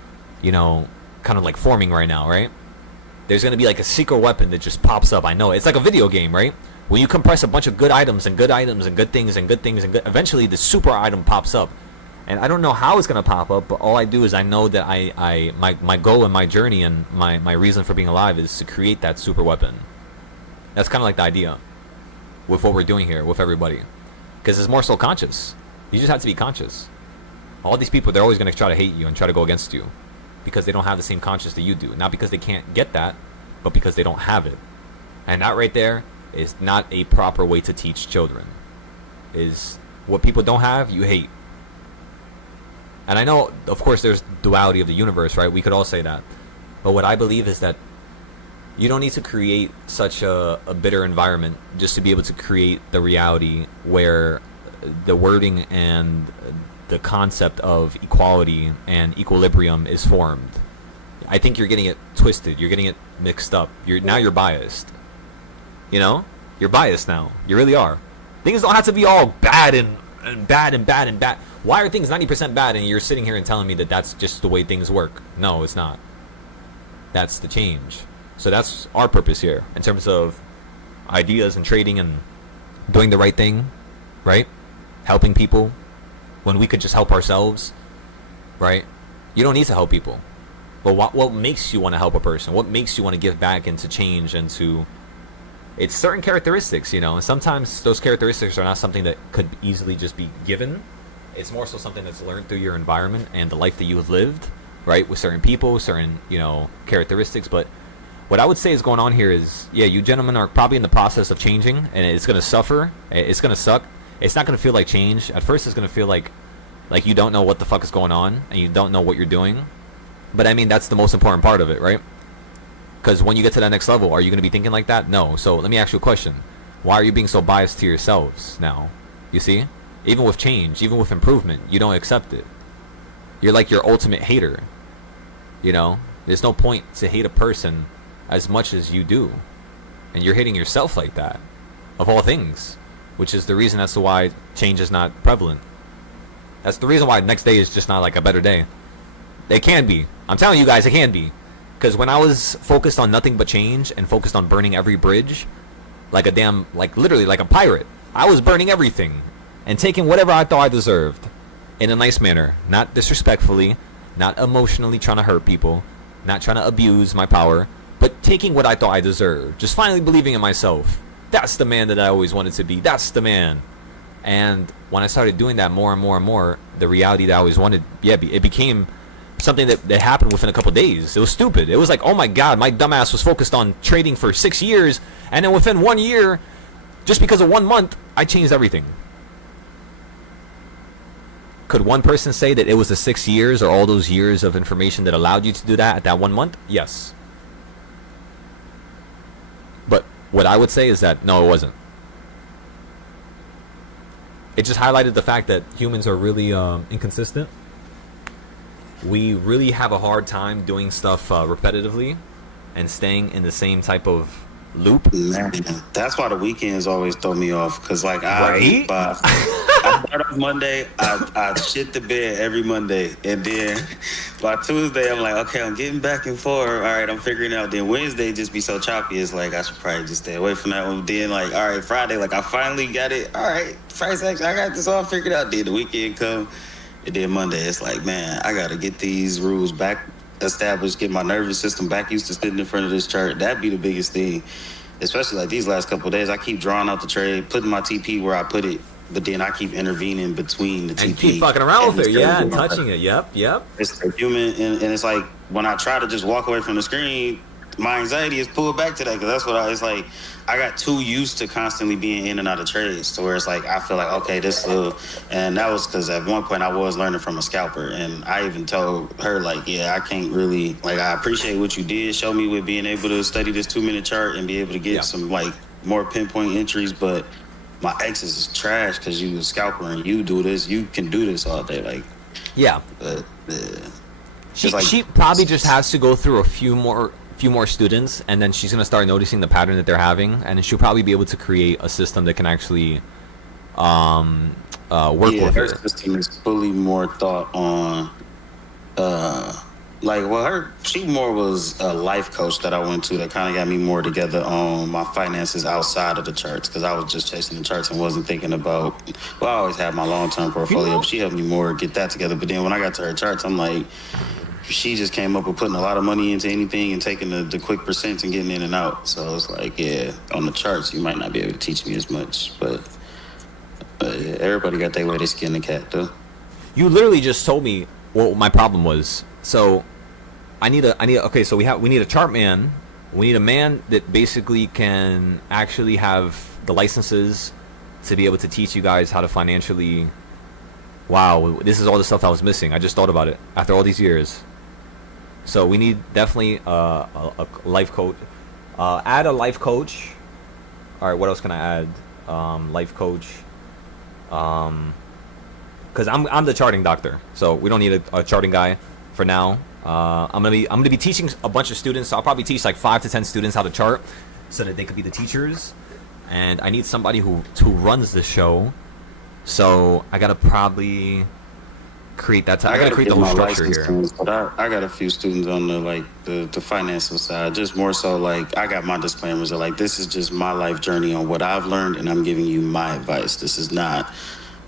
of like forming right now, right? There's going to be like a secret weapon that just pops up. I know. It's like a video game, right? When you compress a bunch of good items and good items and good things and good things and eventually the super item pops up. And I don't know how it's going to pop up, but all I do is I know that my goal and my journey and my reason for being alive is to create that super weapon. That's kind of like the idea with what we're doing here with everybody. Because it's more so conscious. You just have to be conscious. All these people, they're always going to try to hate you and try to go against you because they don't have the same conscience that you do. Not because they can't get that, but because they don't have it. And that right there is not a proper way to teach children. Is what people don't have, you hate. And I know, of course, there's duality of the universe, right? We could all say that. But what I believe is that You don't need to create such a bitter environment just to be able to create the reality where the wording and the concept of equality and equilibrium is formed. I think you're getting it twisted. You're getting it mixed up. You're biased. You know? You're biased now. You really are. Things don't have to be all bad and bad and bad and bad. Why are things 90% bad and you're sitting here and telling me that that's just the way things work? No, it's not. That's the change. So that's our purpose here in terms of ideas and trading and doing the right thing, right? Helping people when we could just help ourselves, right? You don't need to help people. But what makes you want to help a person? What makes you want to give back and to change and to... It's certain characteristics, you know, and sometimes those characteristics are not something that could easily just be given. It's more so something that's learned through your environment and the life that you have lived, right? With certain people, certain, you know, characteristics. But what I would say is going on here is, yeah, you gentlemen are probably in the process of changing, and it's going to suffer. It's going to suck. It's not going to feel like change. At first, it's going to feel like you don't know what the fuck is going on, and you don't know what you're doing. But I mean, that's the most important part of it, right? Because when you get to that next level, are you going to be thinking like that? No. So let me ask you a question. Why are you being so biased to yourselves now? You see? Even with change, even with improvement, you don't accept it. You're like your ultimate hater. You know? There's no point to hate a person as much as you do. And you're hating yourself like that. Of all things. Which is the reason as to why change is not prevalent. That's the reason why next day is just not like a better day. It can be. I'm telling you guys, it can be. Because when I was focused on nothing but change and focused on burning every bridge, like a damn, like literally like a pirate, I was burning everything and taking whatever I thought I deserved in a nice manner, not disrespectfully, not emotionally trying to hurt people, not trying to abuse my power, but taking what I thought I deserved, just finally believing in myself. That's the man that I always wanted to be. That's the man. And when I started doing that more and more and more, the reality that I always wanted, yeah, it became something that happened within a couple days. It was stupid. It was like, oh my god, my dumbass was focused on trading for 6 years, and then within 1 year, just because of 1 month, I changed everything. Could one person say that it was the 6 years or all those years of information that allowed you to do that at that 1 month? Yes. But what I would say is that no, it wasn't. It just highlighted the fact that humans are really inconsistent. We really have a hard time doing stuff repetitively and staying in the same type of loop. Man, that's why the weekends always throw me off. Because, like, right? I start off Monday, I shit the bed every Monday. And then by Tuesday, I'm like, okay, I'm getting back and forth. All right, I'm figuring it out. Then Wednesday just be so choppy. It's like, I should probably just stay away from that one. Then, like, all right, Friday, like, I finally got it. All right, Friday, I got this all figured out. Then the weekend come. And then Monday, it's like, man, I got to get these rules back established, get my nervous system back used to sitting in front of this chart. That'd be the biggest thing. Especially like these last couple of days, I keep drawing out the trade, putting my TP where I put it, but then I keep intervening between the TP. And keep fucking around with it, yeah, and touching it, yep. It's human, and it's like, when I try to just walk away from the screen, my anxiety is pulled back to that, because that's what it's like, I got too used to constantly being in and out of trades to where it's like, I feel like, okay, and that was because at one point I was learning from a scalper, and I even told her, like, yeah, I can't really, like, I appreciate what you did show me with being able to study this 2-minute chart and be able to get some, like, more pinpoint entries, but my exes is trash because you a scalper and you do this, you can do this all day, like, yeah. She probably just has to go through a few more students, and then she's going to start noticing the pattern that they're having, and she'll probably be able to create a system that can actually work with her. Her system is fully more thought on she more was a life coach that I went to that kind of got me more together on my finances outside of the charts, because I was just chasing the charts and wasn't thinking about, well, I always had my long-term portfolio, but she helped me more get that together. But then when I got to her charts, I'm like, she just came up with putting a lot of money into anything and taking the quick percents and getting in and out. So it's like, yeah, on the charts, you might not be able to teach me as much. But yeah, everybody got their way to skin the cat, though. You literally just told me what my problem was. So we need a chart man. We need a man that basically can actually have the licenses to be able to teach you guys how to financially. Wow, this is all the stuff I was missing. I just thought about it after all these years. So we need definitely a life coach, Add a life coach. All right, what else can I add? Life coach. Because I'm the charting doctor, so we don't need a charting guy for now. I'm gonna be teaching a bunch of students. So I'll probably teach like 5 to 10 students how to chart, so that they could be the teachers. And I need somebody who runs the show. So I gotta probably create that. I gotta create the whole structure here. Students, but I got a few students on the financial side. Just more so like I got my disclaimers of like this is just my life journey on what I've learned, and I'm giving you my advice. This is not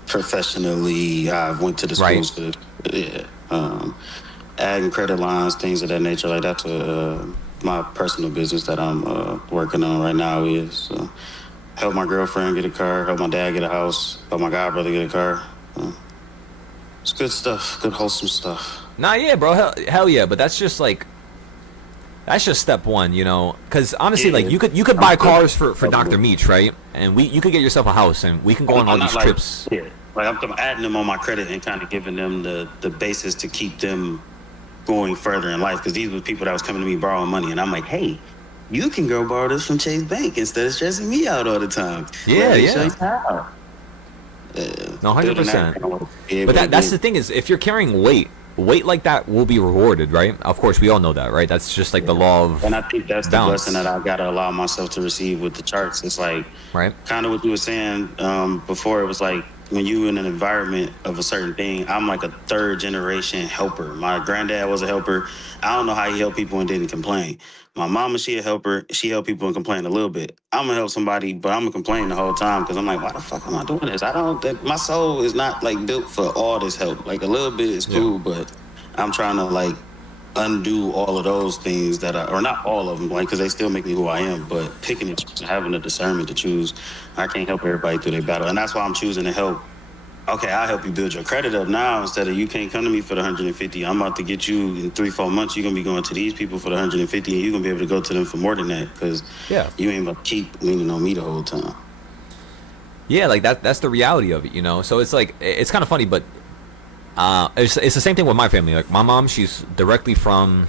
professionally. I've went to the schools for adding credit lines, things of that nature. Like that's my personal business that I'm working on right now is. So help my girlfriend get a car, help my dad get a house, help my god brother get a car. It's good stuff, good wholesome stuff. Nah, yeah, bro, hell yeah. But that's just step one, you know. Because honestly, like you could buy cars for Dr. Meach, right? And you could get yourself a house, and we can go on all these trips. Yeah, like I'm adding them on my credit and kind of giving them the basis to keep them going further in life. Because these were people that was coming to me borrowing money, and I'm like, hey, you can go borrow this from Chase Bank instead of stressing me out all the time. Yeah, yeah. No, 100%. But that's the thing is, if you're carrying weight like that will be rewarded, right? Of course, we all know that, right? That's just like the law of and I think that's balance. The blessing that I got to allow myself to receive with the charts. It's like, right, kind of what you were saying before. It was like when you in an environment of a certain thing, I'm like a third generation helper. My granddad was a helper. I don't know how he helped people and didn't complain. My mama, she a helper. She helped people and complain a little bit. I'm gonna help somebody, but I'm gonna complain the whole time because I'm like, why the fuck am I doing this? My soul is not like built for all this help. Like a little bit is cool, but I'm trying to like undo all of those things that are, or not all of them, like, because they still make me who I am, but picking and choosing, having the discernment to choose. I can't help everybody through their battle. And that's why I'm choosing to help. Okay, I'll help you build your credit up now instead of you can't come to me for the 150. I'm about to get you in 3-4 months. You're going to be going to these people for the 150 and you're going to be able to go to them for more than that because you ain't about to keep leaning on me the whole time. Yeah, like that's the reality of it, you know? So it's like, it's kind of funny, but it's the same thing with my family. Like my mom, she's directly from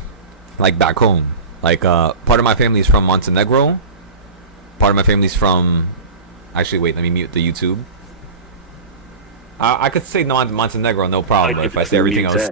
like back home. Like part of my family is from Montenegro. Part of my family's from, actually wait, let me mute the YouTube. I could say Montenegro, no problem. But if I say everything else,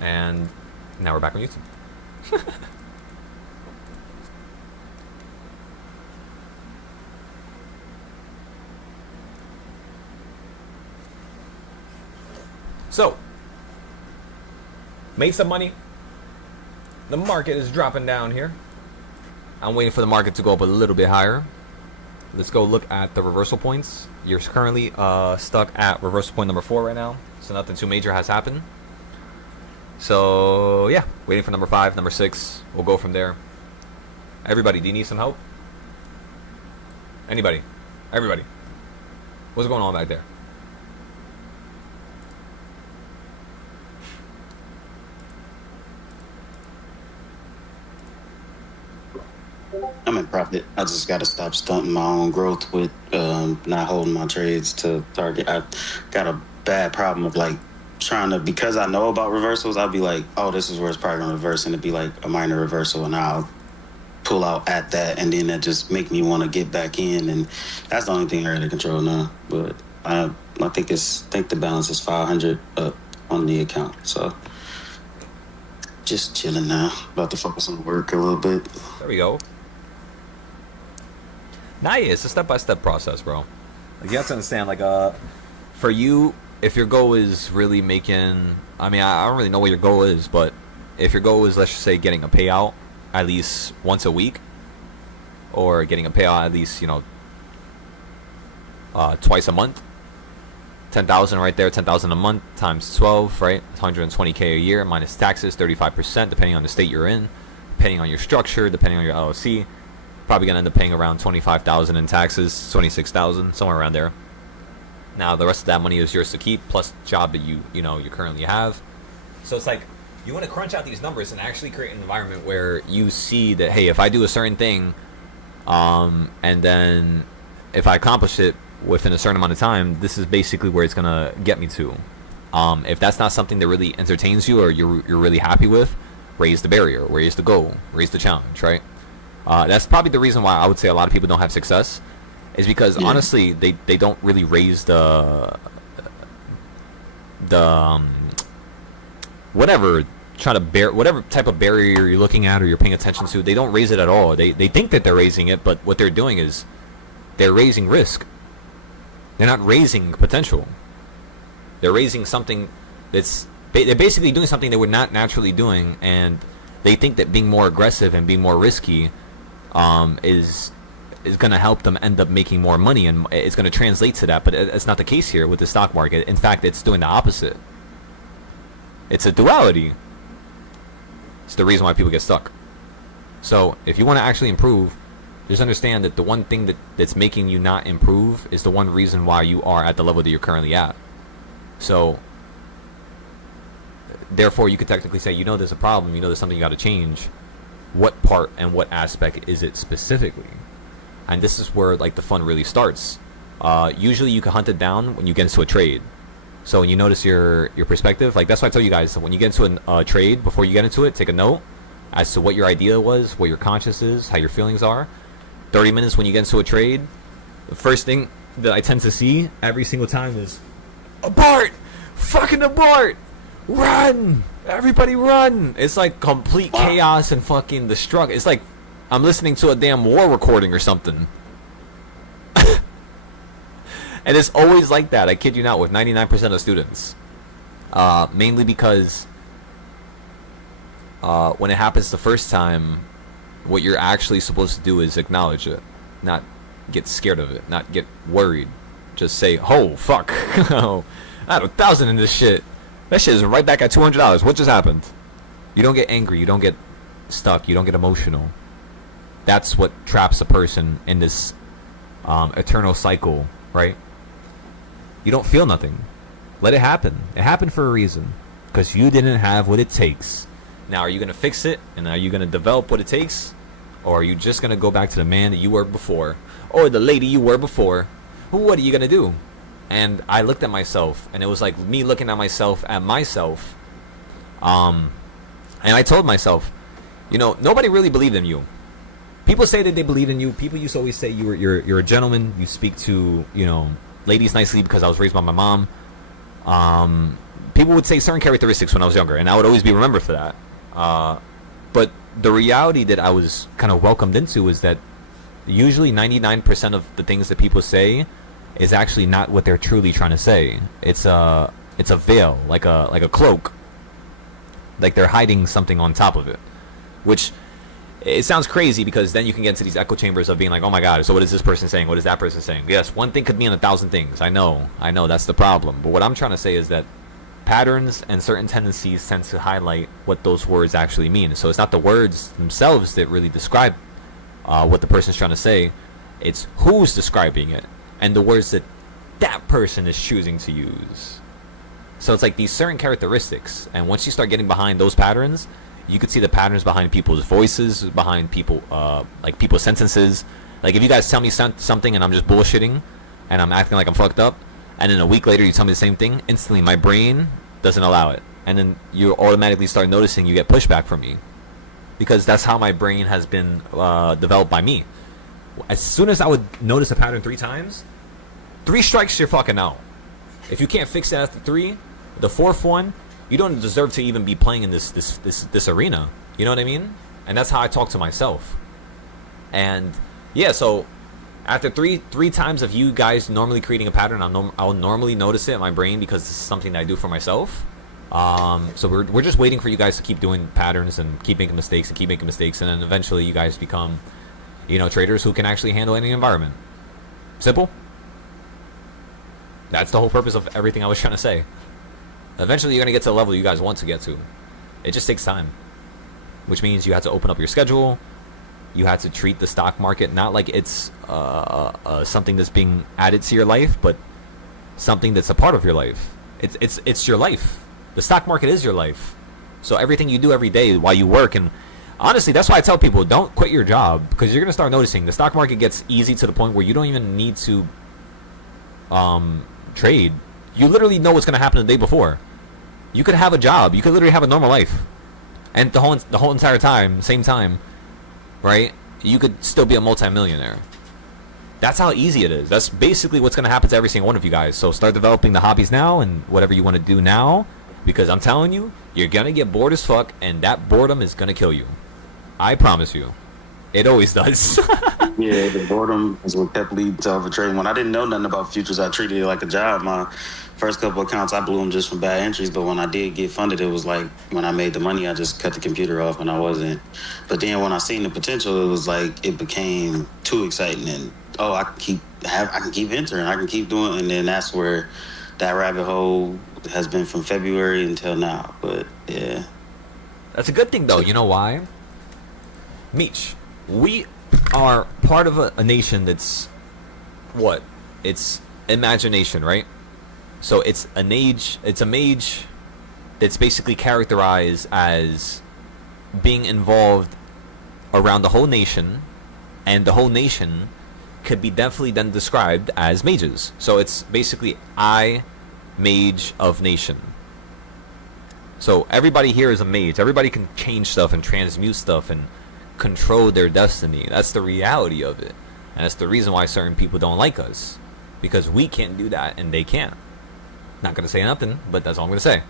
And now we're back on YouTube. So, made some money. The market is dropping down here. I'm waiting for the market to go up a little bit higher. Let's go look at the reversal points. You're currently stuck at reversal point number 4 right now. So nothing too major has happened. So, yeah. Waiting for number 5, number 6. We'll go from there. Everybody, do you need some help? Anybody? Everybody. What's going on back there? I'm in profit. I just got to stop stunting my own growth with not holding my trades to target. I got a bad problem of like trying to, because I know about reversals, I'll be like, oh, this is where it's probably going to reverse, and it'd be like a minor reversal, and I'll pull out at that, and then that just make me want to get back in, and that's the only thing I really control now. But I think the balance is 500 up on the account, so just chilling now. About to focus on work a little bit. There we go. Nah, yeah, it's a step-by-step process, bro. Like, you have to understand, like, for you, if your goal is really making, I mean, I don't really know what your goal is, but if your goal is, let's just say, getting a payout at least once a week, or getting a payout at least, you know, twice a month, 10,000 right there, 10,000 a month times 12, right? 120K a year minus taxes, 35%, depending on the state you're in, depending on your structure, depending on your LLC. Probably gonna end up paying around 25,000 in taxes, 26,000, somewhere around there. Now the rest of that money is yours to keep, plus the job that you currently have. So it's like you want to crunch out these numbers and actually create an environment where you see that, hey, if I do a certain thing, and then if I accomplish it within a certain amount of time, this is basically where it's gonna get me to. If that's not something that really entertains you or you're really happy with, raise the barrier, raise the goal, raise the challenge, right? That's probably the reason why I would say a lot of people don't have success, is because honestly they don't really raise the whatever type of barrier you're looking at or you're paying attention to. They don't raise it at all. They think that they're raising it, but what they're doing is they're raising risk. They're not raising potential. They're raising something they're basically doing something they were not naturally doing, and they think that being more aggressive and being more risky is going to help them end up making more money, and it's going to translate to that. But it's not the case here with the stock market. In fact, it's doing the opposite. It's a duality. It's the reason why people get stuck. So if you want to actually improve, just understand that the one thing that's making you not improve is the one reason why you are at the level that you're currently at. So therefore, you could technically say, there's a problem, there's something you got to change. What part and what aspect is it specifically? And this is where like the fun really starts. Usually you can hunt it down when you get into a trade. So when you notice your perspective, like that's why I tell you guys, when you get into a trade, before you get into it, take a note as to what your idea was, what your conscience is, how your feelings are. 30 minutes when you get into a trade, the first thing that I tend to see every single time is abort! Fucking abort! Run! Everybody run! It's like complete chaos and fucking destruct. It's like I'm listening to a damn war recording or something. And it's always like that, I kid you not, with 99% of students. Mainly because when it happens the first time, what you're actually supposed to do is acknowledge it. Not get scared of it. Not get worried. Just say, oh, fuck. I had 1,000 in this shit. That shit is right back at $200. What just happened? You don't get angry. You don't get stuck. You don't get emotional. That's what traps a person in this eternal cycle, right? You don't feel nothing. Let it happen. It happened for a reason. Because you didn't have what it takes. Now, are you going to fix it? And are you going to develop what it takes? Or are you just going to go back to the man that you were before? Or the lady you were before? What are you going to do? And I looked at myself, and it was like me looking at myself. And I told myself, nobody really believed in you. People say that they believe in you. People used to always say you're a gentleman. You speak to, ladies nicely because I was raised by my mom. people would say certain characteristics when I was younger, and I would always be remembered for that. But the reality that I was kind of welcomed into is that usually 99% of the things that people say is actually not what they're truly trying to say. It's a veil, like a cloak, like they're hiding something on top of it, which it sounds crazy because then you can get into these echo chambers of being like, oh my god, so what is this person saying? What is that person saying? Yes, one thing could mean 1,000 things. I know, that's the problem. But what I'm trying to say is that patterns and certain tendencies tend to highlight what those words actually mean. So it's not the words themselves that really describe what the person's trying to say. It's who's describing it and the words that that person is choosing to use. So it's like these certain characteristics, and once you start getting behind those patterns, you could see the patterns behind people's voices, behind people, like people's sentences. Like if you guys tell me something and I'm just bullshitting and I'm acting like I'm fucked up, and then a week later you tell me the same thing, instantly my brain doesn't allow it, and then you automatically start noticing you get pushback from me, because that's how my brain has been developed by me. As soon as I would notice a pattern 3 times, 3 strikes, you're fucking out. If you can't fix it after 3, the 4th one, you don't deserve to even be playing in this arena. You know what I mean? And that's how I talk to myself. And yeah, so after three times of you guys normally creating a pattern, I'll normally notice it in my brain, because this is something that I do for myself. So we're just waiting for you guys to keep doing patterns and keep making mistakes and keep making mistakes, and then eventually you guys become, traders who can actually handle any environment. Simple. That's the whole purpose of everything I was trying to say. Eventually you're going to get to the level you guys want to get to. It just takes time, which means you have to open up your schedule. You have to treat the stock market not like it's something that's being added to your life, but something that's a part of your life. It's your life. The stock market is your life. So everything you do every day while you work, and honestly, that's why I tell people, don't quit your job, because you're going to start noticing the stock market gets easy to the point where you don't even need to trade. You literally know what's going to happen the day before. You could have a job. You could literally have a normal life, and the whole entire time, same time, right? You could still be a multi-millionaire. That's how easy it is. That's basically what's going to happen to every single one of you guys. So start developing the hobbies now and whatever you want to do now, because I'm telling you, you're going to get bored as fuck, and that boredom is going to kill you. I promise you. It always does. Yeah, the boredom is what kept leading to overtrading. When I didn't know nothing about futures, I treated it like a job. My first couple accounts, I blew them just from bad entries. But when I did get funded, it was like when I made the money, I just cut the computer off, and I wasn't. But then when I seen the potential, it was like it became too exciting. And I can keep entering, I can keep doing, and then that's where that rabbit hole has been from February until now. But yeah, that's a good thing though. You know why? Meech, we are part of a nation that's what? It's imagination, right? So it's a mage that's basically characterized as being involved around the whole nation, and the whole nation could be definitely then described as mages. So it's basically mage of nation. So everybody here is a mage. Everybody can change stuff and transmute stuff and control their destiny. That's the reality of it, and that's the reason why certain people don't like us, because we can't do that and they can't. Not gonna say nothing, but that's all I'm gonna say.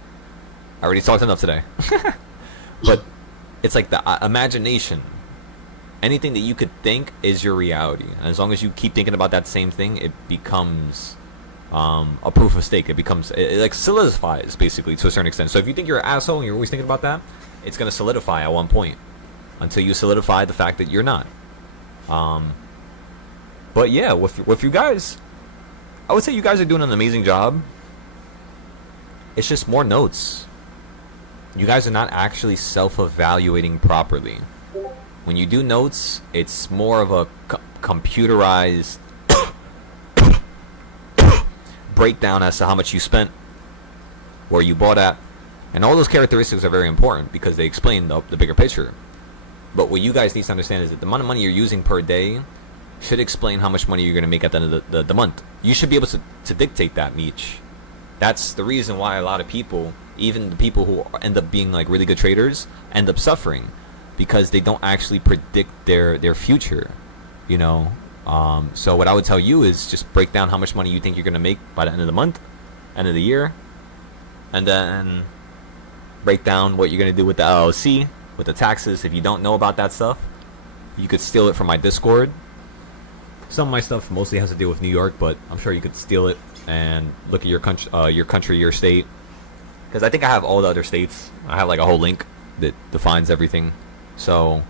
I already talked enough today. But it's like the imagination. Anything that you could think is your reality, and as long as you keep thinking about that same thing, it becomes a proof of stake. It like solidifies basically to a certain extent. So if you think you're an asshole and you're always thinking about that, it's gonna solidify at one point, until you solidify the fact that you're not. But yeah, with you guys, I would say you guys are doing an amazing job. It's just more notes. You guys are not actually self-evaluating properly. When you do notes, it's more of a computerized breakdown as to how much you spent, where you bought at, and all those characteristics are very important because they explain the bigger picture. But what you guys need to understand is that the amount of money you're using per day should explain how much money you're going to make at the end of the month. You should be able to dictate that, Meech. That's the reason why a lot of people, even the people who end up being like really good traders, end up suffering, because they don't actually predict their future, So what I would tell you is just break down how much money you think you're going to make by the end of the month, end of the year, and then break down what you're going to do with the LLC, with the taxes. If you don't know about that stuff, you could steal it from my Discord. Some of my stuff mostly has to do with New York, but I'm sure you could steal it and look at your country, your state. Because I think I have all the other states. I have like a whole link that defines everything. So,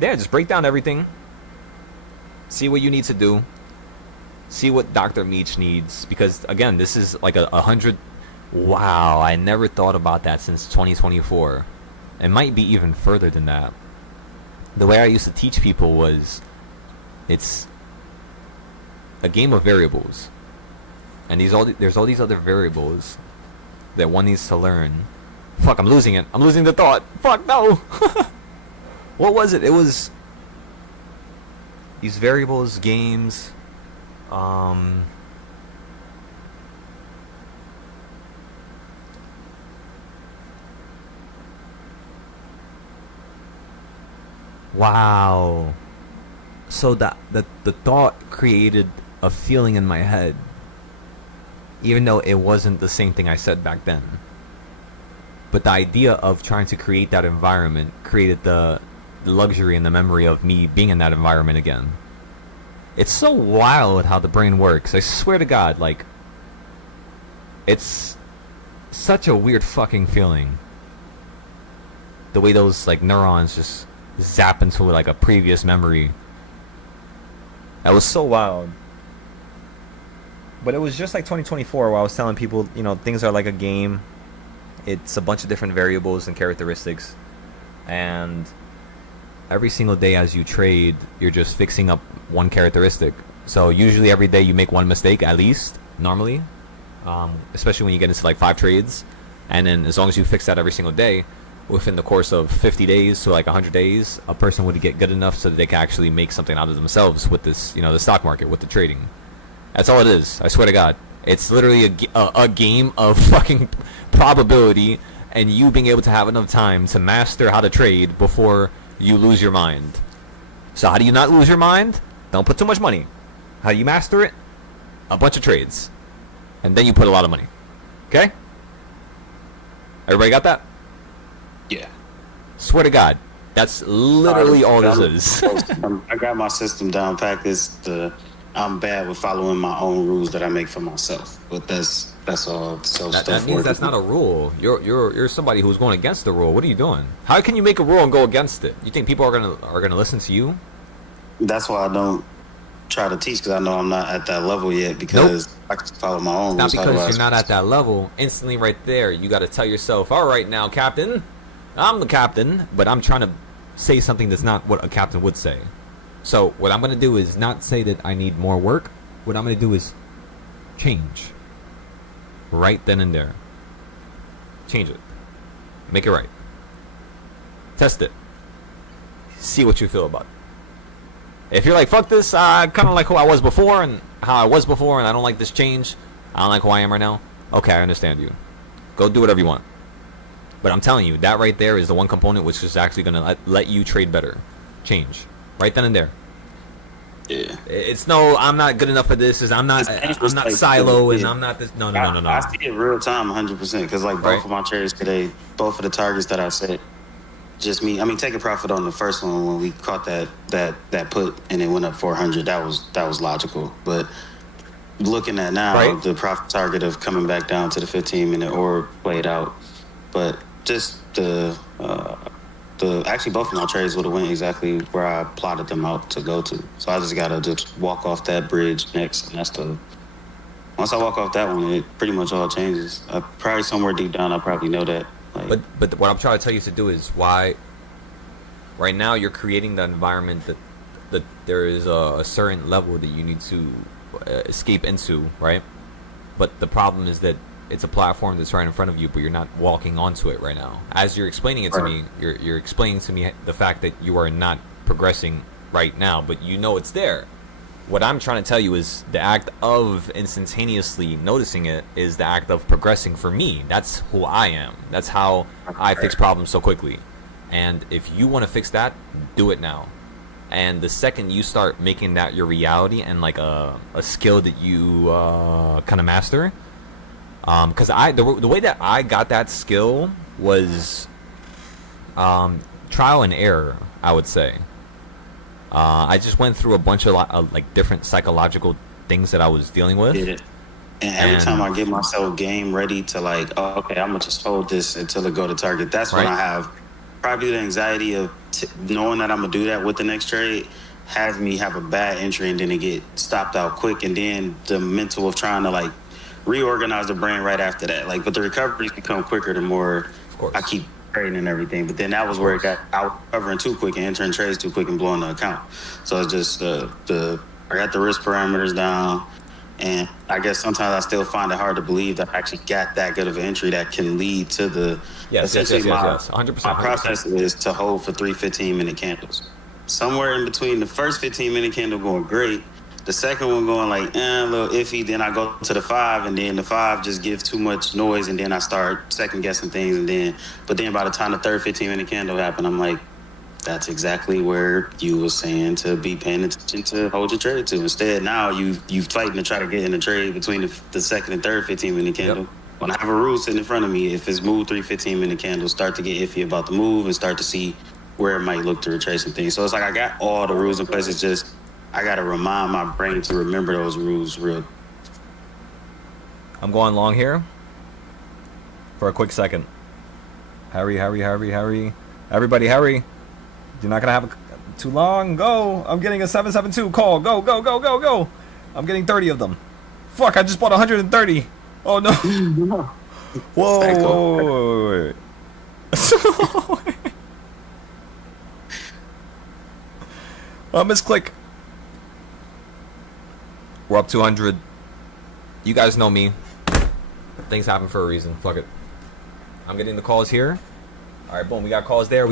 yeah, just break down everything. See what you need to do. See what Dr. Meach needs. Because, again, this is like a 100... Wow, I never thought about that since 2024. It might be even further than that. The way I used to teach people was... It's a game of variables. And there's all these other variables that one needs to learn. Fuck, I'm losing it. I'm losing the thought. Fuck, no. What was it? It was these variables, games. Wow. So the thought created a feeling in my head, even though it wasn't the same thing I said back then. But the idea of trying to create that environment created the luxury and the memory of me being in that environment again. It's so wild how the brain works. I swear to God, like, it's such a weird fucking feeling. The way those, like, neurons just zap into, like, a previous memory. That was so wild. But it was just like 2024 where I was telling people, you know, things are like a game. It's a bunch of different variables and characteristics. And every single day as you trade, you're just fixing up one characteristic. So usually every day you make one mistake, at least, normally. Especially when you get into like 5 trades. And then as long as you fix that every single day, within the course of 50 days to like 100 days, a person would get good enough so that they can actually make something out of themselves with this, you know, the stock market, with the trading. That's all it is. I swear to God. It's literally a game of fucking probability and you being able to have enough time to master how to trade before you lose your mind. So how do you not lose your mind? Don't put too much money. How do you master it? A bunch of trades. And then you put a lot of money. Okay? Everybody got that? Yeah. Swear to God. That's literally all this is. I got my system down packed. I'm bad with following my own rules that I make for myself, but that's all. So that means that's not a rule. You're somebody who's going against the rule. What are you doing? How can you make a rule and go against it? You think people are gonna listen to you? That's why I don't try to teach, because I know I'm not at that level yet. Because I can follow my own rules. Not because you're not at that level. Instantly, right there, you got to tell yourself, "All right, now, Captain, I'm the captain, but I'm trying to say something that's not what a captain would say." So what I'm going to do is not say that I need more work. What I'm going to do is change. Right then and there. Change it. Make it right. Test it. See what you feel about it. If you're like, fuck this, I kind of like who I was before and how I was before, and I don't like this change, I don't like who I am right now. Okay, I understand you. Go do whatever you want. But I'm telling you, that right there is the one component which is actually going to let you trade better. Change. Right then and there. Yeah. It's no, I'm not good enough for this. I'm not like, silo, and I'm not this. No. I see it real time, 100%. Because like both of my trades today, both of the targets that I set, just me. I mean, taking profit on the first one when we caught that put and it went up 400. That was logical. But looking at now, the profit target of coming back down to the 15-minute orb played out. But just actually both of my trades would have went exactly where I plotted them out to go to. So I just gotta just walk off that bridge next, and once I walk off that one, it pretty much all changes. Probably somewhere deep down, I probably know that. Like, but what I'm trying to tell you to do is why. Right now, you're creating the environment that there is a certain level that you need to escape into, right? But the problem is that it's a platform that's right in front of you, but you're not walking onto it right now. As you're explaining it to me, you're explaining to me the fact that you are not progressing right now, but you know it's there. What I'm trying to tell you is the act of instantaneously noticing it is the act of progressing for me. That's who I am. That's how I fix problems so quickly. And if you want to fix that, do it now. And the second you start making that your reality and like a skill that you kind of master, Because the way that I got that skill was trial and error, I would say. I just went through a bunch of like different psychological things that I was dealing with. Yeah. And every time I get myself game ready to like, oh, okay, I'm gonna just hold this until it go to target. That's when I have probably the anxiety of knowing that I'm gonna do that with the next trade has me have a bad entry and then it get stopped out quick, and then the mental of trying to like reorganize the brain right after that. Like, but the recoveries become quicker the more I keep trading and everything. But then that was where it got out recovering too quick and entering trades too quick and blowing the account. So it's just I got the risk parameters down. And I guess sometimes I still find it hard to believe that I actually got that good of an entry that can lead to the essentially my 100%. My process is to hold for 3 15-minute candles. Somewhere in between the first 15-minute candle going great, the second one going like a little iffy, then I go to the 5, and then the 5 just gives too much noise, and then I start second guessing things, but then by the time the third 15-minute candle happened, I'm like, that's exactly where you were saying to be paying attention to hold your trade to. Instead, now you fighting to try to get in the trade between the second and third 15-minute candle. Yep. When I have a rule sitting in front of me, if it's moved 3 15-minute candles, start to get iffy about the move and start to see where it might look to retrace and things. So it's like I got all the rules in place. It's just I got to remind my brain to remember those rules real. I'm going long here for a quick second. Hurry. Everybody hurry. You're not going to have too long. Go. I'm getting a 772 call. Go. I'm getting 30 of them. Fuck, I just bought 130. Oh, no. Whoa. Wait. Misclick. We're up 200. You guys know me. Things happen for a reason. Fuck it. I'm getting the calls here. All right, boom. We got calls there.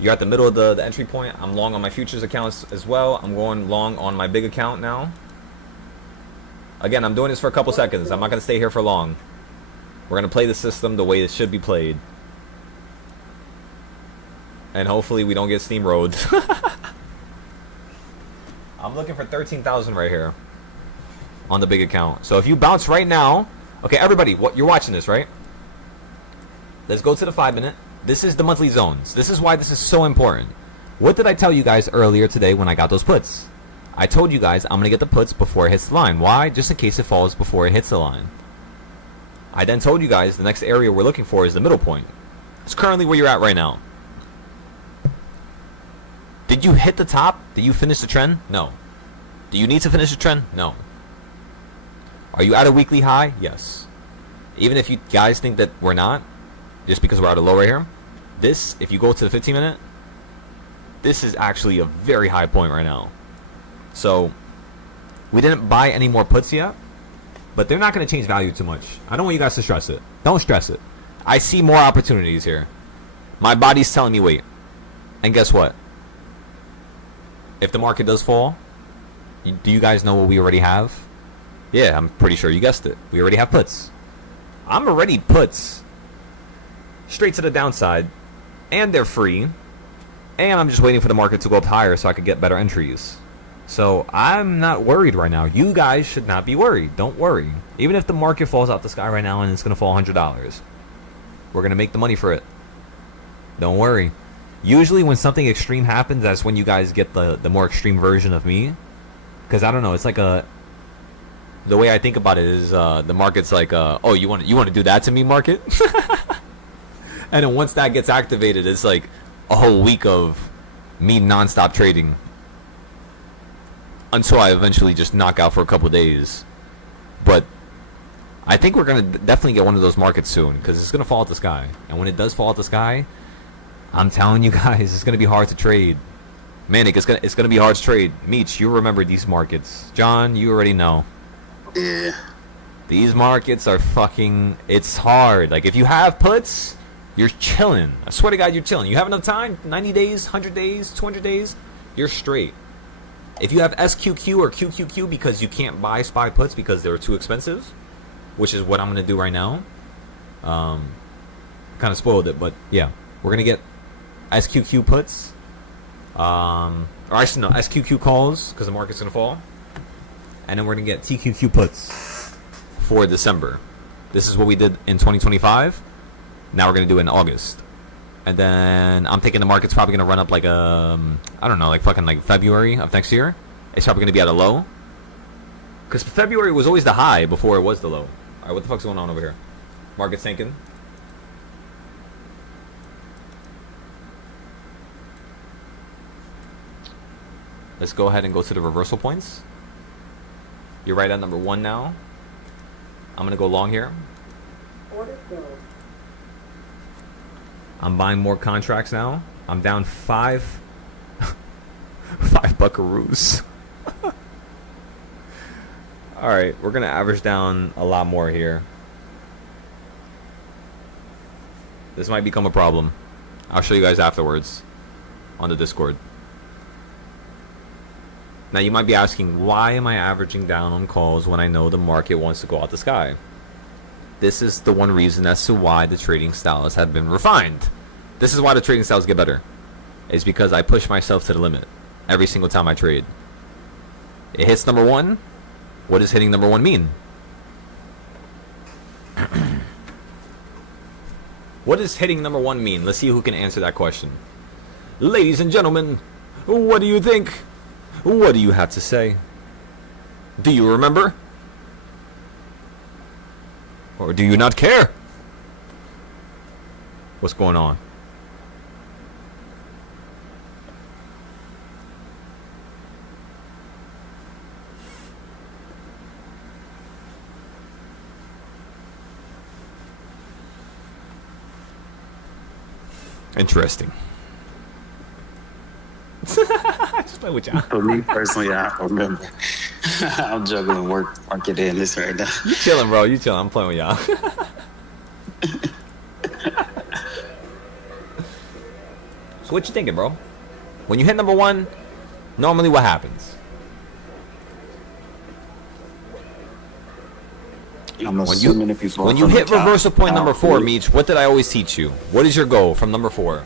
You're at the middle of the entry point. I'm long on my futures accounts as well. I'm going long on my big account now. Again, I'm doing this for a couple seconds. I'm not going to stay here for long. We're going to play the system the way it should be played. And hopefully we don't get steamrolled. I'm looking for 13,000 right here on the big account. So if you bounce right now, okay, everybody, you're watching this, right? Let's go to the 5-minute. This is the monthly zones. This is why this is so important. What did I tell you guys earlier today when I got those puts? I told you guys I'm going to get the puts before it hits the line. Why? Just in case it falls before it hits the line. I then told you guys the next area we're looking for is the middle point. It's currently where you're at right now. Did you hit the top? Did you finish the trend? No. Do you need to finish the trend? No. Are you at a weekly high? Yes. Even if you guys think that we're not, just because we're at a low right here, this, if you go to the 15-minute, this is actually a very high point right now. So, we didn't buy any more puts yet, but they're not going to change value too much. I don't want you guys to stress it. Don't stress it. I see more opportunities here. My body's telling me wait. And guess what? If the market does fall, do you guys know what we already have? Yeah, I'm pretty sure you guessed it. We already have puts. I'm already puts straight to the downside, and they're free, and I'm just waiting for the market to go up higher so I could get better entries. So I'm not worried right now. You guys should not be worried. Don't worry. Even if the market falls out the sky right now and it's going to fall $100, we're going to make the money for it. Don't worry. Usually when something extreme happens, that's when you guys get the more extreme version of me. Because I don't know, it's like the way I think about it is the market's like, oh, you want to do that to me, market? And then once that gets activated, it's like a whole week of me nonstop trading until I eventually just knock out for a couple of days. But I think we're going to definitely get one of those markets soon because it's going to fall out the sky. And when it does fall out the sky, I'm telling you guys, it's going to be hard to trade. Manic, it's going to be hard to trade. Meech, you remember these markets. John, you already know. Yeah. These markets are fucking... It's hard. Like, if you have puts... You're chilling. I swear to God, you're chilling. You have enough time? 90 days, 100 days, 200 days? You're straight. If you have SQQ or QQQ because you can't buy SPY puts because they're too expensive, which is what I'm going to do right now. Kind of spoiled it, but yeah. We're going to get SQQ puts. Or actually, no, SQQ calls because the market's going to fall. And then we're going to get TQQ puts for December. This is what we did in 2025. Now we're gonna do it in August, and then I'm thinking the market's probably gonna run up like I don't know, like fucking like February of next year. It's probably gonna be at a low, because February was always the high before it was the low. All right, what the fuck's going on over here? Market's sinking. Let's go ahead and go to the reversal points. You're right at number 1 now. I'm gonna go long here. Order filled. I'm buying more contracts now. I'm down 5 buckaroos. Alright, we're gonna average down a lot more here. This might become a problem. I'll show you guys afterwards on the Discord. Now you might be asking, why am I averaging down on calls when I know the market wants to go out the sky? This is the one reason as to why the trading styles have been refined. This is why the trading styles get better. It's because I push myself to the limit every single time I trade. It hits number 1. What does hitting number 1 mean? What does hitting number 1 mean? Let's see who can answer that question. Ladies and gentlemen, what do you think? What do you have to say? Do you remember? Or do you not care? What's going on? Interesting. Just play with y'all. For me personally, I don't remember. I'm juggling market in this right now. You chilling, bro. You chilling. I'm playing with y'all. So what you thinking, bro? When you hit number 1, normally what happens? I'm assuming if you fall when you from hit the top, reversal point number 4, I'll Meech, what did I always teach you? What is your goal from number 4?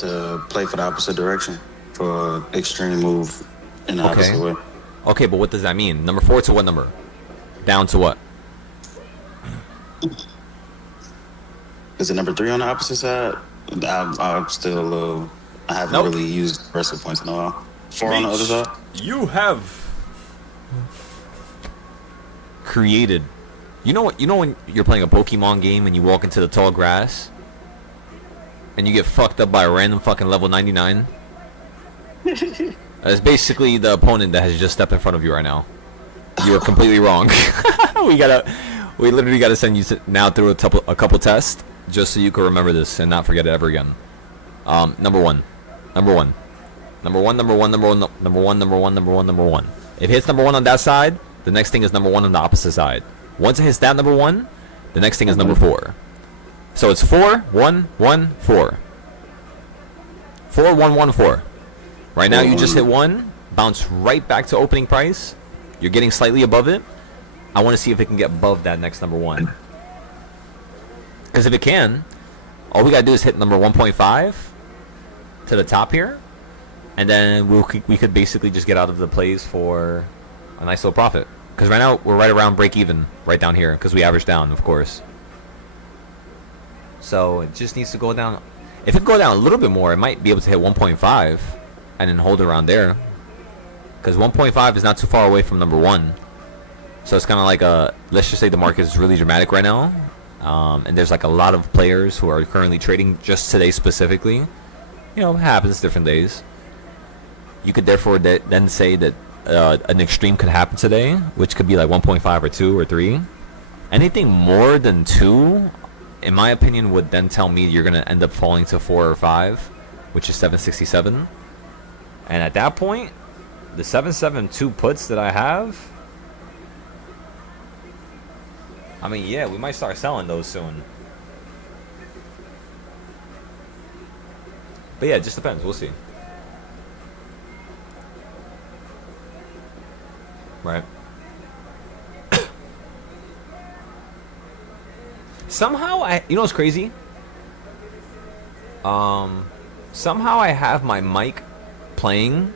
to play for the opposite direction for extreme move in the opposite way. Okay, but what does that mean? Number 4 to what number? Down to what? Is it number 3 on the opposite side? I'm still I haven't really used reversal points in a while. 4 on the other side? You have created. You know what? You know when you're playing a Pokemon game and you walk into the tall grass and you get fucked up by a random fucking level 99? That's basically the opponent that has just stepped in front of you right now. You're completely wrong. We literally gotta send you now through a couple tests just so you can remember this and not forget it ever again. Number one. If it hits number 1 on that side, the next thing is number 1 on the opposite side. Once it hits that number 1, the next thing is number 4. So it's 4, 1, 1, 4. 4, 1, 1, 4. Right now you just hit 1, bounce right back to opening price. You're getting slightly above it. I want to see if it can get above that next number 1. Because if it can, all we gotta do is hit number 1.5 to the top here, and then we could basically just get out of the plays for a nice little profit. Because right now we're right around break even, right down here, because we average down, of course. So it just needs to go down. If it go down a little bit more, it might be able to hit 1.5 and then hold it around there. Because 1.5 is not too far away from number 1. So it's kind of like let's just say the market is really dramatic right now. And there's like a lot of players who are currently trading just today specifically. You know, it happens different days. You could therefore then say that an extreme could happen today, which could be like 1.5 or 2 or 3. Anything more than 2, in my opinion, would then tell me you're going to end up falling to 4 or 5, which is 767. And at that point, the 772 puts that I have, I mean, yeah, we might start selling those soon. But yeah, it just depends. We'll see. Right. Somehow you know what's crazy? Somehow I have my mic playing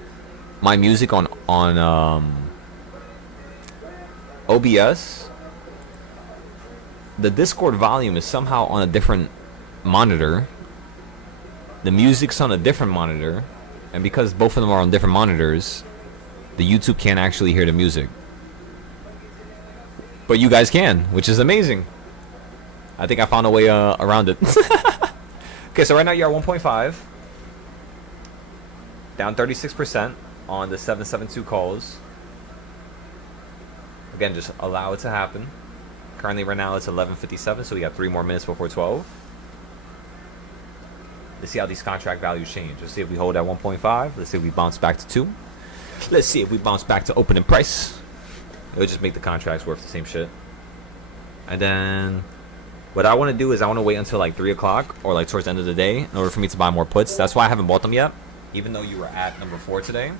my music on OBS, the Discord volume is somehow on a different monitor. The music's on a different monitor. And because both of them are on different monitors, the YouTube can't actually hear the music. But you guys can, which is amazing. I think I found a way around it. Okay, so right now you're at 1.5. Down 36% on the 772 calls. Again, just allow it to happen. Currently, right now, it's 11:57, so we got 3 more minutes before 12. Let's see how these contract values change. Let's see if we hold at 1.5. Let's see if we bounce back to 2. Let's see if we bounce back to opening price. It'll just make the contracts worth the same shit. And then what I want to do is I want to wait until like 3 o'clock or like towards the end of the day in order for me to buy more puts. That's why I haven't bought them yet, even though you were at number 4 today.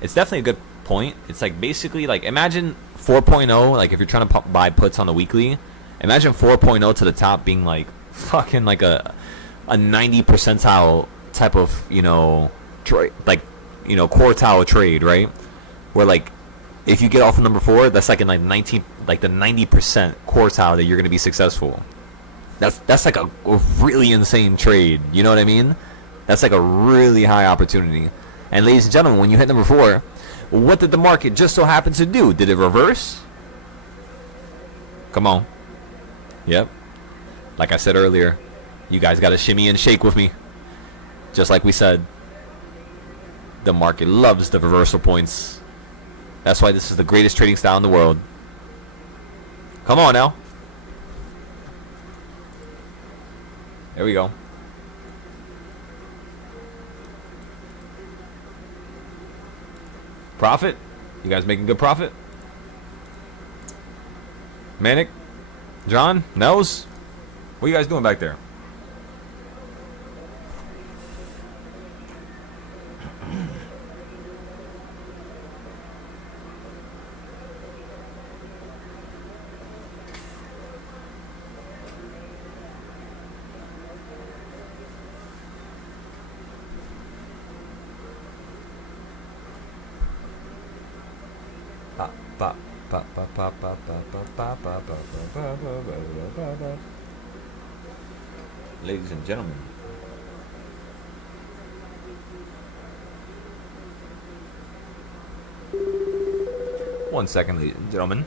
It's definitely a good point. It's like basically like imagine 4.0, like if you're trying to buy puts on the weekly, imagine 4.0 to the top being like fucking like a 90 percentile type of, you know, trade, like, you know, quartile trade, right? Where like if you get off of number 4, that's like in like 19, like the 90% quartile that you're gonna be successful. That's like a really insane trade. You know what I mean? That's like a really high opportunity. And ladies and gentlemen, when you hit number 4, what did the market just so happen to do? Did it reverse? Come on. Yep. Like I said earlier, you guys got to shimmy and shake with me. Just like we said, the market loves the reversal points. That's why this is the greatest trading style in the world. Come on now. There we go. Profit? You guys making good profit? Manic? John? Nels? What are you guys doing back there? Ladies and gentlemen, one second, ladies and gentlemen.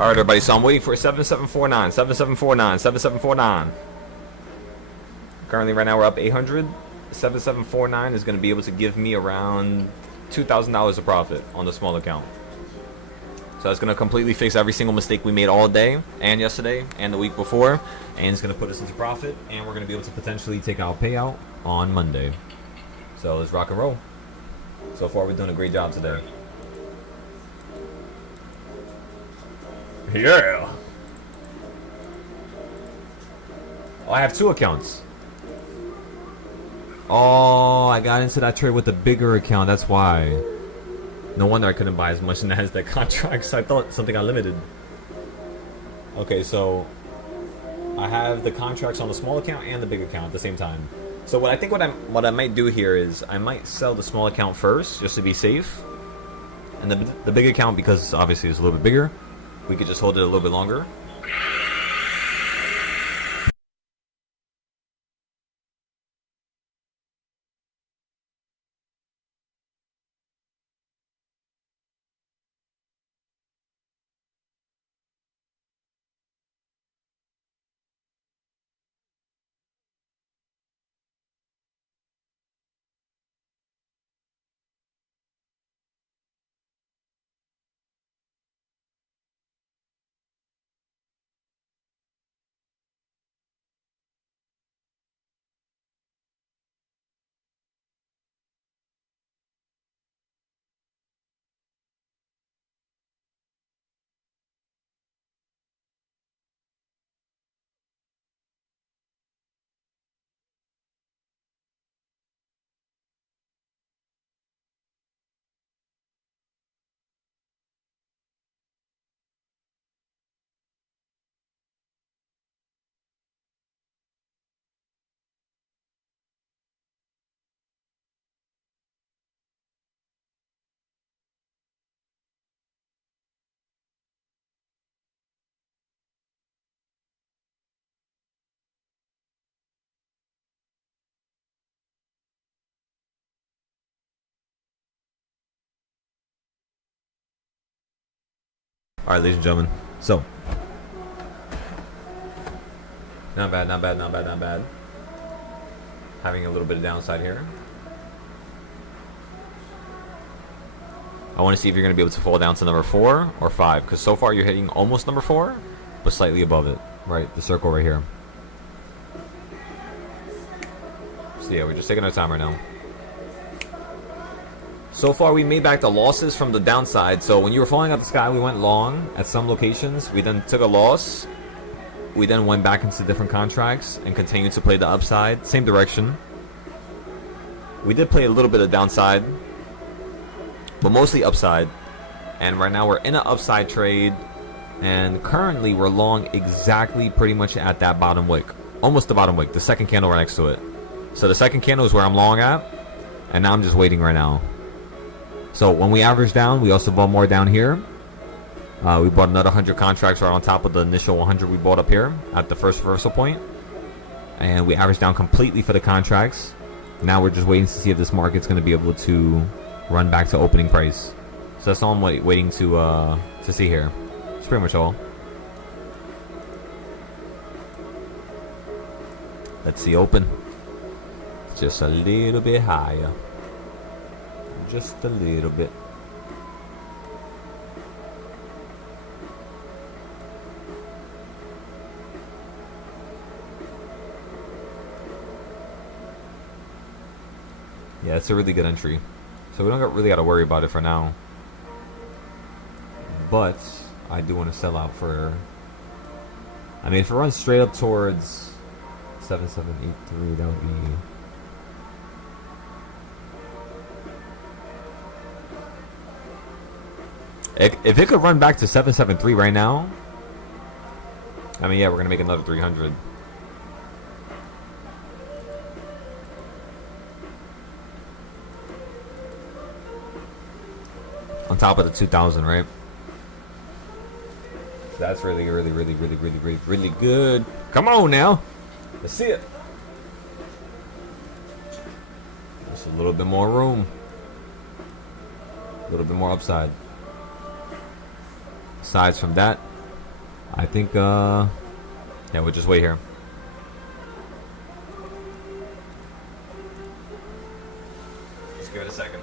All right, everybody. So I'm waiting for 7749, 7749, 7749. Currently, right now, we're up 800. 7749 is going to be able to give me around $2,000 of profit on the small account. So that's going to completely fix every single mistake we made all day and yesterday and the week before. And it's going to put us into profit. And we're going to be able to potentially take our payout on Monday. So let's rock and roll. So far, we're doing a great job today. Yeah. Oh, I have 2 accounts. Oh, I got into that trade with the bigger account. That's why. No wonder I couldn't buy as much in the Nasdaq contracts. I thought something got limited. Okay, so I have the contracts on the small account and the big account at the same time. So what I might do here is I might sell the small account first just to be safe, and the big account, because obviously it's a little bit bigger, we could just hold it a little bit longer. Alright, ladies and gentlemen. So, not bad, not bad, not bad, not bad. Having a little bit of downside here. I want to see if you're going to be able to fall down to number 4 or 5. Because so far you're hitting almost number 4, but slightly above it. Right, the circle right here. So yeah, we're just taking our time right now. So far, we made back the losses from the downside. So when you were falling out the sky, we went long at some locations. We then took a loss. We then went back into different contracts and continued to play the upside. Same direction. We did play a little bit of downside, but mostly upside. And right now, we're in an upside trade. And currently, we're long exactly pretty much at that bottom wick. Almost the bottom wick. The second candle right next to it. So the second candle is where I'm long at. And now I'm just waiting right now. So when we average down, we also bought more down here. We bought another 100 contracts right on top of the initial 100 we bought up here at the first reversal point. And we averaged down completely for the contracts. Now we're just waiting to see if this market's going to be able to run back to opening price. So that's all I'm waiting to see here. That's pretty much all. Let's see open. Just a little bit higher. Just a little bit. Yeah, it's a really good entry. So we don't really got to worry about it for now. But I do want to sell out for... I mean, if it runs straight up towards 7783, that would be... If it could run back to 773 right now, I mean, yeah, we're going to make another 300. On top of the 2,000, right? That's really good. Come on now. Let's see it. Just a little bit more room. A little bit more upside. Aside from that, I think, yeah, we'll just wait here. Just give it a second.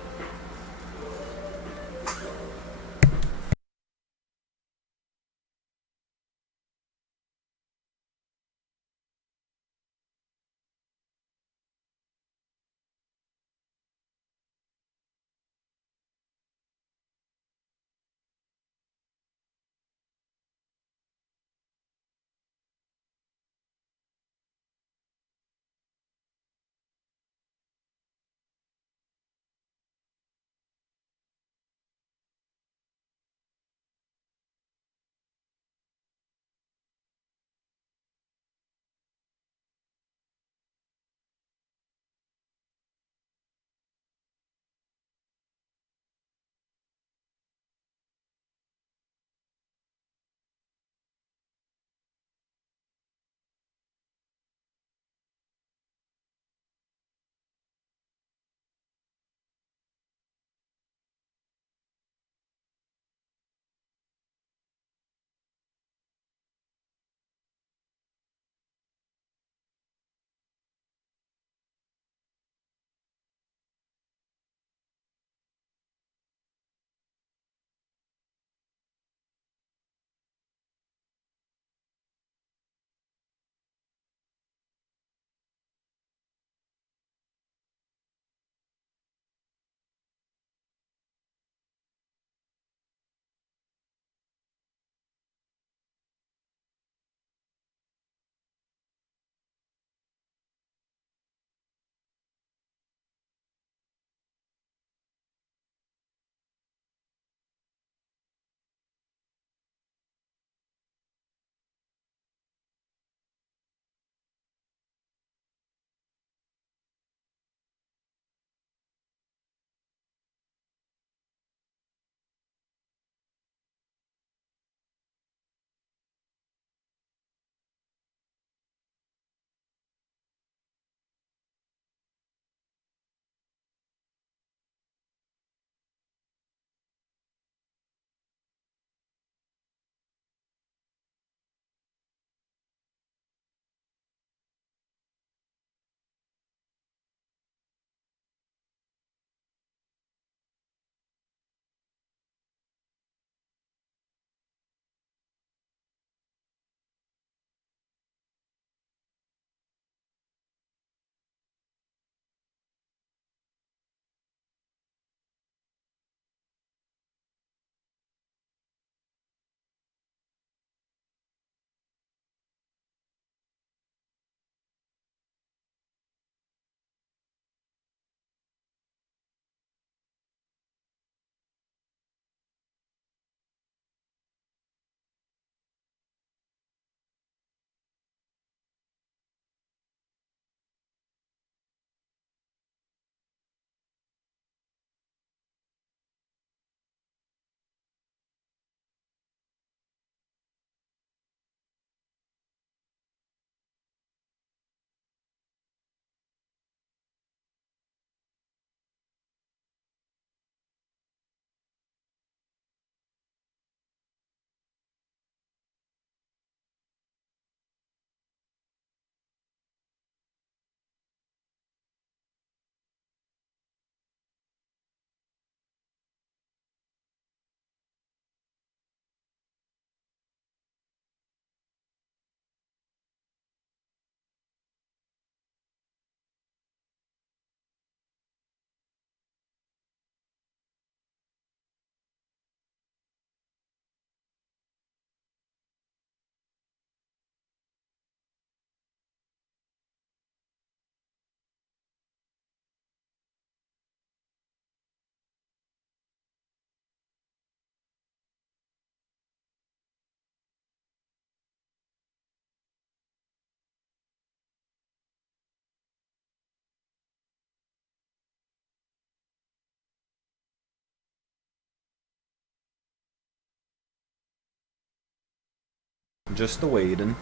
Just the waiting.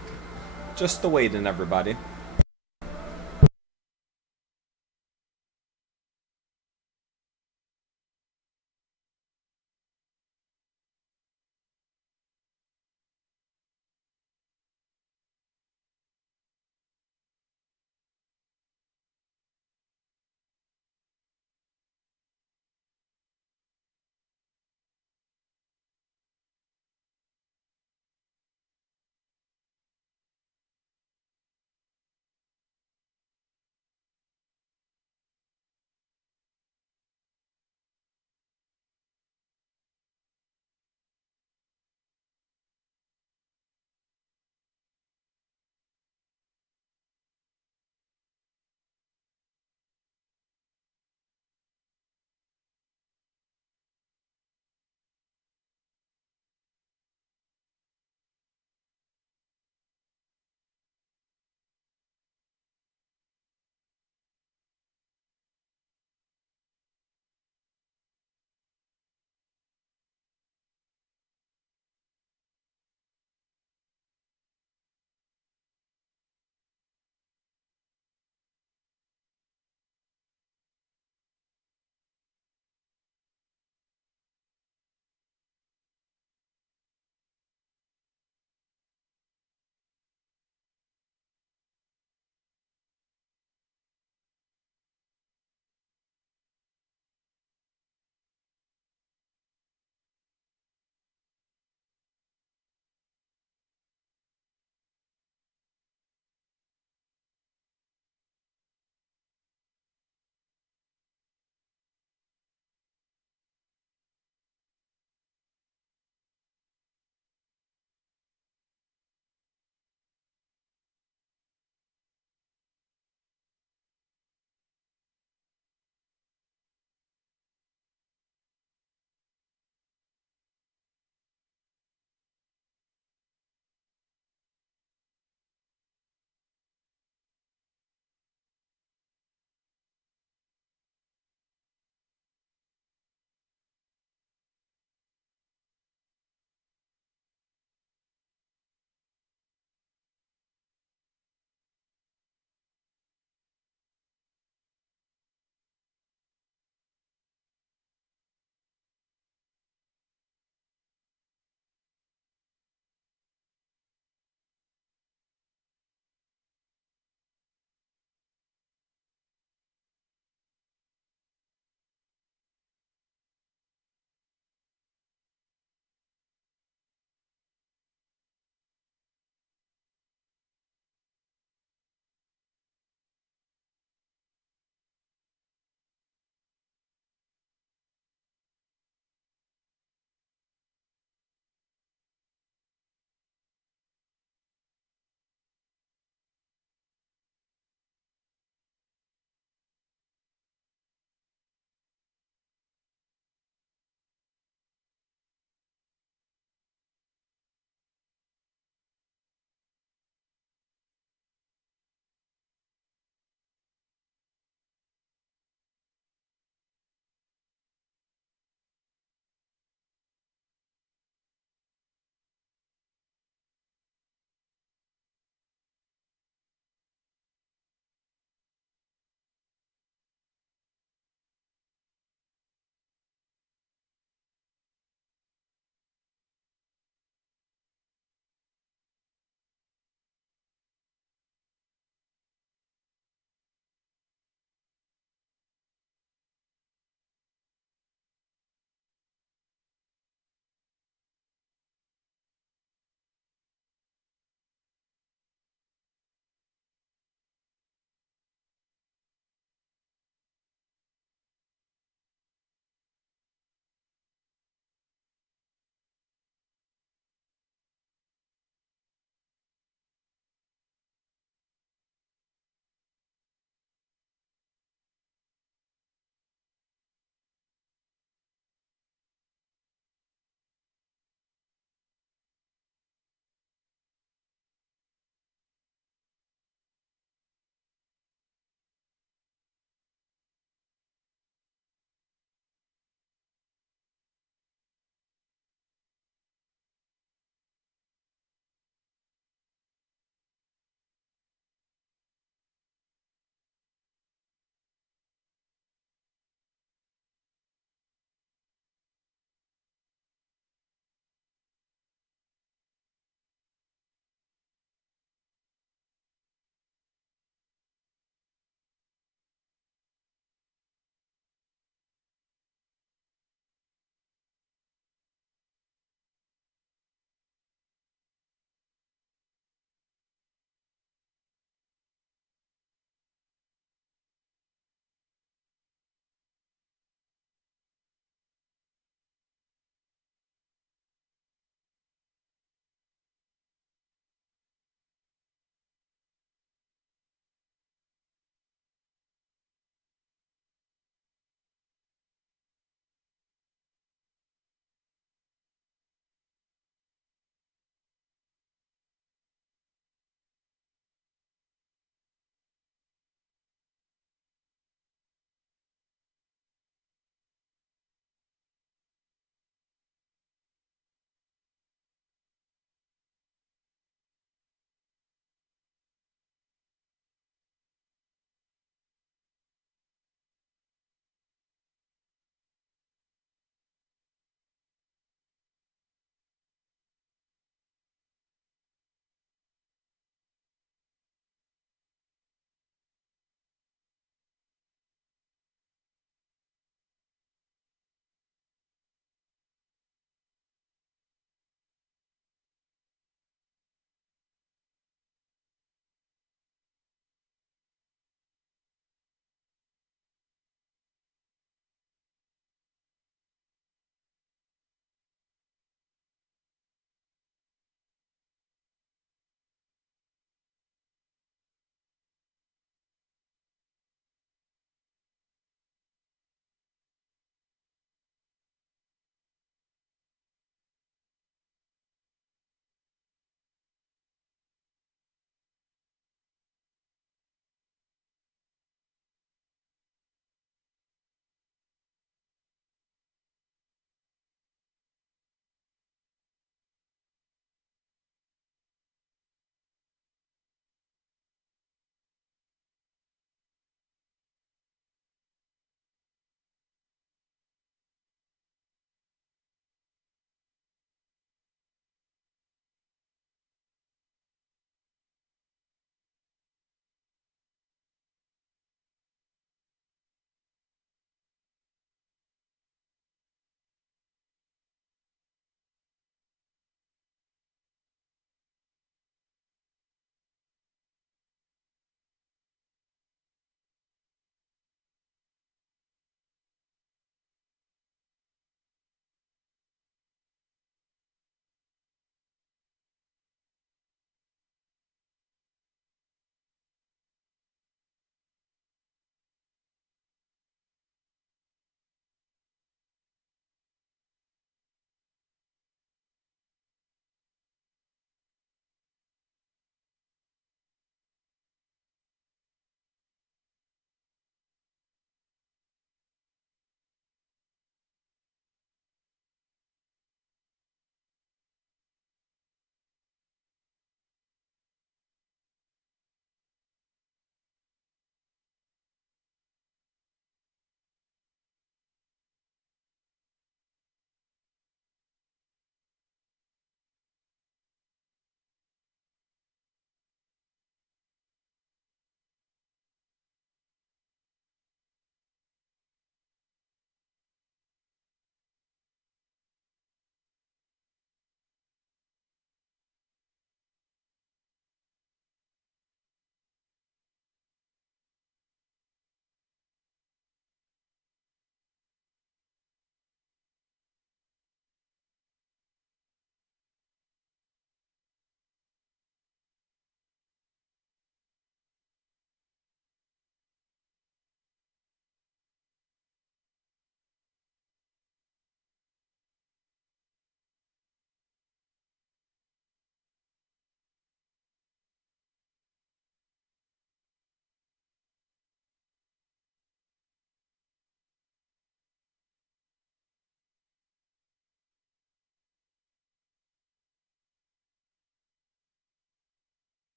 Just the waiting, everybody.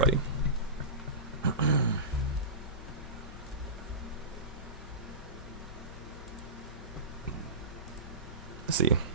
buddy. Let's see.